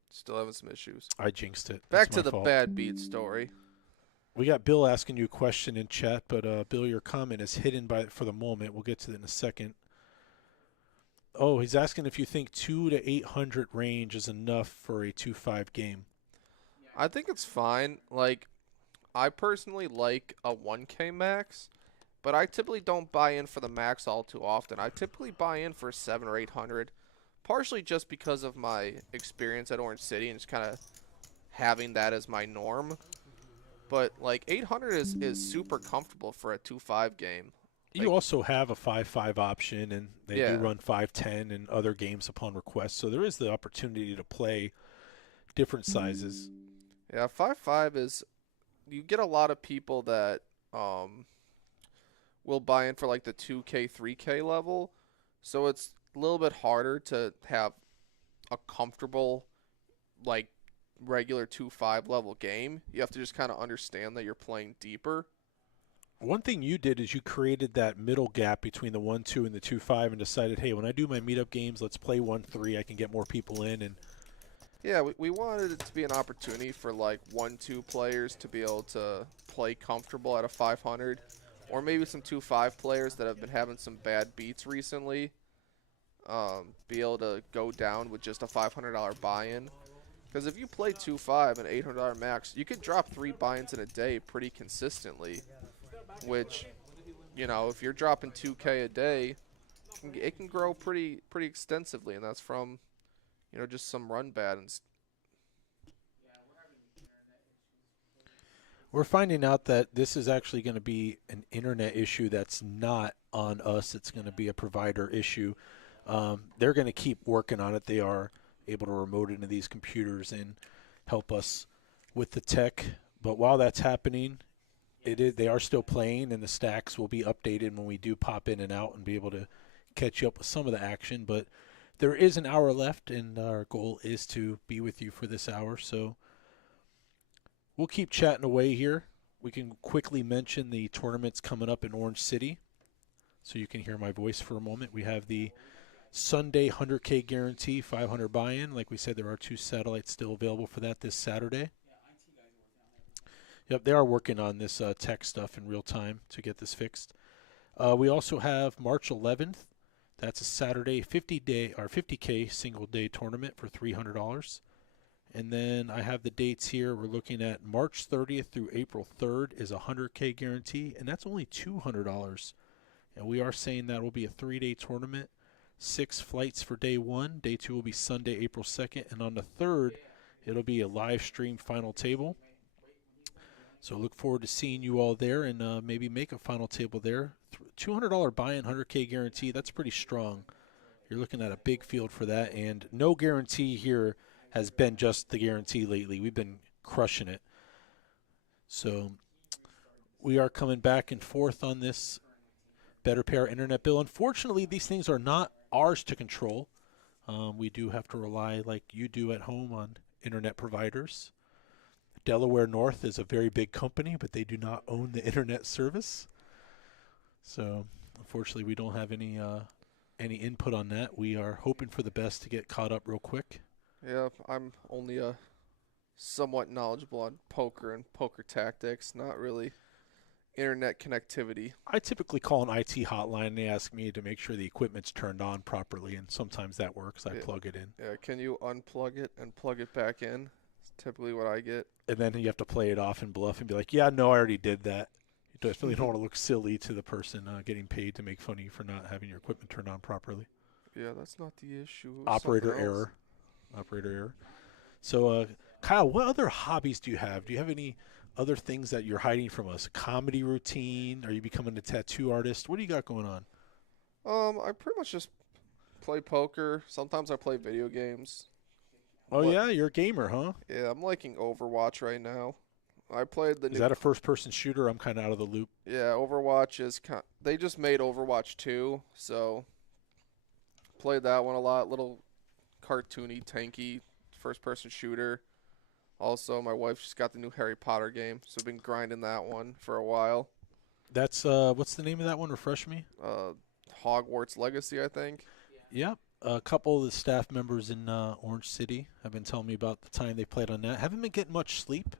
Still having some issues. I jinxed it. Back That's to my the fault. bad beat story. We got Bill asking you a question in chat, but Bill, your comment is hidden for the moment. We'll get to it in a second. Oh, he's asking if you think 2 to 800 range is enough for a 2-5 game. I think it's fine. Like, I personally like a 1K max, but I typically don't buy in for the max all too often. I typically buy in for 7 or 800, partially just because of my experience at Orange City and just kind of having that as my norm. But, like, 800 is super comfortable for a 2-5 game. You also have a 5-5 option, and they Yeah. do run 5-10 in other games upon request. So there is the opportunity to play different sizes. Yeah, 5-5 is, you get a lot of people that will buy in for like the 2K, 3K level. So it's a little bit harder to have a comfortable, like, regular 2-5 level game. You have to just kind of understand that you're playing deeper. One thing you did is you created that middle gap between the 1-2 and the 2-5 and decided, hey, when I do my meetup games, let's play 1-3. I can get more people in. And Yeah, we wanted it to be an opportunity for like 1-2 players to be able to play comfortable at a 500, or maybe some 2-5 players that have been having some bad beats recently, be able to go down with just a $500 buy-in. Because if you play 2-5 and $800 max, you could drop 3 buy-ins in a day pretty consistently, which, you know, if you're dropping 2K a day, it can grow pretty extensively, and that's from, you know, just some run bad and we're finding out that this is actually going to be an internet issue that's not on us. It's going to be a provider issue. They're going to keep working on it. They are able to remote into these computers and help us with the tech. But while that's happening, they are still playing, and the stacks will be updated when we do pop in and out and be able to catch you up with some of the action. But there is an hour left, and our goal is to be with you for this hour. So we'll keep chatting away here. We can quickly mention the tournaments coming up in Orange City so you can hear my voice for a moment. We have the Sunday 100K guarantee, 500 buy-in. Like we said, there are 2 satellites still available for that this Saturday. Yep, they are working on this tech stuff in real time to get this fixed. We also have March 11th. That's a Saturday 50K single-day tournament for $300. And then I have the dates here. We're looking at March 30th through April 3rd is a 100K guarantee, and that's only $200. And we are saying that will be a 3-day tournament. 6 flights for day 1. Day 2 will be Sunday, April 2nd. And on the 3rd, it'll be a live stream final table. So look forward to seeing you all there and maybe make a final table there. $200 buy-in, 100K guarantee. That's pretty strong. You're looking at a big field for that. And no guarantee here has been just the guarantee lately. We've been crushing it. So we are coming back and forth on this Better Pair Internet bill. Unfortunately, these things are not ours to control. We do have to rely, like you do at home, on internet providers. Delaware North is a very big company, but they do not own the internet service. So unfortunately, we don't have any input on that. We are hoping for the best to get caught up real quick. yeah, I'm only somewhat knowledgeable on poker and poker tactics, not really internet connectivity. I typically call an IT hotline, and they ask me to make sure the equipment's turned on properly, and sometimes that works. I plug it in. Yeah, can you unplug it and plug it back in? It's typically what I get. And then you have to play it off and bluff and be like, yeah, no, I already did that. You definitely don't want to look silly to the person getting paid to make fun of you for not having your equipment turned on properly. Yeah, that's not the issue. Operator Something else. error. Operator error. So, Kyle, what other hobbies do you have? Do you have any other things that you're hiding from us? Comedy routine? Are you becoming a tattoo artist? What do you got going on? I pretty much just play poker. Sometimes I play video games. Oh, What- yeah, you're a gamer, huh? Yeah, I'm liking Overwatch right now. I played the Is new. that a first-person shooter? I'm kind of out of the loop. Yeah, Overwatch is. They just made Overwatch 2, so played that one a lot. Little cartoony, tanky, first-person shooter. Also, my wife just got the new Harry Potter game, so I've been grinding that one for a while. That's what's the name of that one? Refresh me. Hogwarts Legacy, I think. Yep. A couple of the staff members in Orange City have been telling me about the time they played on that. Haven't been getting much sleep.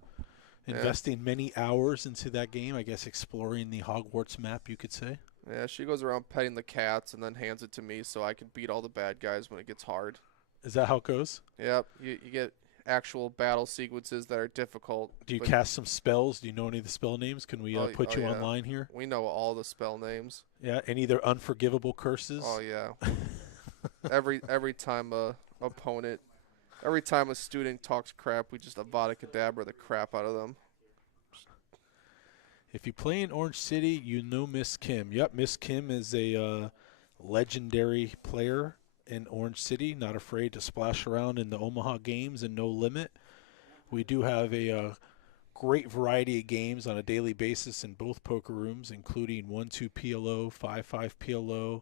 Yeah. Investing many hours into that game, I guess exploring the Hogwarts map, you could say. Yeah, she goes around petting the cats and then hands it to me so I can beat all the bad guys when it gets hard. Is that how it goes? Yep, you get actual battle sequences that are difficult. Do you but cast some spells? Do you know any of the spell names? Can we put you yeah. online here? We know all the spell names. Yeah, any of their unforgivable curses? Oh yeah. every time every time a student talks crap, we just Avada Kedavra the crap out of them. If you play in Orange City, you know Miss Kim. Yep, Miss Kim is a legendary player in Orange City, not afraid to splash around in the Omaha games and no limit. We do have a great variety of games on a daily basis in both poker rooms, including 1-2 PLO, 5-5 PLO.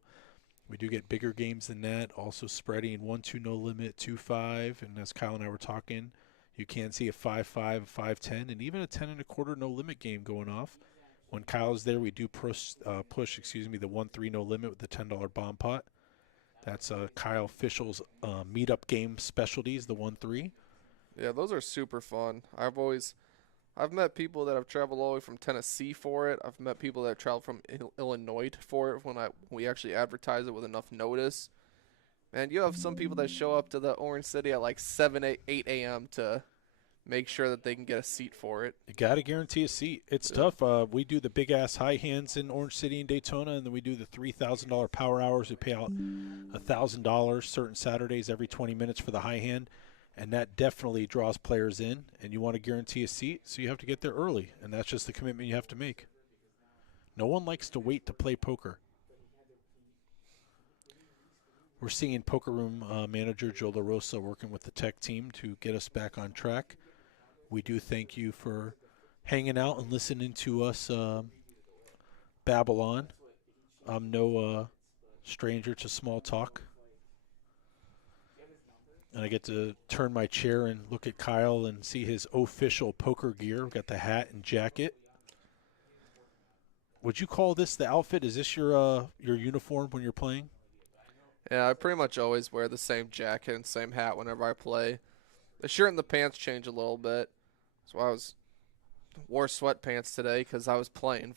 We do get bigger games than that, also spreading 1-2 no limit, 2-5, and as Kyle and I were talking, you can see a 5-5, a 5-10, and even a 10 1/4 no limit game going off. When Kyle's there, we do push the 1-3 no limit with the $10 bomb pot. That's Kyle Fischel's meetup game specialties, the 1-3. Yeah, those are super fun. I've met people that have traveled all the way from Tennessee for it. I've met people that have traveled from Illinois for it when we actually advertise it with enough notice. And you have some people that show up to the Orange City at like 8 a.m. to make sure that they can get a seat for it. You got to guarantee a seat. It's tough. We do the big-ass high hands in Orange City and Daytona, and then we do the $3,000 power hours. We pay out $1,000 certain Saturdays every 20 minutes for the high hand, and that definitely draws players in, and you want to guarantee a seat, so you have to get there early, and that's just the commitment you have to make. No one likes to wait to play poker. We're seeing Poker Room manager Joe LaRosa working with the tech team to get us back on track. We do thank you for hanging out and listening to us babble on. I'm no stranger to small talk. And I get to turn my chair and look at Kyle and see his official poker gear. We've got the hat and jacket. Would you call this the outfit? Is this your uniform when you're playing? Yeah, I pretty much always wear the same jacket and same hat whenever I play. The shirt and the pants change a little bit. So I wore sweatpants today because I was planned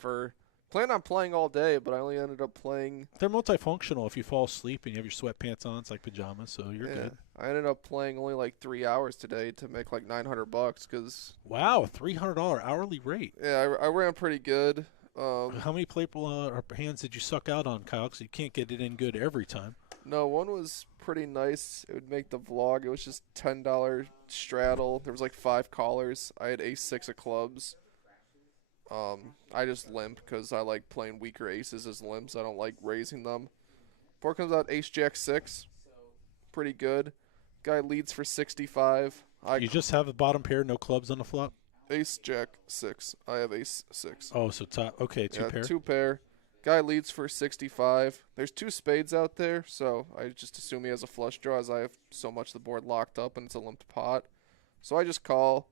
on playing all day, but I only ended up playing. They're multifunctional. If you fall asleep and you have your sweatpants on, it's like pajamas, so you're good. I ended up playing only like 3 hours today to make like $900 because. Wow, $300 hourly rate. Yeah, I ran pretty good. How many hands did you suck out on, Kyle? Because you can't get it in good every time. No, one was pretty nice. It would make the vlog. It was just $10 straddle. There was like 5 callers. I had ace-6 of clubs. I just limp because I like playing weaker aces as limps. I don't like raising them. Before comes out ace-jack-6. Pretty good. Guy leads for 65. You just have a bottom pair, no clubs on the flop? Ace-jack-6. I have ace-6. Oh, so top. Okay, two pair. 2 pair. Guy leads for 65. There's 2 spades out there, so I just assume he has a flush draw as I have so much the board locked up and it's a limped pot. So I just call.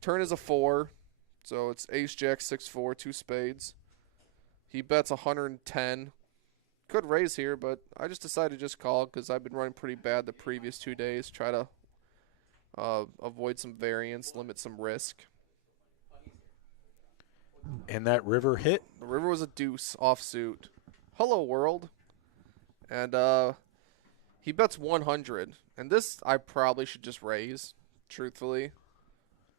Turn is a 4, so it's ace-jack-6-4, 2 spades. He bets 110. Could raise here, but I just decided to just call because I've been running pretty bad the previous 2 days. Try to avoid some variance, limit some risk. And that river hit? The river was a deuce offsuit. Hello, world. And he bets 100. And this I probably should just raise, truthfully.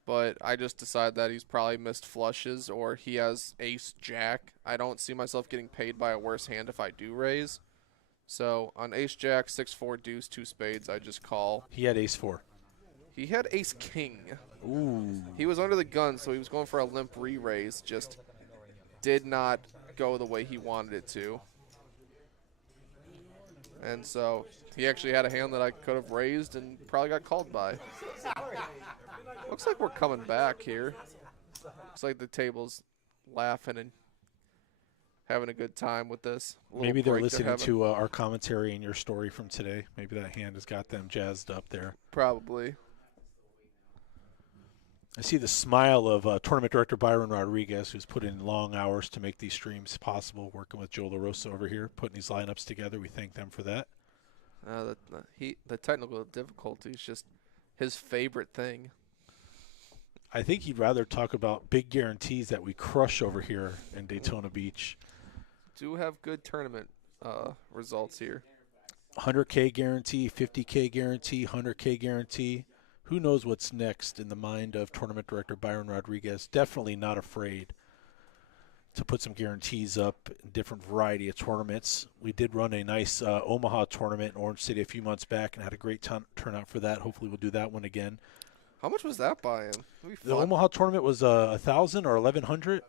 But I just decided that he's probably missed flushes or he has ace-jack. I don't see myself getting paid by a worse hand if I do raise. So on ace-jack, 6-4 deuce, 2 spades, I just call. He had ace-4. He had ace-king. Ooh. He was under the gun, so he was going for a limp re-raise. Just did not go the way he wanted it to. And so he actually had a hand that I could have raised and probably got called by. Looks like we're coming back here. Looks like the table's laughing and having a good time with this. Maybe they're listening to our commentary and your story from today. Maybe that hand has got them jazzed up there. Probably. I see the smile of Tournament Director Byron Rodriguez, who's put in long hours to make these streams possible, working with Joe LaRosa over here, putting these lineups together. We thank them for that. The technical difficulty is just his favorite thing. I think he'd rather talk about big guarantees that we crush over here in Daytona Beach. Do have good tournament results here. 100K guarantee, 50K guarantee, 100K guarantee. Who knows what's next in the mind of Tournament Director Byron Rodriguez? Definitely not afraid to put some guarantees up in different variety of tournaments. We did run a nice Omaha tournament in Orange City a few months back and had a great turnout for that. Hopefully we'll do that one again. How much was that buy-in? The Omaha tournament was 1,000 or 1,100,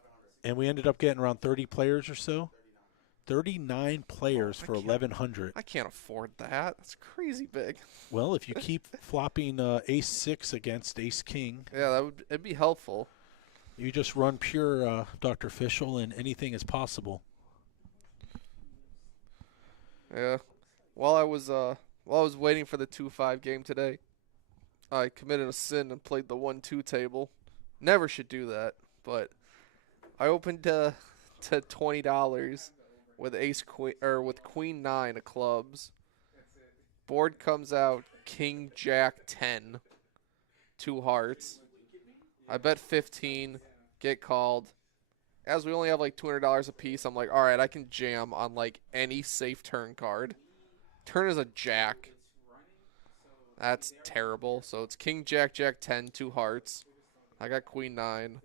and we ended up getting around 30 players or so. 39 players for 1,100. I can't afford that. That's crazy big. Well, if you keep flopping ace-6 against ace-king. Yeah, it'd be helpful. You just run pure Dr. Fischel, and anything is possible. Yeah. While I was waiting for the 2-5 game today, I committed a sin and played the 1-2 table. Never should do that, but I opened to $20 with ace queen or with queen 9 of clubs. Board comes out king jack 10, 2 hearts. I bet 15, get called. As we only have like $200 a piece, I'm like, all right, I can jam on like any safe turn card. Turn is a jack. That's terrible. So it's king jack jack 10, 2 hearts. I got queen 9.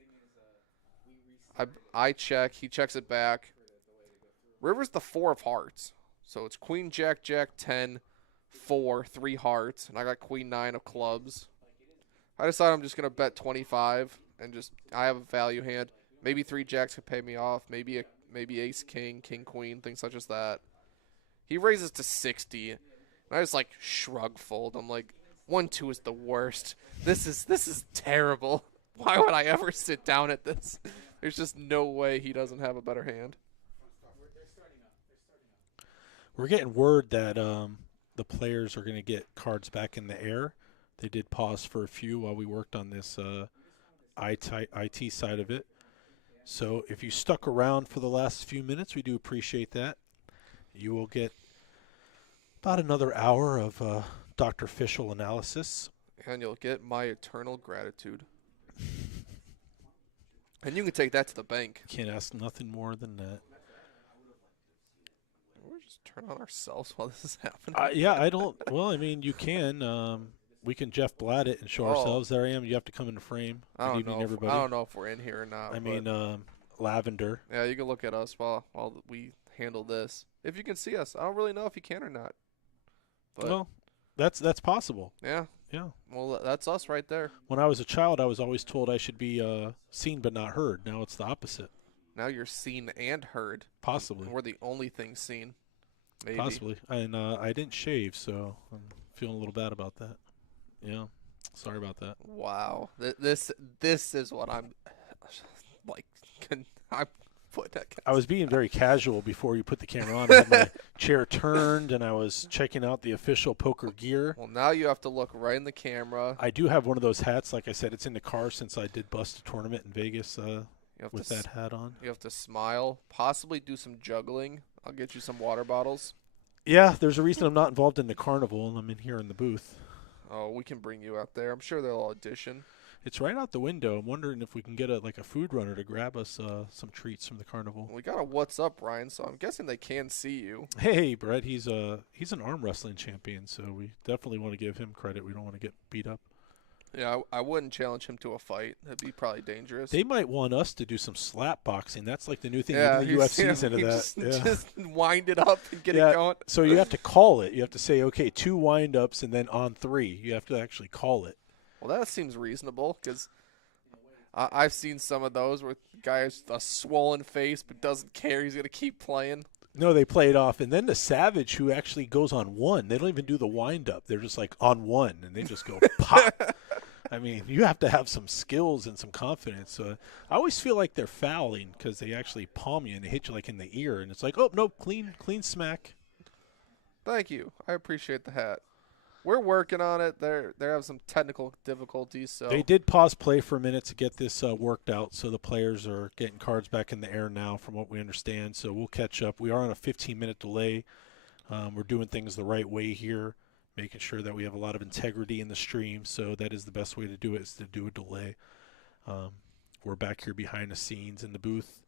I check. He checks it back. River's the 4 of hearts. So it's queen jack jack 10, 4, 3 hearts. And I got queen 9 of clubs. I decided I'm just going to bet 25 and I have a value hand. Maybe 3 jacks could pay me off. Maybe ace king, king queen, things such as that. He raises to 60. And I just like shrug fold. I'm like, 1-2 is the worst. This is terrible. Why would I ever sit down at this? There's just no way he doesn't have a better hand. We're getting word that the players are going to get cards back in the air. They did pause for a few while we worked on this IT side of it. So if you stuck around for the last few minutes, we do appreciate that. You will get about another hour of Dr. Fischel analysis. And you'll get my eternal gratitude. And you can take that to the bank. Can't ask nothing more than that. We're just turn on ourselves while this is happening. Yeah, I don't. Well, I mean, you can. We can Jeff Blatt it and show ourselves. There I am. You have to come in the frame. Good evening, everybody. I don't know if we're in here or not. I mean, Lavender. Yeah, you can look at us while we handle this. If you can see us, I don't really know if you can or not. But well, that's possible. Yeah. Yeah. Well, that's us right there. When I was a child, I was always told I should be seen but not heard. Now it's the opposite. Now you're seen and heard. Possibly. And we're the only thing seen. Maybe. Possibly. And I didn't shave, so I'm feeling a little bad about that. Yeah. Sorry about that. Wow. This is what I'm like. I was being very casual before you put the camera on. I had my chair turned, and I was checking out the official poker gear. Well, now you have to look right in the camera. I do have one of those hats. Like I said, it's in the car since I did bust a tournament in Vegas with that hat on. You have to smile, possibly do some juggling. I'll get you some water bottles. Yeah, there's a reason I'm not involved in the carnival, and I'm in here in the booth. Oh, we can bring you out there. I'm sure they'll audition. It's right out the window. I'm wondering if we can get a food runner to grab us some treats from the carnival. We got a what's up, Ryan, so I'm guessing they can see you. Hey, Brett, he's an arm wrestling champion, so we definitely want to give him credit. We don't want to get beat up. Yeah, I wouldn't challenge him to a fight. That'd be probably dangerous. They might want us to do some slap boxing. That's like the new thing. Yeah, the UFC's into that. Just wind it up and get it going. So you have to call it. You have to say, okay, 2 wind-ups and then on 3. You have to actually call it. Well, that seems reasonable because I've seen some of those where the guy has a swollen face but doesn't care. He's going to keep playing. No, they play it off, and then the Savage, who actually goes on one, they don't even do the wind-up. They're just like on one, and they just go pop. I mean, you have to have some skills and some confidence. I always feel like they're fouling because they actually palm you and they hit you like in the ear, and it's like, oh, no, clean smack. Thank you. I appreciate the hat. We're working on it. They have some technical difficulties. So They did pause play for a minute to get this worked out, so the players are getting cards back in the air now from what we understand. So we'll catch up. We are on a 15-minute delay. We're doing things the right way here, making sure that we have a lot of integrity in the stream. So that is the best way to do it, is to do a delay. We're back here behind the scenes in the booth,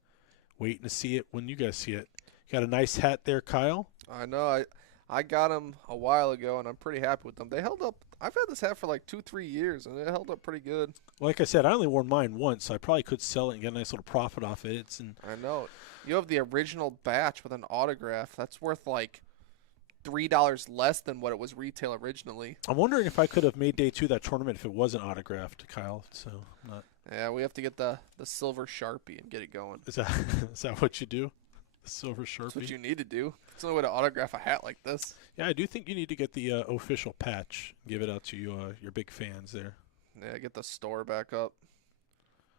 waiting to see it when you guys see it. Got a nice hat there, Kyle. I know. I got them a while ago, and I'm pretty happy with them. They held up. I've had this hat for like 2-3 years, and it held up pretty good. Like I said, I only wore mine once, so I probably could sell it and get a nice little profit off it. I know. You have the original batch with an autograph. That's worth like $3 less than what it was retail originally. I'm wondering if I could have made day 2 of that tournament if it wasn't autographed, Kyle. So I'm not. Yeah, we have to get the silver Sharpie and get it going. Is that what you do? The silver Sharpie? That's what you need to do. It's the only way to autograph a hat like this. Yeah, I do think you need to get the official patch. Give it out to your big fans there. Yeah, get the store back up.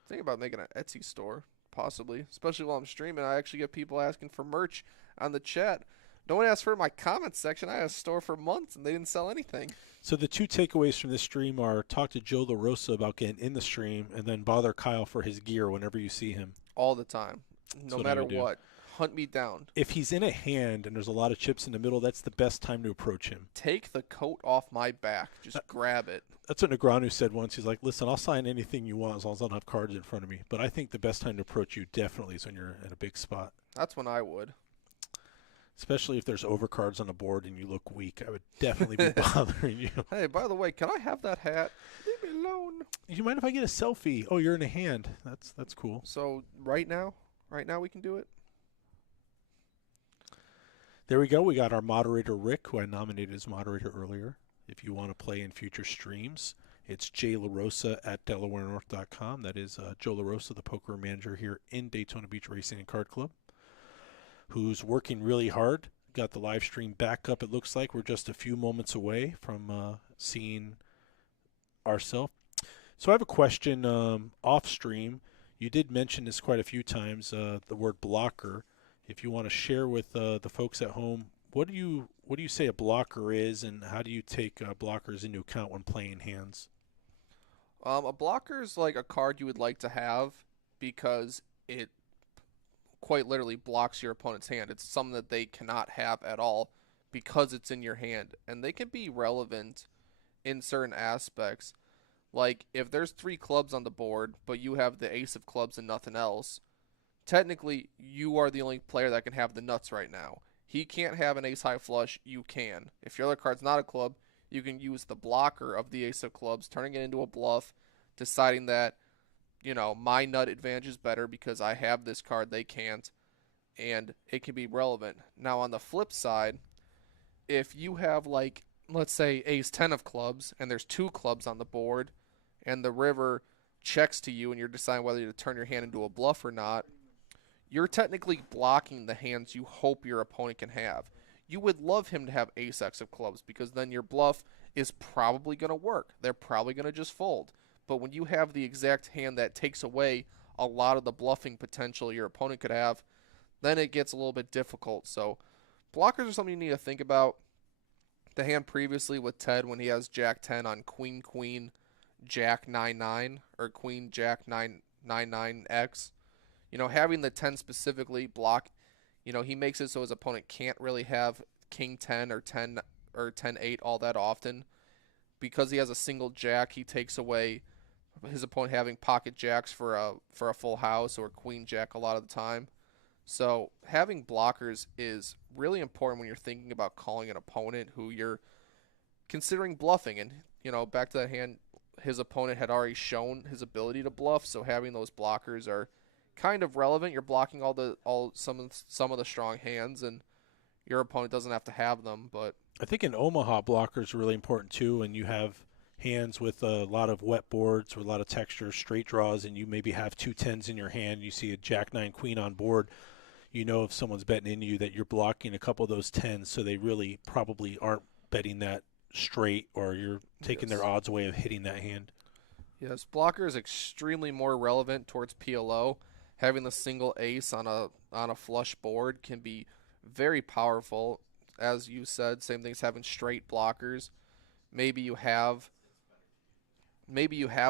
Think about making an Etsy store, possibly. Especially while I'm streaming. I actually get people asking for merch on the chat. No one asked for it in my comments section. I had a store for months, and they didn't sell anything. So the 2 takeaways from this stream are talk to Joe LaRosa about getting in the stream, and then bother Kyle for his gear whenever you see him. All the time. No matter what. Hunt me down. If he's in a hand and there's a lot of chips in the middle, that's the best time to approach him. Take the coat off my back. Just grab it. That's what Negreanu said once. He's like, listen, I'll sign anything you want as long as I don't have cards in front of me. But I think the best time to approach you definitely is when you're in a big spot. That's when I would. Especially if there's overcards on the board and you look weak. I would definitely be bothering you. Hey, by the way, can I have that hat? Leave me alone. You mind if I get a selfie? Oh, you're in a hand. That's cool. So right now we can do it? There we go. We got our moderator, Rick, who I nominated as moderator earlier. If you want to play in future streams, it's jlarosa at DelawareNorth.com. That is Joe LaRosa, the poker manager here in Daytona Beach Racing and Card Club, who's working really hard. Got the live stream back up, it looks like. We're just a few moments away from seeing ourselves. So I have a question off stream. You did mention this quite a few times, the word blocker. If you want to share with the folks at home, what do you say a blocker is, and how do you take blockers into account when playing hands? A blocker is like a card you would like to have because it quite literally blocks your opponent's hand. It's something that they cannot have at all because it's in your hand, and they can be relevant in certain aspects. Like if there's 3 clubs on the board, but you have the ace of clubs and nothing else, technically, you are the only player that can have the nuts right now. He can't have an ace-high flush. You can. If your other card's not a club, you can use the blocker of the ace of clubs, turning it into a bluff, deciding that, my nut advantage is better because I have this card, they can't, and it can be relevant. Now, on the flip side, if you have, let's say, ace-10 of clubs, and there's 2 clubs on the board, and the river checks to you, and you're deciding whether to turn your hand into a bluff or not, you're technically blocking the hands you hope your opponent can have. You would love him to have ace-x of clubs because then your bluff is probably going to work. They're probably going to just fold. But when you have the exact hand that takes away a lot of the bluffing potential your opponent could have, then it gets a little bit difficult. So blockers are something you need to think about. The hand previously with Ted when he has Jack-10 on Queen-Queen, Jack-9-9, or Queen-Jack-9-9-9-X. Having the 10 specifically block, he makes it so his opponent can't really have King 10 or 10 or 10-8 all that often. Because he has a single jack, he takes away his opponent having pocket jacks for a full house or queen jack a lot of the time. So having blockers is really important when you're thinking about calling an opponent who you're considering bluffing. And, back to that hand, his opponent had already shown his ability to bluff, so having those blockers are kind of relevant. You're blocking some of the strong hands, and your opponent doesn't have to have them. But I think in Omaha, blockers are really important too. And you have hands with a lot of wet boards or a lot of texture, straight draws, and you maybe have 2 10s in your hand. You see a Jack-9 Queen on board. you know if someone's betting in you that you're blocking a couple of those 10s, so they really probably aren't betting that straight, or you're taking their odds away of hitting that hand. Yes, blocker is extremely more relevant towards PLO. Having the single ace on a flush board can be very powerful. As you said, same thing as having straight blockers. Maybe you have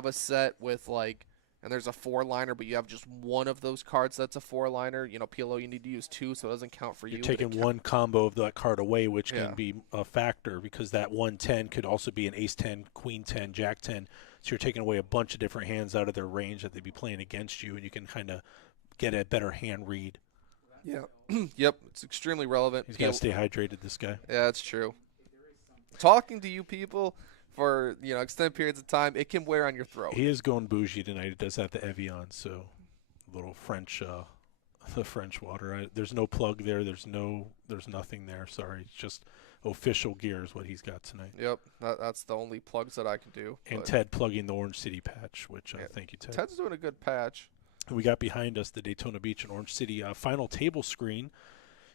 a set with like, and there's a 4-liner, but you have just one of those cards that's a 4-liner. You know, PLO you need to use 2, so it doesn't count for you. You're taking one combo of that card away, which Yeah. can be a factor, because that 1-10 could also be an ace 10, queen 10, jack 10. So you're taking away a bunch of different hands out of their range that they'd be playing against you, and you can kind of get a better hand read. Yeah. Yep, it's extremely relevant. He's got to stay hydrated, this guy. Yeah, that's true. Talking to you people for, you know, extended periods of time, it can wear on your throat. He is going bougie tonight. He does have the Evian, so a little French, the French water. There's no plug there. There's nothing there. Sorry, it's just official gear is what he's got tonight. Yep, that's the only plugs that I can do. And Ted plugging the Orange City patch, which thank you, Ted. Ted's doing a good patch. We got behind us the Daytona Beach and Orange City final table screen.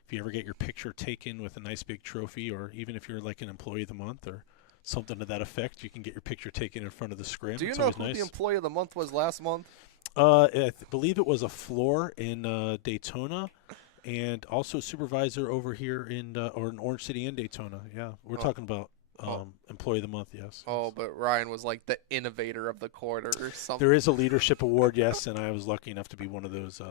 If you ever get your picture taken with a nice big trophy, or even if you're like an employee of the month or something to that effect, you can get your picture taken in front of the screen. Do you know who the employee of the month was last month? I believe it was a floor in Daytona, and also supervisor over here in Orange City and Daytona. Yeah, we're talking about employee of the month, yes. Oh, but Ryan was like the innovator of the quarter or something. There is a leadership award, yes, and I was lucky enough to be one of those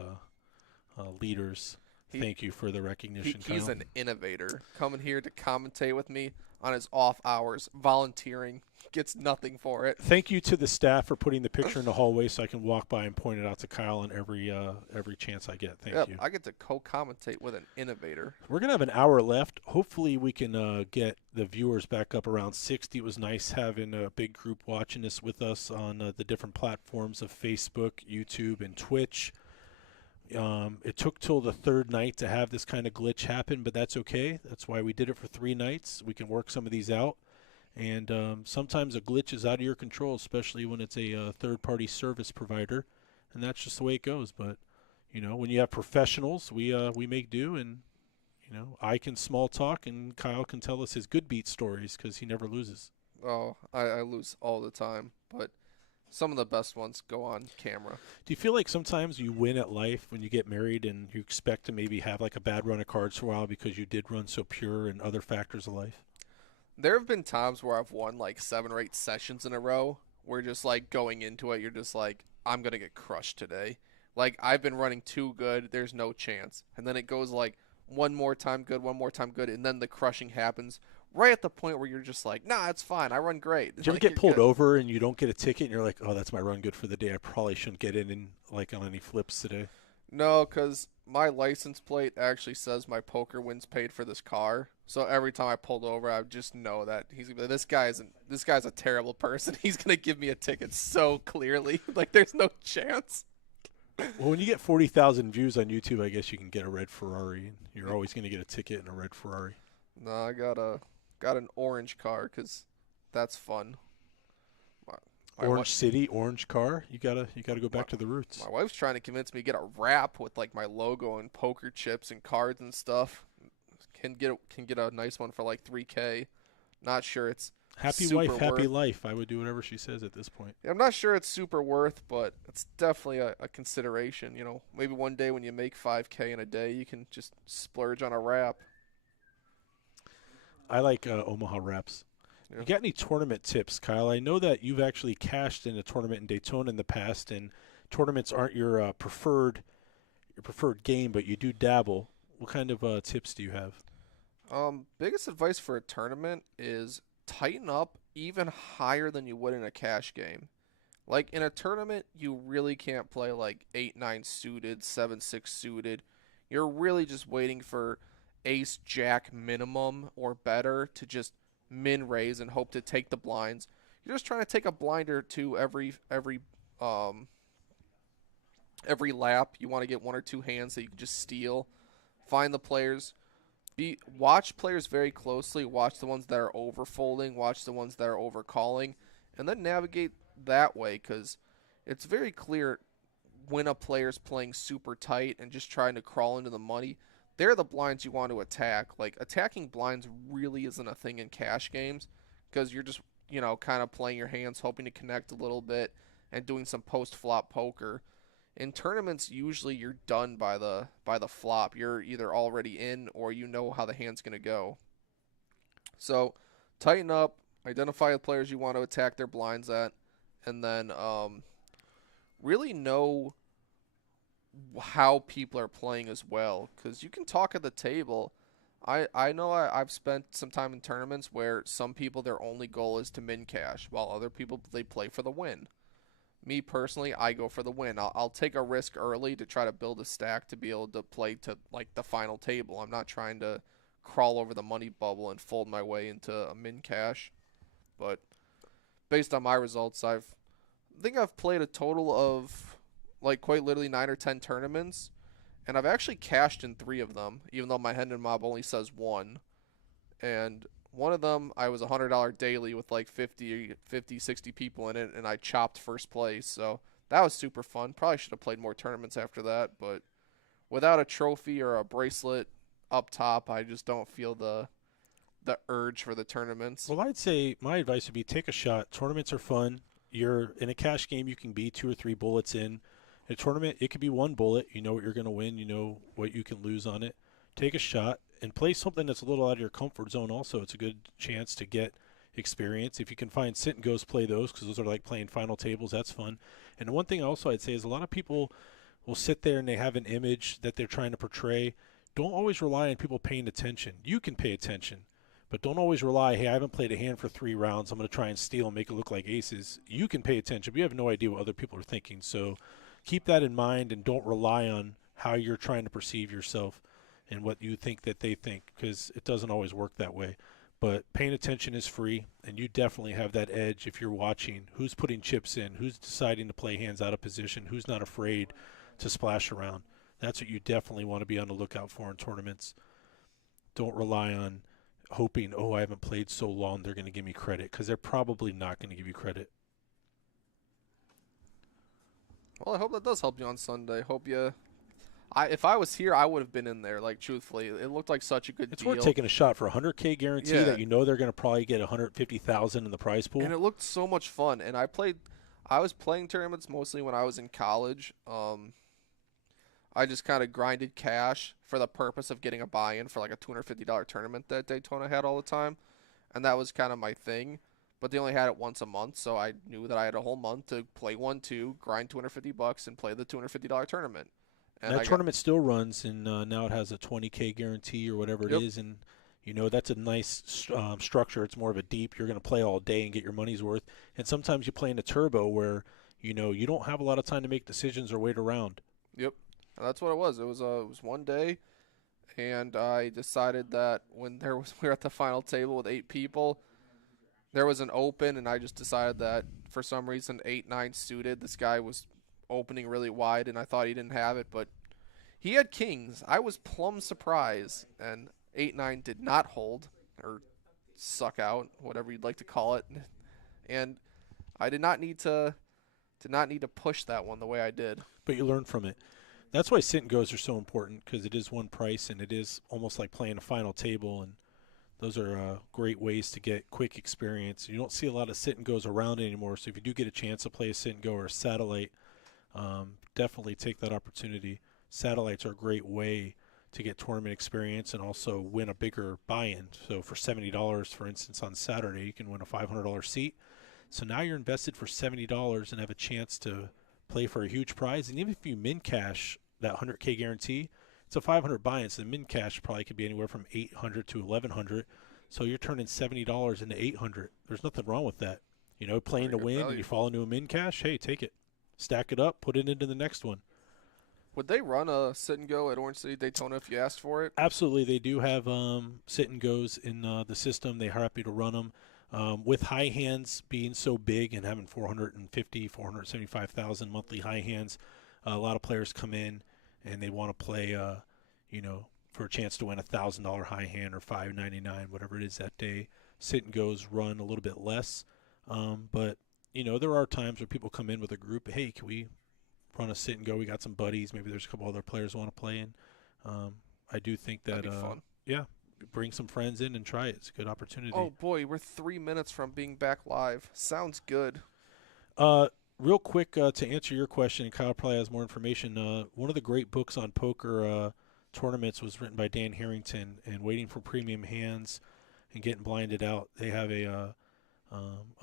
leaders. Thank you for the recognition, He's Kyle. an innovator. Coming here to commentate with me on his off hours, volunteering, gets nothing for it. Thank you to the staff for putting the picture in the hallway so I can walk by and point it out to Kyle on every chance I get. Thank you. I get to co-commentate with an innovator. We're going to have an hour left. Hopefully we can get the viewers back up around 60. It was nice having a big group watching this with us on the different platforms of Facebook, YouTube, and Twitch. It took till the third night to have this kind of glitch happen, but that's okay. That's why we did it for 3 nights. We can work some of these out. And sometimes a glitch is out of your control, especially when it's a third-party service provider, and that's just the way it goes. But, you know, when you have professionals, we make do, and, you know, I can small talk, and Kyle can tell us his good beat stories because he never loses. Oh, I lose all the time, but some of the best ones go on camera. Do you feel like sometimes you win at life when you get married and you expect to maybe have like a bad run of cards for a while because you did run so pure and other factors of life? There have been times where I've won like 7 or 8 sessions in a row where just like going into it, you're just like, I'm going to get crushed today. Like I've been running too good. There's no chance. And then it goes like one more time good. And then the crushing happens right at the point where you're just like, nah, it's fine. I run great. Did you ever get pulled over and you don't get a ticket and you're like, oh, that's my run good for the day. I probably shouldn't get in like on any flips today. No, because my license plate actually says my poker wins paid for this car. So every time I pulled over, I just know that he's gonna be like, this guy's a terrible person. He's gonna give me a ticket so clearly. Like there's no chance. Well, when you get 40,000 views on YouTube, I guess you can get a red Ferrari. You're always gonna get a ticket and a red Ferrari. No, I got an orange car because that's fun. Orange City, orange car. You gotta go back to the roots. My wife's trying to convince me to get a wrap with like my logo and poker chips and cards and stuff. Can get a nice one for like $3K. Not sure it's happy super wife, happy worth. life. I would do whatever she says at this point. Yeah, I'm not sure it's super worth, but it's definitely a consideration. You know, maybe one day when you make $5K in a day, you can just splurge on a wrap. I like Omaha wraps. Yeah. You got any tournament tips, Kyle? I know that you've actually cashed in a tournament in Daytona in the past, and tournaments aren't your preferred game, but you do dabble. What kind of tips do you have? Biggest advice for a tournament is tighten up even higher than you would in a cash game. Like in a tournament, you really can't play like 8-9 suited, 7-6 suited. You're really just waiting for ace jack minimum or better to just min raise and hope to take the blinds. You're just trying to take a blind or two every lap. You want to get 1 or 2 hands that you can just steal. Find the players. Watch players very closely. Watch the ones that are overfolding. Watch the ones that are overcalling, and then navigate that way because it's very clear when a player's playing super tight and just trying to crawl into the money, they're the blinds you want to attack. Like, attacking blinds really isn't a thing in cash games because you're just, kind of playing your hands, hoping to connect a little bit and doing some post-flop poker. In tournaments, usually you're done by the flop. You're either already in or you know how the hand's going to go. So, tighten up, identify the players you want to attack their blinds at, and then really know how people are playing as well, because you can talk at the table. I know I've spent some time in tournaments where some people, their only goal is to min cash, while other people, they play for the win. Me personally, I go for the win. I'll take a risk early to try to build a stack to be able to play to like the final table. I'm not trying to crawl over the money bubble and fold my way into a min cash. But based on my results, I think I've played a total of like quite literally 9 or 10 tournaments, and I've actually cashed in 3 of them, even though my Hendon mob only says 1. And one of them, I was $100 daily with like 50, 60 people in it, and I chopped first place. So that was super fun. Probably should have played more tournaments after that, but without a trophy or a bracelet up top, I just don't feel the urge for the tournaments. Well, I'd say my advice would be take a shot. Tournaments are fun. You're in a cash game, you can be 2 or 3 bullets in. In a tournament, it could be 1 bullet. You know what you're going to win. You know what you can lose on it. Take a shot and play something that's a little out of your comfort zone also. It's a good chance to get experience. If you can find sit and goes, play those, because those are like playing final tables. That's fun. And one thing also I'd say is a lot of people will sit there and they have an image that they're trying to portray. Don't always rely on people paying attention. You can pay attention, but don't always rely, hey, I haven't played a hand for 3 rounds. I'm going to try and steal and make it look like aces. You can pay attention, but you have no idea what other people are thinking. So keep that in mind and don't rely on how you're trying to perceive yourself and what you think that they think, because it doesn't always work that way. But paying attention is free, and you definitely have that edge if you're watching who's putting chips in, who's deciding to play hands out of position, who's not afraid to splash around. That's what you definitely want to be on the lookout for in tournaments. Don't rely on hoping, oh, I haven't played so long, they're going to give me credit, because they're probably not going to give you credit. Well, I hope that does help you on Sunday. Hope you... if I was here, I would have been in there, like, truthfully. It looked like such a good It's deal. worth taking a shot for a $100K guarantee that you know they're going to probably get $150,000 in the prize pool. And it looked so much fun. And I was playing tournaments mostly when I was in college. I just kind of grinded cash for the purpose of getting a buy-in for like a $250 tournament that Daytona had all the time. And that was kind of my thing. But they only had it once a month, so I knew that I had a whole month to play 1-2, grind $250, and play the $250 tournament. And that tournament still runs, and now it has a $20K guarantee or whatever it is, and that's a nice structure. It's more of a deep. You're going to play all day and get your money's worth. And sometimes you play in a turbo where you don't have a lot of time to make decisions or wait around. Yep, and that's what it was. It was one day, and I decided that when we were at the final table with 8 people, there was an open, and I just decided that for some reason 8-9 suited. This guy was opening really wide, and I thought he didn't have it, but he had kings. I was plumb surprised, and 8-9 did not hold or suck out, whatever you'd like to call it, and I did not need to push that one the way I did. But you learn from it. That's why sit and goes are so important, because it is one price, and it is almost like playing a final table, and those are great ways to get quick experience. You don't see a lot of sit and goes around anymore, so if you do get a chance to play a sit and go or a satellite, definitely take that opportunity. Satellites are a great way to get tournament experience and also win a bigger buy-in. So for $70, for instance, on Saturday, you can win a $500 seat. So now you're invested for $70 and have a chance to play for a huge prize. And even if you min cash that $100K guarantee, it's a $500 buy-in. So the min cash probably could be anywhere from $800 to $1,100. So you're turning $70 into $800. There's nothing wrong with that. Playing to win and you fall into a min cash, hey, take it. Stack it up, put it into the next one. Would they run a sit and go at Orange City Daytona if you asked for it? Absolutely. They do have sit and goes in the system. They're happy to run them. With high hands being so big and having 475,000 monthly high hands, a lot of players come in and they want to play, for a chance to win a $1,000 high hand or $599, whatever it is that day. Sit and goes run a little bit less. But there are times where people come in with a group, hey, can we run a sit and go. We got some buddies. Maybe there's a couple other players who want to play in. I do think that, That'd be fun. yeah, bring some friends in and try it. It's a good opportunity. Oh boy, we're 3 minutes from being back live. Sounds good. Real quick, to answer your question, and Kyle probably has more information. One of the great books on poker tournaments was written by Dan Harrington, and Waiting for Premium Hands and Getting Blinded Out. They have a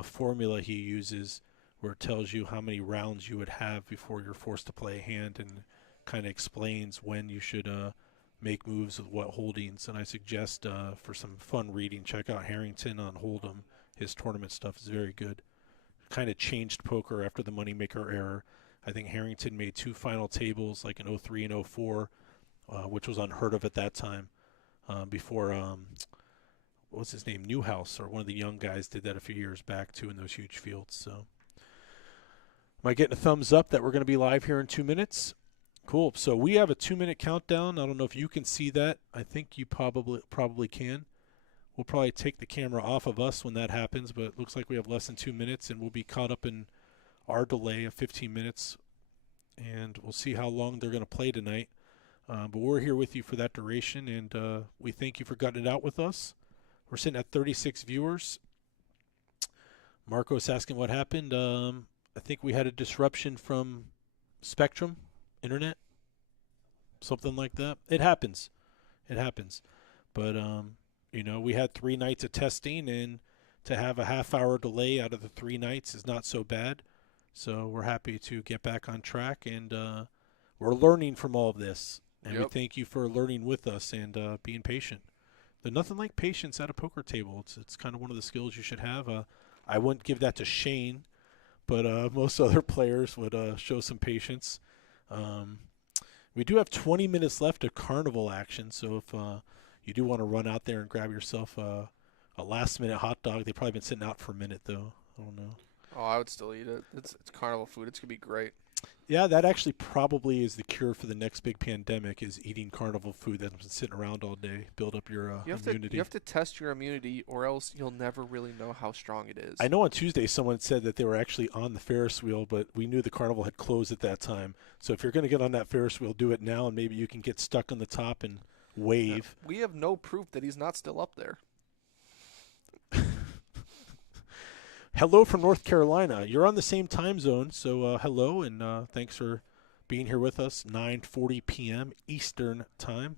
formula he uses where it tells you how many rounds you would have before you're forced to play a hand, and kind of explains when you should make moves with what holdings. And I suggest for some fun reading, check out Harrington on Hold'em. His tournament stuff is very good. Kind of changed poker after the Moneymaker era. I think Harrington made 2 final tables, like in 03 and 04, which was unheard of at that time. Before, what's his name, Newhouse, or one of the young guys did that a few years back too in those huge fields. So, am I getting a thumbs up that we're going to be live here in 2 minutes? Cool. So we have a 2-minute countdown. I don't know if you can see that. I think you probably can. We'll probably take the camera off of us when that happens, but it looks like we have less than 2 minutes, and we'll be caught up in our delay of 15 minutes, and we'll see how long they're going to play tonight. But we're here with you for that duration, and we thank you for gutting it out with us. We're sitting at 36 viewers. Marco's asking what happened. I think we had a disruption from Spectrum, internet, something like that. It happens. It happens. But, you know, we had 3 nights of testing, and to have a half-hour delay out of the 3 nights is not so bad. So we're happy to get back on track, and we're learning from all of this. And we thank you for learning with us and being patient. There's nothing like patience at a poker table. It's kind of one of the skills you should have. I wouldn't give that to Shane, but most other players would show some patience. We do have 20 minutes left of carnival action, so if you do want to run out there and grab yourself a last-minute hot dog. They've probably been sitting out for a minute, though. I don't know. Oh, I would still eat it. It's carnival food. It's going to be great. Yeah, that actually probably is the cure for the next big pandemic, is eating carnival food that's been sitting around all day. Build up your immunity. You have to test your immunity, or else you'll never really know how strong it is. I know on Tuesday someone said that they were actually on the Ferris wheel, but we knew the carnival had closed at that time. So if you're going to get on that Ferris wheel, do it now, and maybe you can get stuck on the top and wave. We have no proof that he's not still up there. Hello from North Carolina. You're on the same time zone, so hello, and thanks for being here with us. 9:40 p.m. Eastern Time.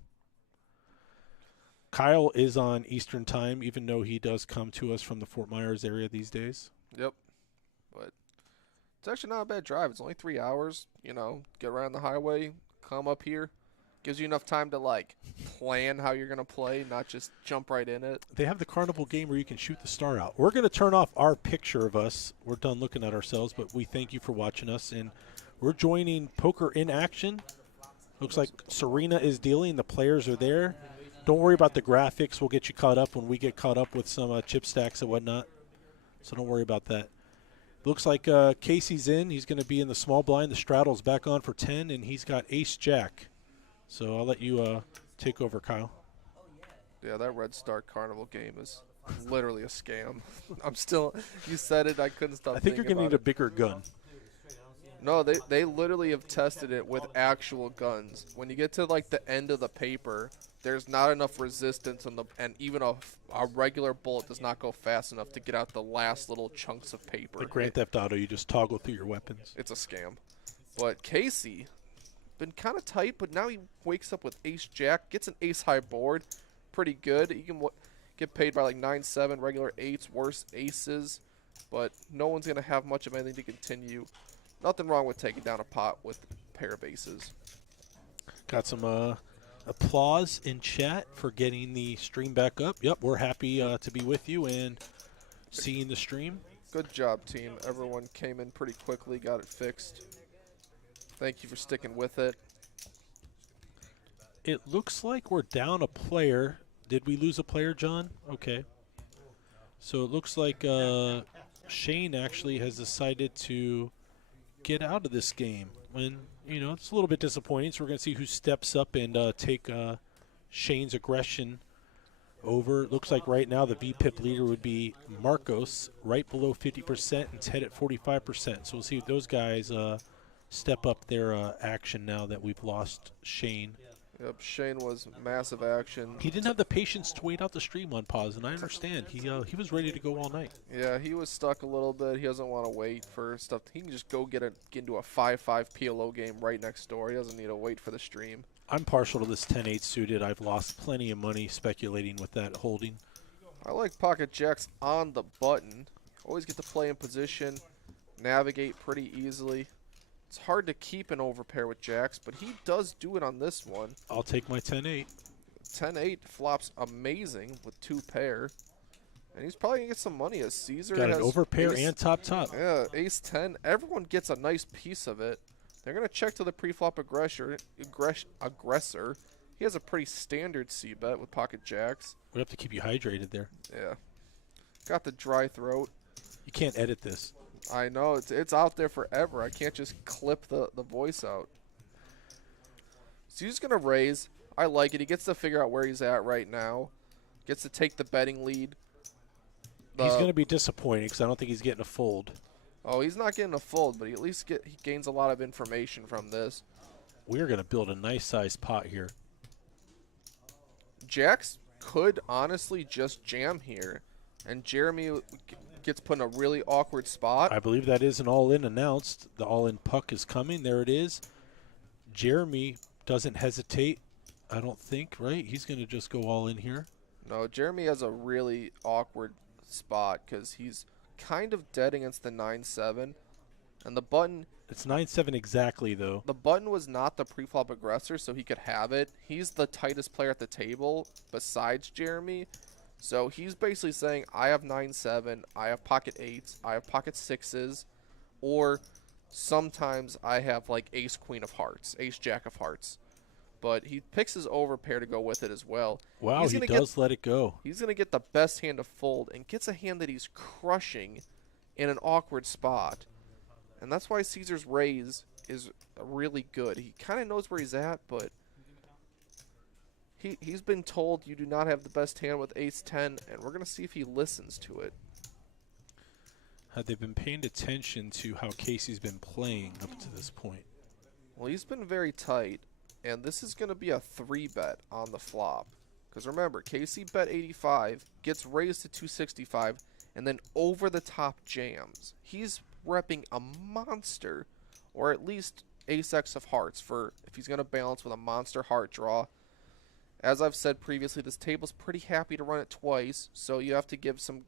Kyle is on Eastern Time, even though he does come to us from the Fort Myers area these days. Yep. But it's actually not a bad drive. It's only 3 hours. You know, get around the highway, come up here. Gives you enough time to, like, plan how you're going to play, not just jump right in it. They have the carnival game where you can shoot the star out. We're going to turn off our picture of us. We're done looking at ourselves, but we thank you for watching us. And we're joining Poker in Action. Looks like Serena is dealing. The players are there. Don't worry about the graphics. We'll get you caught up when we get caught up with some chip stacks and whatnot. So don't worry about that. Looks like Casey's in. He's going to be in the small blind. The straddle's back on for 10, and he's got ace-jack. So I'll let you take over, Kyle. Yeah, that Red Star Carnival game is literally a scam. I'm still, you said it, I couldn't stop I think you're going to need a bigger gun. No, they literally have tested it with actual guns. When you get to, like, the end of the paper, there's not enough resistance, and even a regular bullet does not go fast enough to get out the last little chunks of paper. Like Grand Theft Auto, you just toggle through your weapons. It's a scam. But Casey, been kind of tight, but now he wakes up with ace-jack, gets an ace-high board. Pretty good. He can get paid by like 9-7, regular 8s, worse aces. But no one's going to have much of anything to continue. Nothing wrong with taking down a pot with a pair of aces. Got some applause in chat for getting the stream back up. Yep, we're happy to be with you and seeing the stream. Good job, team. Everyone came in pretty quickly, got it fixed. Thank you for sticking with it. It looks like we're down a player. Did we lose a player, John? Okay. So it looks like Shane actually has decided to get out of this game. When, you know, it's a little bit disappointing. So we're going to see who steps up and take Shane's aggression over. It looks like right now the VPIP leader would be Marcos, right below 50%, and Ted at 45%. So we'll see if those guys step up their action now that we've lost Shane. Yep, Shane was massive action. He didn't have the patience to wait out the stream on pause, and I understand. He was ready to go all night. Yeah, he was stuck a little bit. He doesn't want to wait for stuff. He can just go get into a 5-5 PLO game right next door. He doesn't need to wait for the stream. I'm partial to this 10-8 suited. I've lost plenty of money speculating with that holding. I like pocket jacks on the button. Always get to play in position, navigate pretty easily. It's hard to keep an overpair with jacks, but he does do it on this one. I'll take my 10-8. 10-8 flops amazing with 2 pair. And he's probably going to get some money as Caesar Got has an overpair ace, and top. Yeah, ace 10. Everyone gets a nice piece of it. They're going to check to the preflop aggressor. He has a pretty standard C-bet with pocket jacks. We have to keep you hydrated there. Yeah. Got the dry throat. You can't edit this. I know. It's out there forever. I can't just clip the voice out. So he's going to raise. I like it. He gets to figure out where he's at right now. Gets to take the betting lead. He's going to be disappointed because I don't think he's getting a fold. Oh, he's not getting a fold, but he at least he gains a lot of information from this. We're going to build a nice sized pot here. Jacks could honestly just jam here, and Jeremy gets put in a really awkward spot. I believe that is an all-in announced. The all-in puck is coming. There it is. Jeremy doesn't hesitate, I don't think, right? He's going to just go all in here. No, Jeremy has a really awkward spot because he's kind of dead against the 9-7, and the button. It's 9-7 exactly, though. The button was not the preflop aggressor, so he could have it. He's the tightest player at the table besides Jeremy. So he's basically saying, I have 9-7, I have pocket 8s, I have pocket 6s, or sometimes I have like ace queen of hearts, ace jack of hearts. But he picks his overpair to go with it as well. Wow, he does let it go. He's going to get the best hand to fold and gets a hand that he's crushing in an awkward spot. And that's why Caesar's raise is really good. He kind of knows where he's at, but he's been told you do not have the best hand with ace-10, and we're going to see if he listens to it. Had they been paying attention to how Casey's been playing up to this point? Well, he's been very tight, and this is going to be a 3-bet on the flop. Because remember, Casey bet 85, gets raised to 265, and then over the top jams. He's repping a monster, or at least ace-x of hearts for if he's going to balance with a monster heart draw. As I've said previously, this table's pretty happy to run it twice, so you have to give some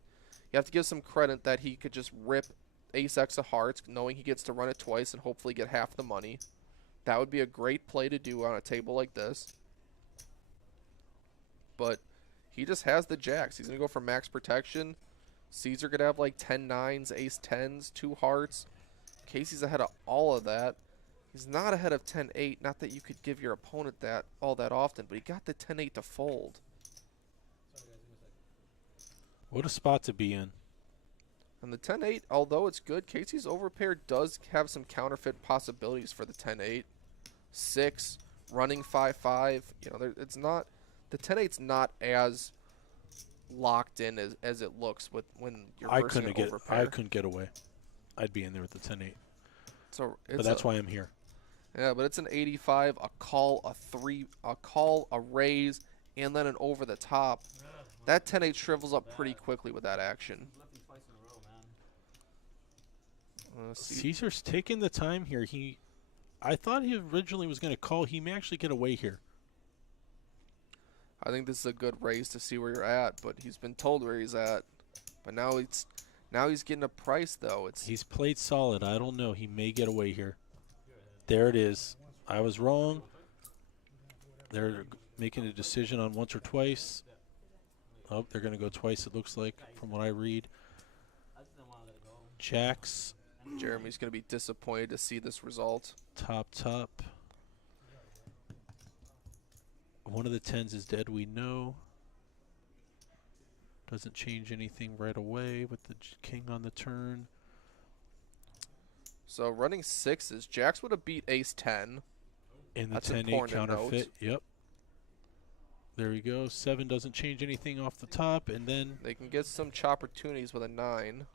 credit that he could just rip ace-x of hearts, knowing he gets to run it twice and hopefully get half the money. That would be a great play to do on a table like this. But he just has the jacks. He's going to go for max protection. Caesar could have like 10-9s, ace-10s, 2 hearts. Casey's ahead of all of that. He's not ahead of 10-8. Not that you could give your opponent that all that often, but he got the 10-8 to fold. What a spot to be in. And the 10-8, although it's good, Casey's overpair does have some counterfeit possibilities for the 10-8. 6, running 5-5. You know, it's not, the 10-8's not as locked in as it looks when you're versing an overpair. I couldn't get away. I'd be in there with the 10-8. So but that's why I'm here. Yeah, but it's an 85, a call, a raise, and then an over the top. That 10-8 shrivels up pretty quickly with that action. Caesar's taking the time here. I thought he originally was going to call. He may actually get away here. I think this is a good raise to see where you're at, but he's been told where he's at. But now he's getting a price though. He's played solid. I don't know. He may get away here. There it is. I was wrong. They're making a decision on once or twice. Oh, they're going to go twice, it looks like, from what I read. Jacks. Jeremy's going to be disappointed to see this result. Top. One of the 10s is dead, we know. Doesn't change anything right away with the king on the turn. So running 6s, Jacks would have beat ace-10. In the 10-8 counterfeit, yep. There we go. 7 doesn't change anything off the top, and then they can get some opportunities with a 9.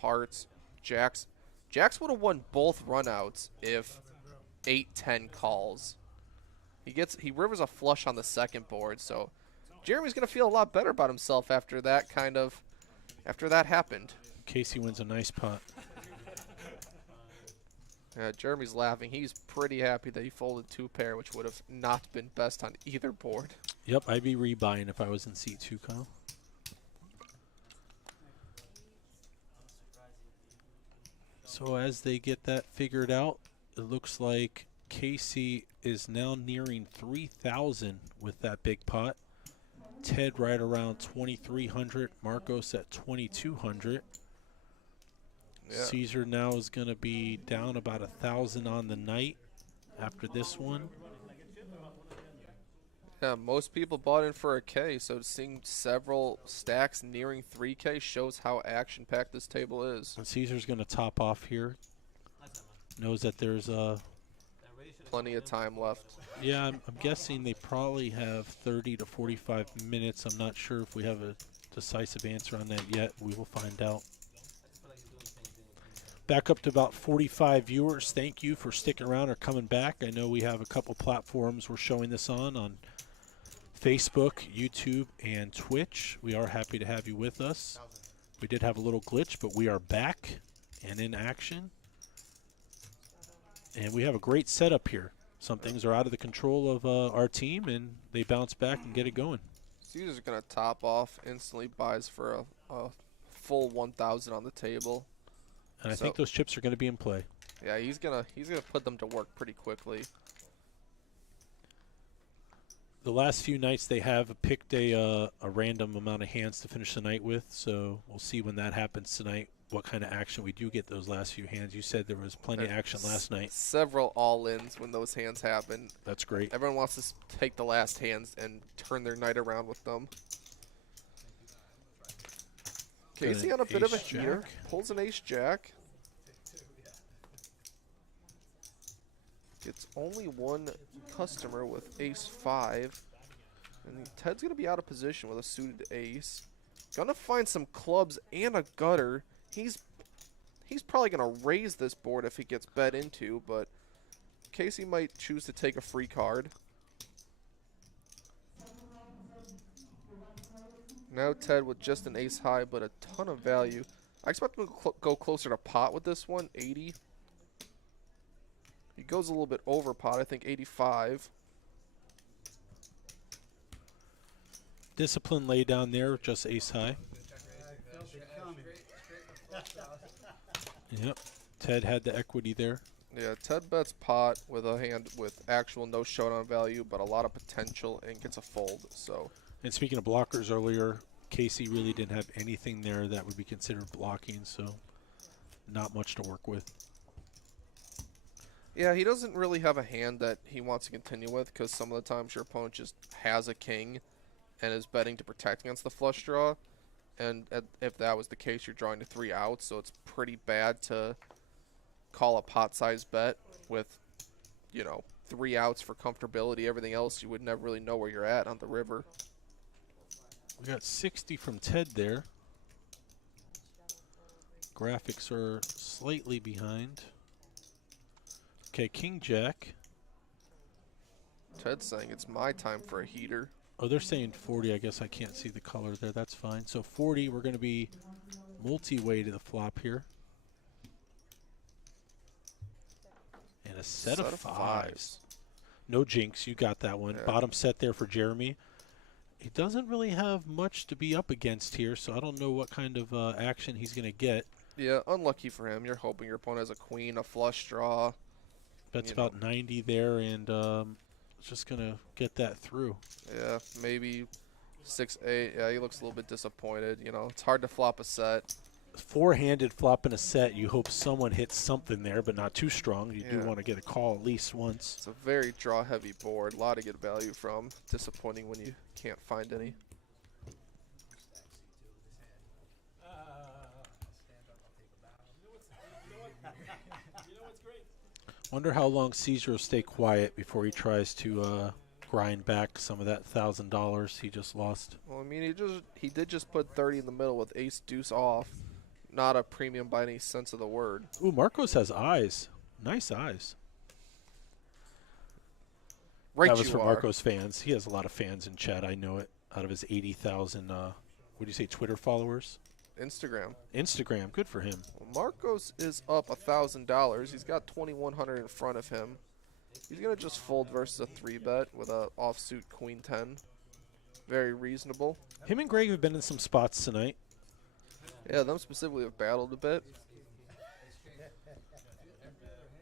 Hearts, Jacks. Jax would have won both runouts if 8-10 calls. He rivers a flush on the second board, so Jeremy's gonna feel a lot better about himself after that happened. Casey wins a nice pot. Yeah, Jeremy's laughing. He's pretty happy that he folded 2 pair, which would have not been best on either board. Yep, I'd be rebuying if I was in seat 2, Kyle. So as they get that figured out, it looks like Casey is now nearing 3,000 with that big pot. Ted right around 2,300. Marcos at 2,200. Yeah. Caesar now is going to be down about 1,000 on the night after this one. Yeah, most people bought in for a K, so seeing several stacks nearing 3K shows how action-packed this table is. And Caesar's going to top off here. Knows that there's Plenty of time left. yeah, I'm guessing they probably have 30 to 45 minutes. I'm not sure if we have a decisive answer on that yet. We will find out. Back up to about 45 viewers. Thank you for sticking around or coming back. I know we have a couple platforms we're showing this on Facebook, YouTube, and Twitch. We are happy to have you with us. We did have a little glitch, but we are back and in action. And we have a great setup here. Some things are out of the control of our team, and they bounce back and get it going. Caesar's going to top off, instantly buys for a full 1,000 on the table. And I think those chips are going to be in play. Yeah, he's gonna put them to work pretty quickly. The last few nights they have picked a random amount of hands to finish the night with, so we'll see when that happens tonight what kind of action we do get those last few hands. You said there was plenty of action last night. Several all-ins when those hands happen. That's great. Everyone wants to take the last hands and turn their night around with them. Casey on a bit of a heater. Pulls an ace-jack. Gets only one customer with ace-5. And Ted's going to be out of position with a suited ace. Gonna find some clubs and a gutter. He's probably going to raise this board if he gets bet into, but Casey might choose to take a free card. Now Ted with just an ace high, but a ton of value. I expect him to go closer to pot with this one, 80. He goes a little bit over pot, I think 85. Discipline lay down there, just ace high. Yep, Ted had the equity there. Yeah, Ted bets pot with a hand with actual no showdown value, but a lot of potential, and gets a fold. So. And speaking of blockers earlier, Casey really didn't have anything there that would be considered blocking, so not much to work with. Yeah, he doesn't really have a hand that he wants to continue with, because some of the times your opponent just has a king and is betting to protect against the flush draw. And if that was the case, you're drawing to 3 outs, so it's pretty bad to call a pot-sized bet with, 3 outs for comfortability. Everything else, you would never really know where you're at on the river. We got 60 from Ted there. Graphics are slightly behind. Okay, King Jack. Ted's saying it's my time for a heater. Oh, they're saying 40. I guess I can't see the color there. That's fine. So 40, we're going to be multi-way to the flop here. And a set of fives. No jinx. You got that one. Yeah. Bottom set there for Jeremy. He doesn't really have much to be up against here, so I don't know what kind of action he's going to get. Yeah, unlucky for him. You're hoping your opponent has a queen, a flush draw. That's about 90 there, and just going to get that through. Yeah, maybe 6-8. Yeah, he looks a little bit disappointed. It's hard to flop a set. Four-handed flop in a set, you hope someone hits something there, but not too strong. You do want to get a call at least once. It's a very draw-heavy board. A lot to get value from. Disappointing when you can't find any. Wonder how long Caesar will stay quiet before he tries to grind back some of that $1,000 he just lost. Well, I mean, he did just put 30 in the middle with ace deuce off. not a premium by any sense of the word. Ooh, Marcos has eyes. Nice eyes. Right, That was you for are. Marcos fans. He has a lot of fans in chat. I know it. Out of his 80,000, what do you say, Twitter followers? Instagram. Instagram. Good for him. Well, Marcos is up $1,000. He's got 2,100 in front of him. He's gonna just fold versus a 3-bet with a offsuit queen 10. Very reasonable. Him and Greg have been in some spots tonight. Yeah, them specifically have battled a bit.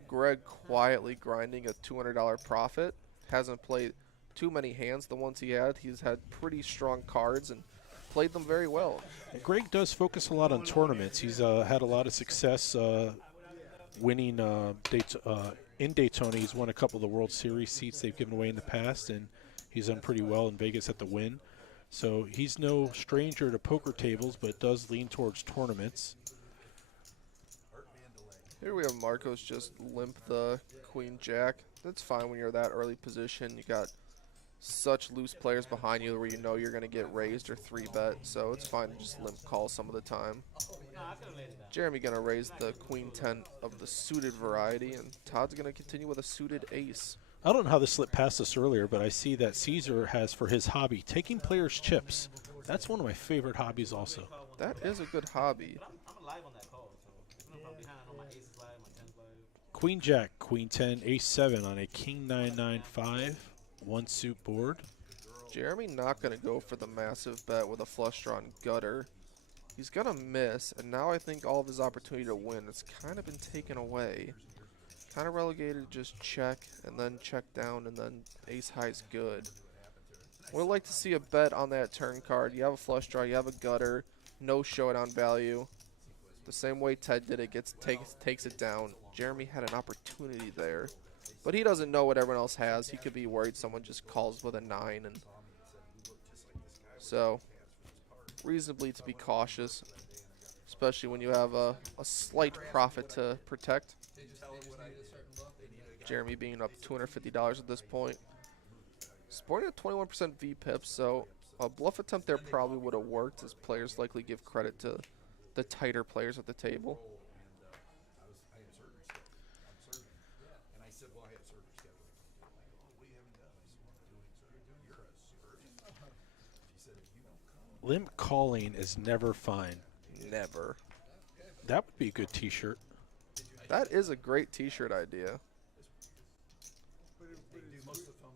Greg quietly grinding a $200 profit. Hasn't played too many hands. The ones he had, he's had pretty strong cards and played them very well. And Greg does focus a lot on tournaments. He's had a lot of success winning in Daytona. He's won a couple of the World Series seats they've given away in the past, and he's done pretty well in Vegas at the Win. So he's no stranger to poker tables, but does lean towards tournaments. Here we have Marcos just limp the queen jack. That's fine when you're that early position. You got such loose players behind you where you know you're going to get raised or 3-bet, so it's fine to just limp call some of the time. Jeremy going to raise the queen 10 of the suited variety, and Todd's going to continue with a suited ace. I don't know how this slipped past us earlier, but I see that Caesar has for his hobby taking players' chips. That's one of my favorite hobbies also. That is a good hobby. I'm alive on that call, so even if I'm behind, I know my ace is live, my 10's live. Queen Jack, Queen 10, Ace 7 on a King 995, one suit board. Jeremy not going to go for the massive bet with a flush drawn gutter. He's going to miss, and now I think all of his opportunity to win has kind of been taken away. Kind of relegated to just check, and then check down, and then ace high is good. We'd like to see a bet on that turn card. You have a flush draw, you have a gutter, no showdown value. The same way Ted did it, takes it down. Jeremy had an opportunity there, but he doesn't know what everyone else has. He could be worried someone just calls with a 9, and so reasonably to be cautious, especially when you have a slight profit to protect. Jeremy being up $250 at this point. Sporting at 21% VPIP, so a bluff attempt there probably would have worked, as players likely give credit to the tighter players at the table. Limp calling is never fine. Never. That would be a good t-shirt. That is a great t-shirt idea.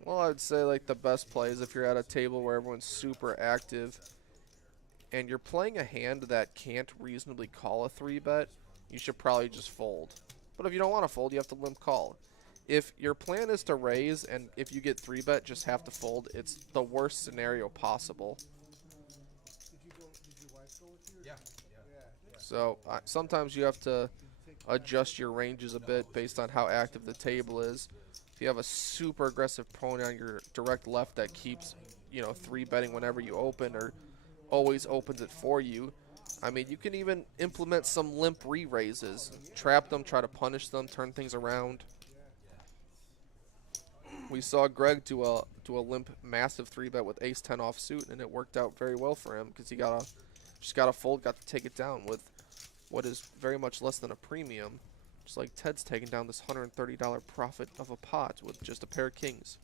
Well, I'd say like the best play is if you're at a table where everyone's super active and you're playing a hand that can't reasonably call a 3-bet, you should probably just fold. But if you don't want to fold, you have to limp call. If your plan is to raise and if you get 3-bet, just have to fold, it's the worst scenario possible. So sometimes you have to adjust your ranges a bit based on how active the table is. If you have a super aggressive opponent on your direct left that keeps, 3-betting whenever you open or always opens it for you, I mean, you can even implement some limp re-raises. Trap them, try to punish them, turn things around. We saw Greg do a limp massive 3-bet with ace-10 offsuit, and it worked out very well for him because he just got a fold, got to take it down with what is very much less than a premium. Just like Ted's taking down this $130 profit of a pot with just a pair of kings.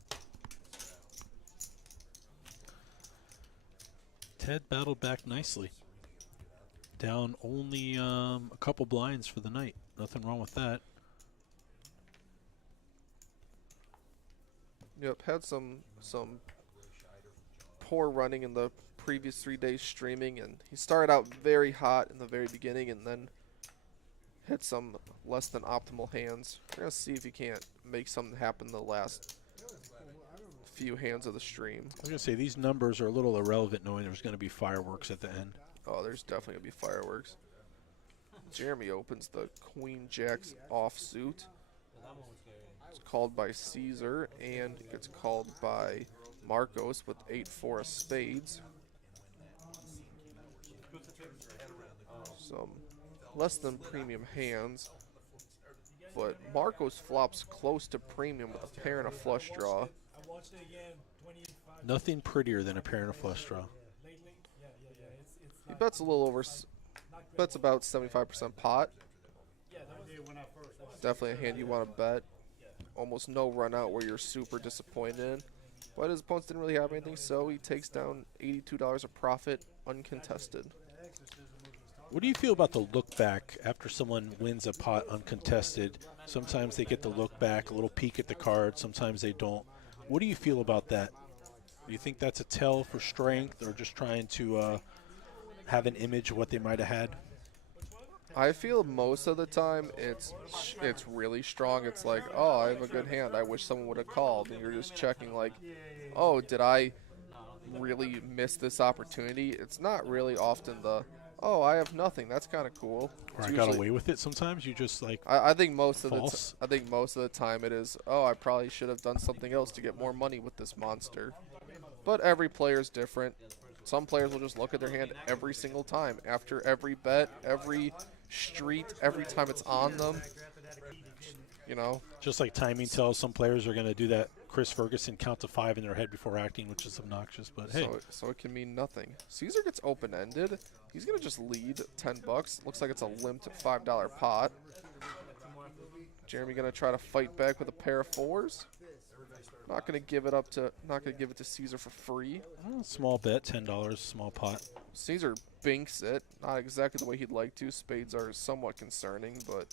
Ted battled back nicely. Down only a couple blinds for the night. Nothing wrong with that. Yep, had some poor running in the previous 3 days streaming, and he started out very hot in the very beginning and then hit some less than optimal hands. We're going to see if he can't make something happen the last few hands of the stream. I was going to say, these numbers are a little irrelevant knowing there's going to be fireworks at the end. Oh, there's definitely going to be fireworks. Jeremy opens the Queen Jack's offsuit. It's called by Caesar and gets called by Marcos with 8-4 of spades. Some less than premium hands, but Marcos flops close to premium with a pair and a flush draw. Nothing prettier than a pair and a flush draw. He bets a little over. That's about 75% pot. Definitely a hand you want to bet. Almost no run out where you're super disappointed in. But his opponents didn't really have anything, so he takes down $82 of profit uncontested. What do you feel about the look back after someone wins a pot uncontested? Sometimes they get the look back, a little peek at the card. Sometimes they don't. What do you feel about that? Do you think that's a tell for strength or just trying to have an image of what they might have had? I feel most of the time it's really strong. It's like, oh, I have a good hand. I wish someone would have called. And you're just checking like, oh, did I really miss this opportunity? It's not really often the, oh, I have nothing. That's kind of cool. Or I got away with it sometimes. You just like I think most of false. I think most of the time it is, oh, I probably should have done something else to get more money with this monster. But every player is different. Some players will just look at their hand every single time. After every bet, every street, every time it's on them. You know? Just like timing tells, some players are going to do that Chris Ferguson count to 5 in their head before acting, which is obnoxious. But hey. So it can mean nothing. Caesar gets open-ended. He's going to just lead $10. Looks like it's a limped $5 pot. Jeremy going to try to fight back with a pair of 4s. Not going to give it to Caesar for free. Small bet, $10, small pot. Caesar binks it. Not exactly the way he'd like to. Spades are somewhat concerning, but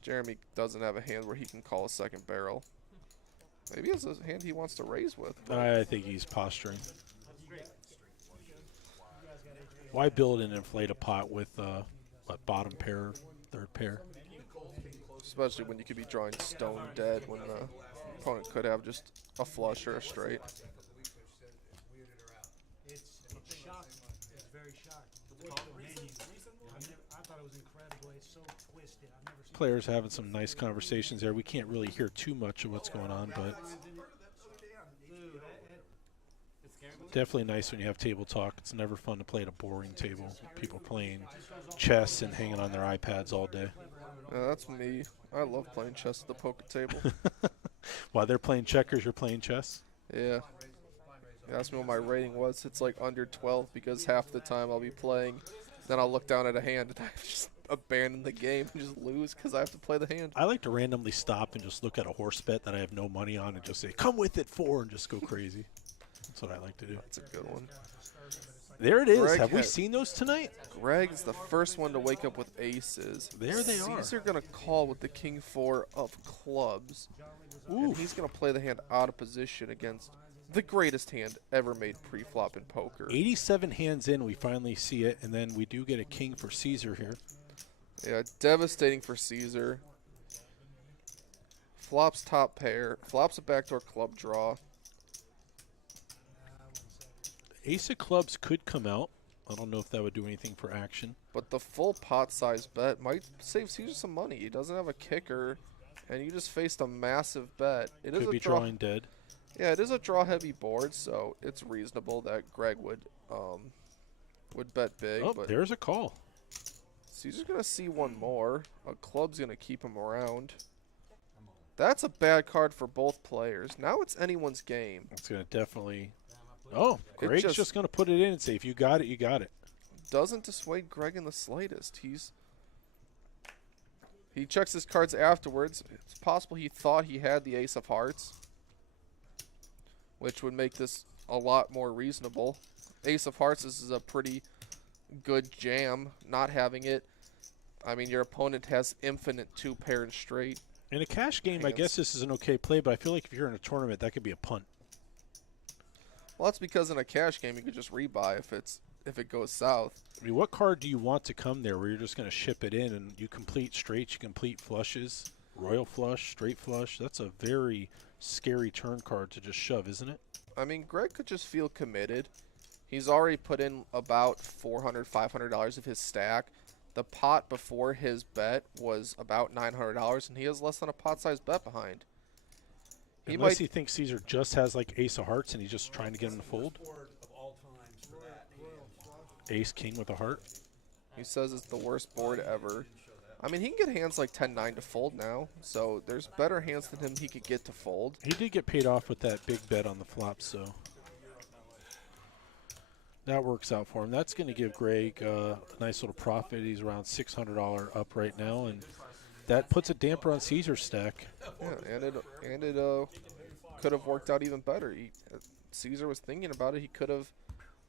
Jeremy doesn't have a hand where he can call a second barrel. Maybe it's a hand he wants to raise with. I think he's posturing. Why build and inflate a pot with bottom pair, third pair? Especially when you could be drawing stone dead when the opponent could have just a flush or a straight. It's shocking. It's very shocking. I thought it was incredible. It's so twisted. I've never seen Players having some nice conversations there. We can't really hear too much of what's going on, but definitely nice when you have table talk. It's never fun to play at a boring table. People playing chess and hanging on their iPads all day. That's me. I love playing chess at the poker table. While they're playing checkers, you're playing chess? Yeah. You asked me what my rating was. It's like under 12 because half the time I'll be playing. Then I'll look down at a hand and I just abandon the game and just lose because I have to play the hand. I like to randomly stop and just look at a horse bet that I have no money on and just say, come with it, 4, and just go crazy. That's what I like to do. That's a good one. There it is. Greg Have we seen those tonight? Greg's the first one to wake up with aces. There they are. Caesar going to call with the king 4 of clubs. And he's going to play the hand out of position against the greatest hand ever made pre-flop in poker. 87 hands in, we finally see it, and then we do get a king for Caesar here. Yeah, devastating for Caesar. Flops top pair. Flops a backdoor club draw. Ace of clubs could come out. I don't know if that would do anything for action. But the full pot size bet might save Caesar some money. He doesn't have a kicker, and you just faced a massive bet. It Could is a be drawing dead. Yeah, it is a draw-heavy board, so it's reasonable that Greg would bet big. Oh, but there's a call. Caesar's going to see one more. A club's going to keep him around. That's a bad card for both players. Now it's anyone's game. It's going to definitely... Oh, Greg's just going to put it in and say, if you got it, you got it. Doesn't dissuade Greg in the slightest. He checks his cards afterwards. It's possible he thought he had the ace of hearts, which would make this a lot more reasonable. Ace of hearts, this is a pretty good jam. Not having it, I mean, your opponent has infinite 2-pair and straight. In a cash game, hands. I guess this is an okay play, but I feel like if you're in a tournament, that could be a punt. Well, that's because in a cash game, you could just rebuy if it goes south. I mean, what card do you want to come there where you're just going to ship it in and you complete straights, you complete flushes, royal flush, straight flush? That's a very scary turn card to just shove, isn't it? I mean, Greg could just feel committed. He's already put in about $400, $500 of his stack. The pot before his bet was about $900, and he has less than a pot-sized bet behind. Unless he thinks Caesar just has like ace of hearts and he's just trying to get him to fold. Ace, king with a heart. He says it's the worst board ever. I mean, he can get hands like 10-9 to fold now, so there's better hands than him he could get to fold. He did get paid off with that big bet on the flop, so. That works out for him. That's going to give Greg a nice little profit. He's around $600 up right now, and that puts a damper on Caesar's stack. Yeah, and it could have worked out even better. Caesar was thinking about it. He could have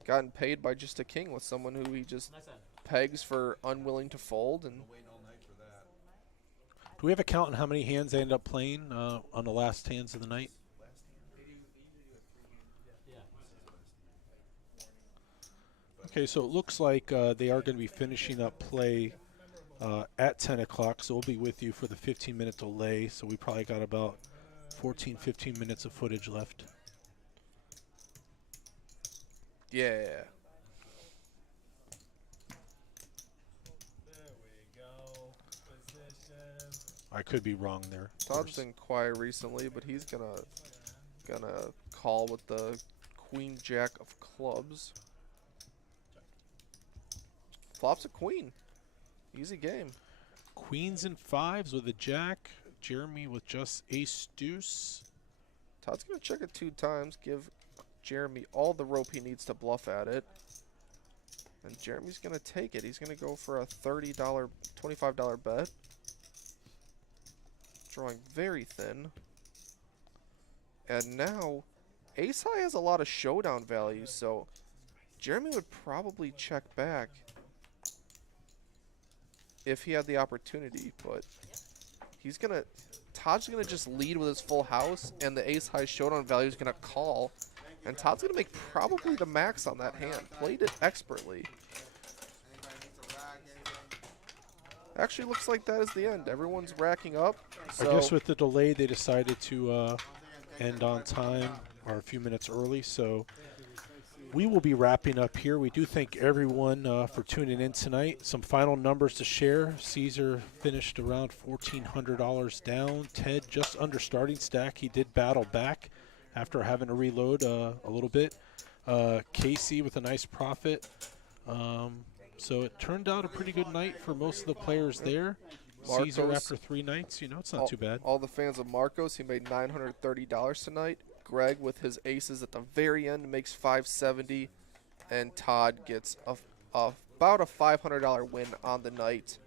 gotten paid by just a king with someone who he just pegs for unwilling to fold. And Do we have a count on how many hands they end up playing on the last hands of the night? Okay, so it looks like they are going to be finishing up play at 10 o'clock, so we'll be with you for the 15-minute delay. So we probably got about 14, 15 minutes of footage left. yeah. I could be wrong there. Todd's been quiet recently, but he's gonna call with the queen jack of clubs. Flops a queen. Easy game. Queens and fives with a jack. Jeremy with just ace deuce. Todd's gonna check it 2 times, give Jeremy all the rope he needs to bluff at it. And Jeremy's gonna take it. He's gonna go for a $30, $25 bet. Drawing very thin. And now, ace high has a lot of showdown value, so Jeremy would probably check back if he had the opportunity, but Todd's gonna just lead with his full house, and the ace high showdown value is gonna call, and Todd's gonna make probably the max on that hand. Played it expertly. Actually, looks like that is the end. Everyone's racking up. So I guess with the delay, they decided to end on time or a few minutes early. So we will be wrapping up here. We do thank everyone for tuning in tonight. Some final numbers to share. Caesar finished around $1,400 down. Ted just under starting stack. He did battle back after having to reload a little bit. Casey with a nice profit. So it turned out a pretty good night for most of the players there. Caesar Marcos, after 3 nights, it's not too bad. All the fans of Marcos, he made $930 tonight. Greg with his aces at the very end makes $570, and Todd gets about a $500 win on the night.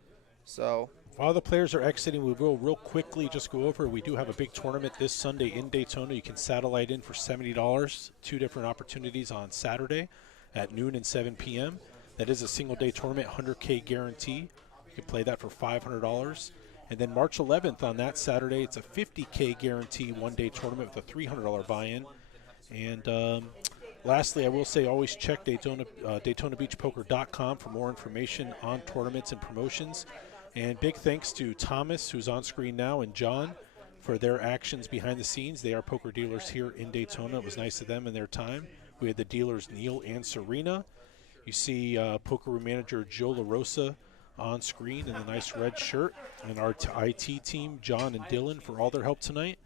So while the players are exiting, we will real quickly just go over. We do have a big tournament this Sunday in Daytona. You can satellite in for $70. 2 different opportunities on Saturday at noon and 7 p.m. That is a single-day tournament, 100K guarantee. You can play that for $500. And then March 11th on that Saturday, it's a 50K guarantee one-day tournament with a $300 buy-in. And lastly, I will say always check DaytonaBeachPoker.com for more information on tournaments and promotions. And big thanks to Thomas, who's on screen now, and John for their actions behind the scenes. They are poker dealers here in Daytona. It was nice of them and their time. We had the dealers Neil and Serena. You see poker room manager Joe LaRosa on screen in a nice red shirt, and our IT team, John and Dylan, for all their help tonight,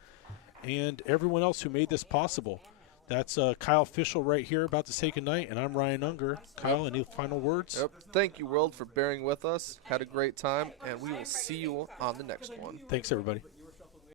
and everyone else who made this possible. That's Kyle Fischel right here about to say goodnight, and I'm Ryan Unger. Kyle, any final words? Yep. Thank you, world, for bearing with us. Had a great time, and we will see you on the next one. Thanks, everybody.